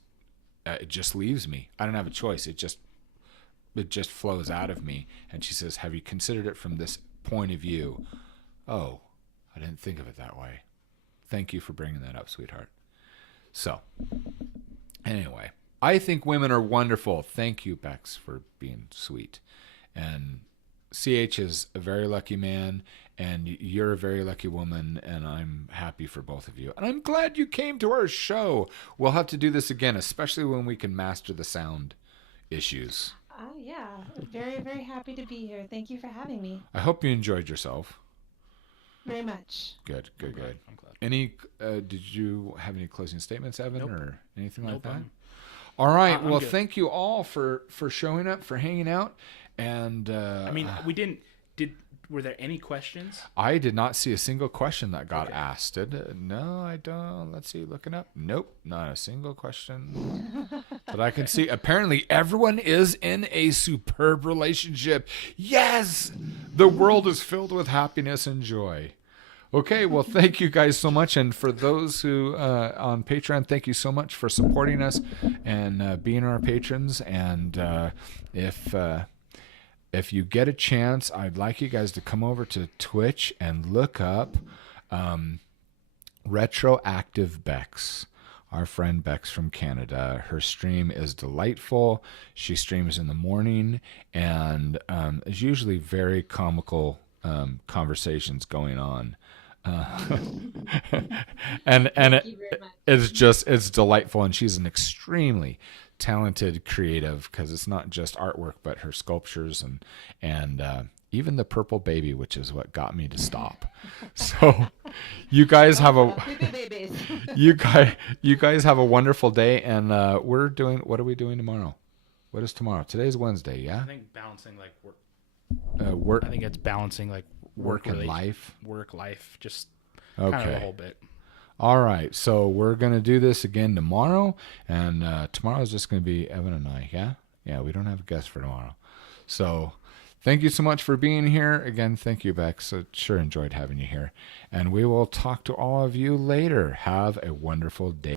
leaves me. I don't have a choice. It just flows out of me. And she says, have you considered it from this point of view? Oh, I didn't think of it that way. Thank you for bringing that up, sweetheart. So anyway, I think women are wonderful. Thank you, Bex, for being sweet. And CH is a very lucky man, and you're a very lucky woman, and I'm happy for both of you. And I'm glad you came to our show. We'll have to do this again, especially when we can master the sound issues. Yeah, very, very happy to be here. Thank you for having me. I hope you enjoyed yourself. Very much. Good. I'm glad. Any? Did you have any closing statements, Evan, Nope. or anything like Nope, that? I'm- All right. I'm Well, good. thank you all for showing up, for hanging out, and I mean, we didn't. Were there any questions? I did not see a single question that got Okay. asked. No, I don't. Let's see. Looking up. Nope, not a single question that I can see. Apparently, everyone is in a superb relationship. Yes, the world is filled with happiness and joy. Okay, well, thank you guys so much. And for those who on Patreon, thank you so much for supporting us and being our patrons. And if you get a chance, I'd like you guys to come over to Twitch and look up Retroactivebex. Our friend Bex from Canada. Her stream is delightful. She streams in the morning, and is usually very comical conversations going on. And Thank you very much. it's delightful, and she's an extremely talented creative, because it's not just artwork but her sculptures and even the purple baby, which is what got me to stop. So you guys have Baby babies. you guys have a wonderful day, and what are we doing tomorrow? What is tomorrow? Today's Wednesday, yeah? I think balancing like work. Work I think it's balancing like work and life. work life, just kind of Okay. the whole bit. All right, so we're going to do this again tomorrow, and tomorrow is just going to be Evan and I, yeah? Yeah, we don't have a guest for tomorrow. So thank you so much for being here. Again, thank you, Bex. I sure enjoyed having you here. And we will talk to all of you later. Have a wonderful day.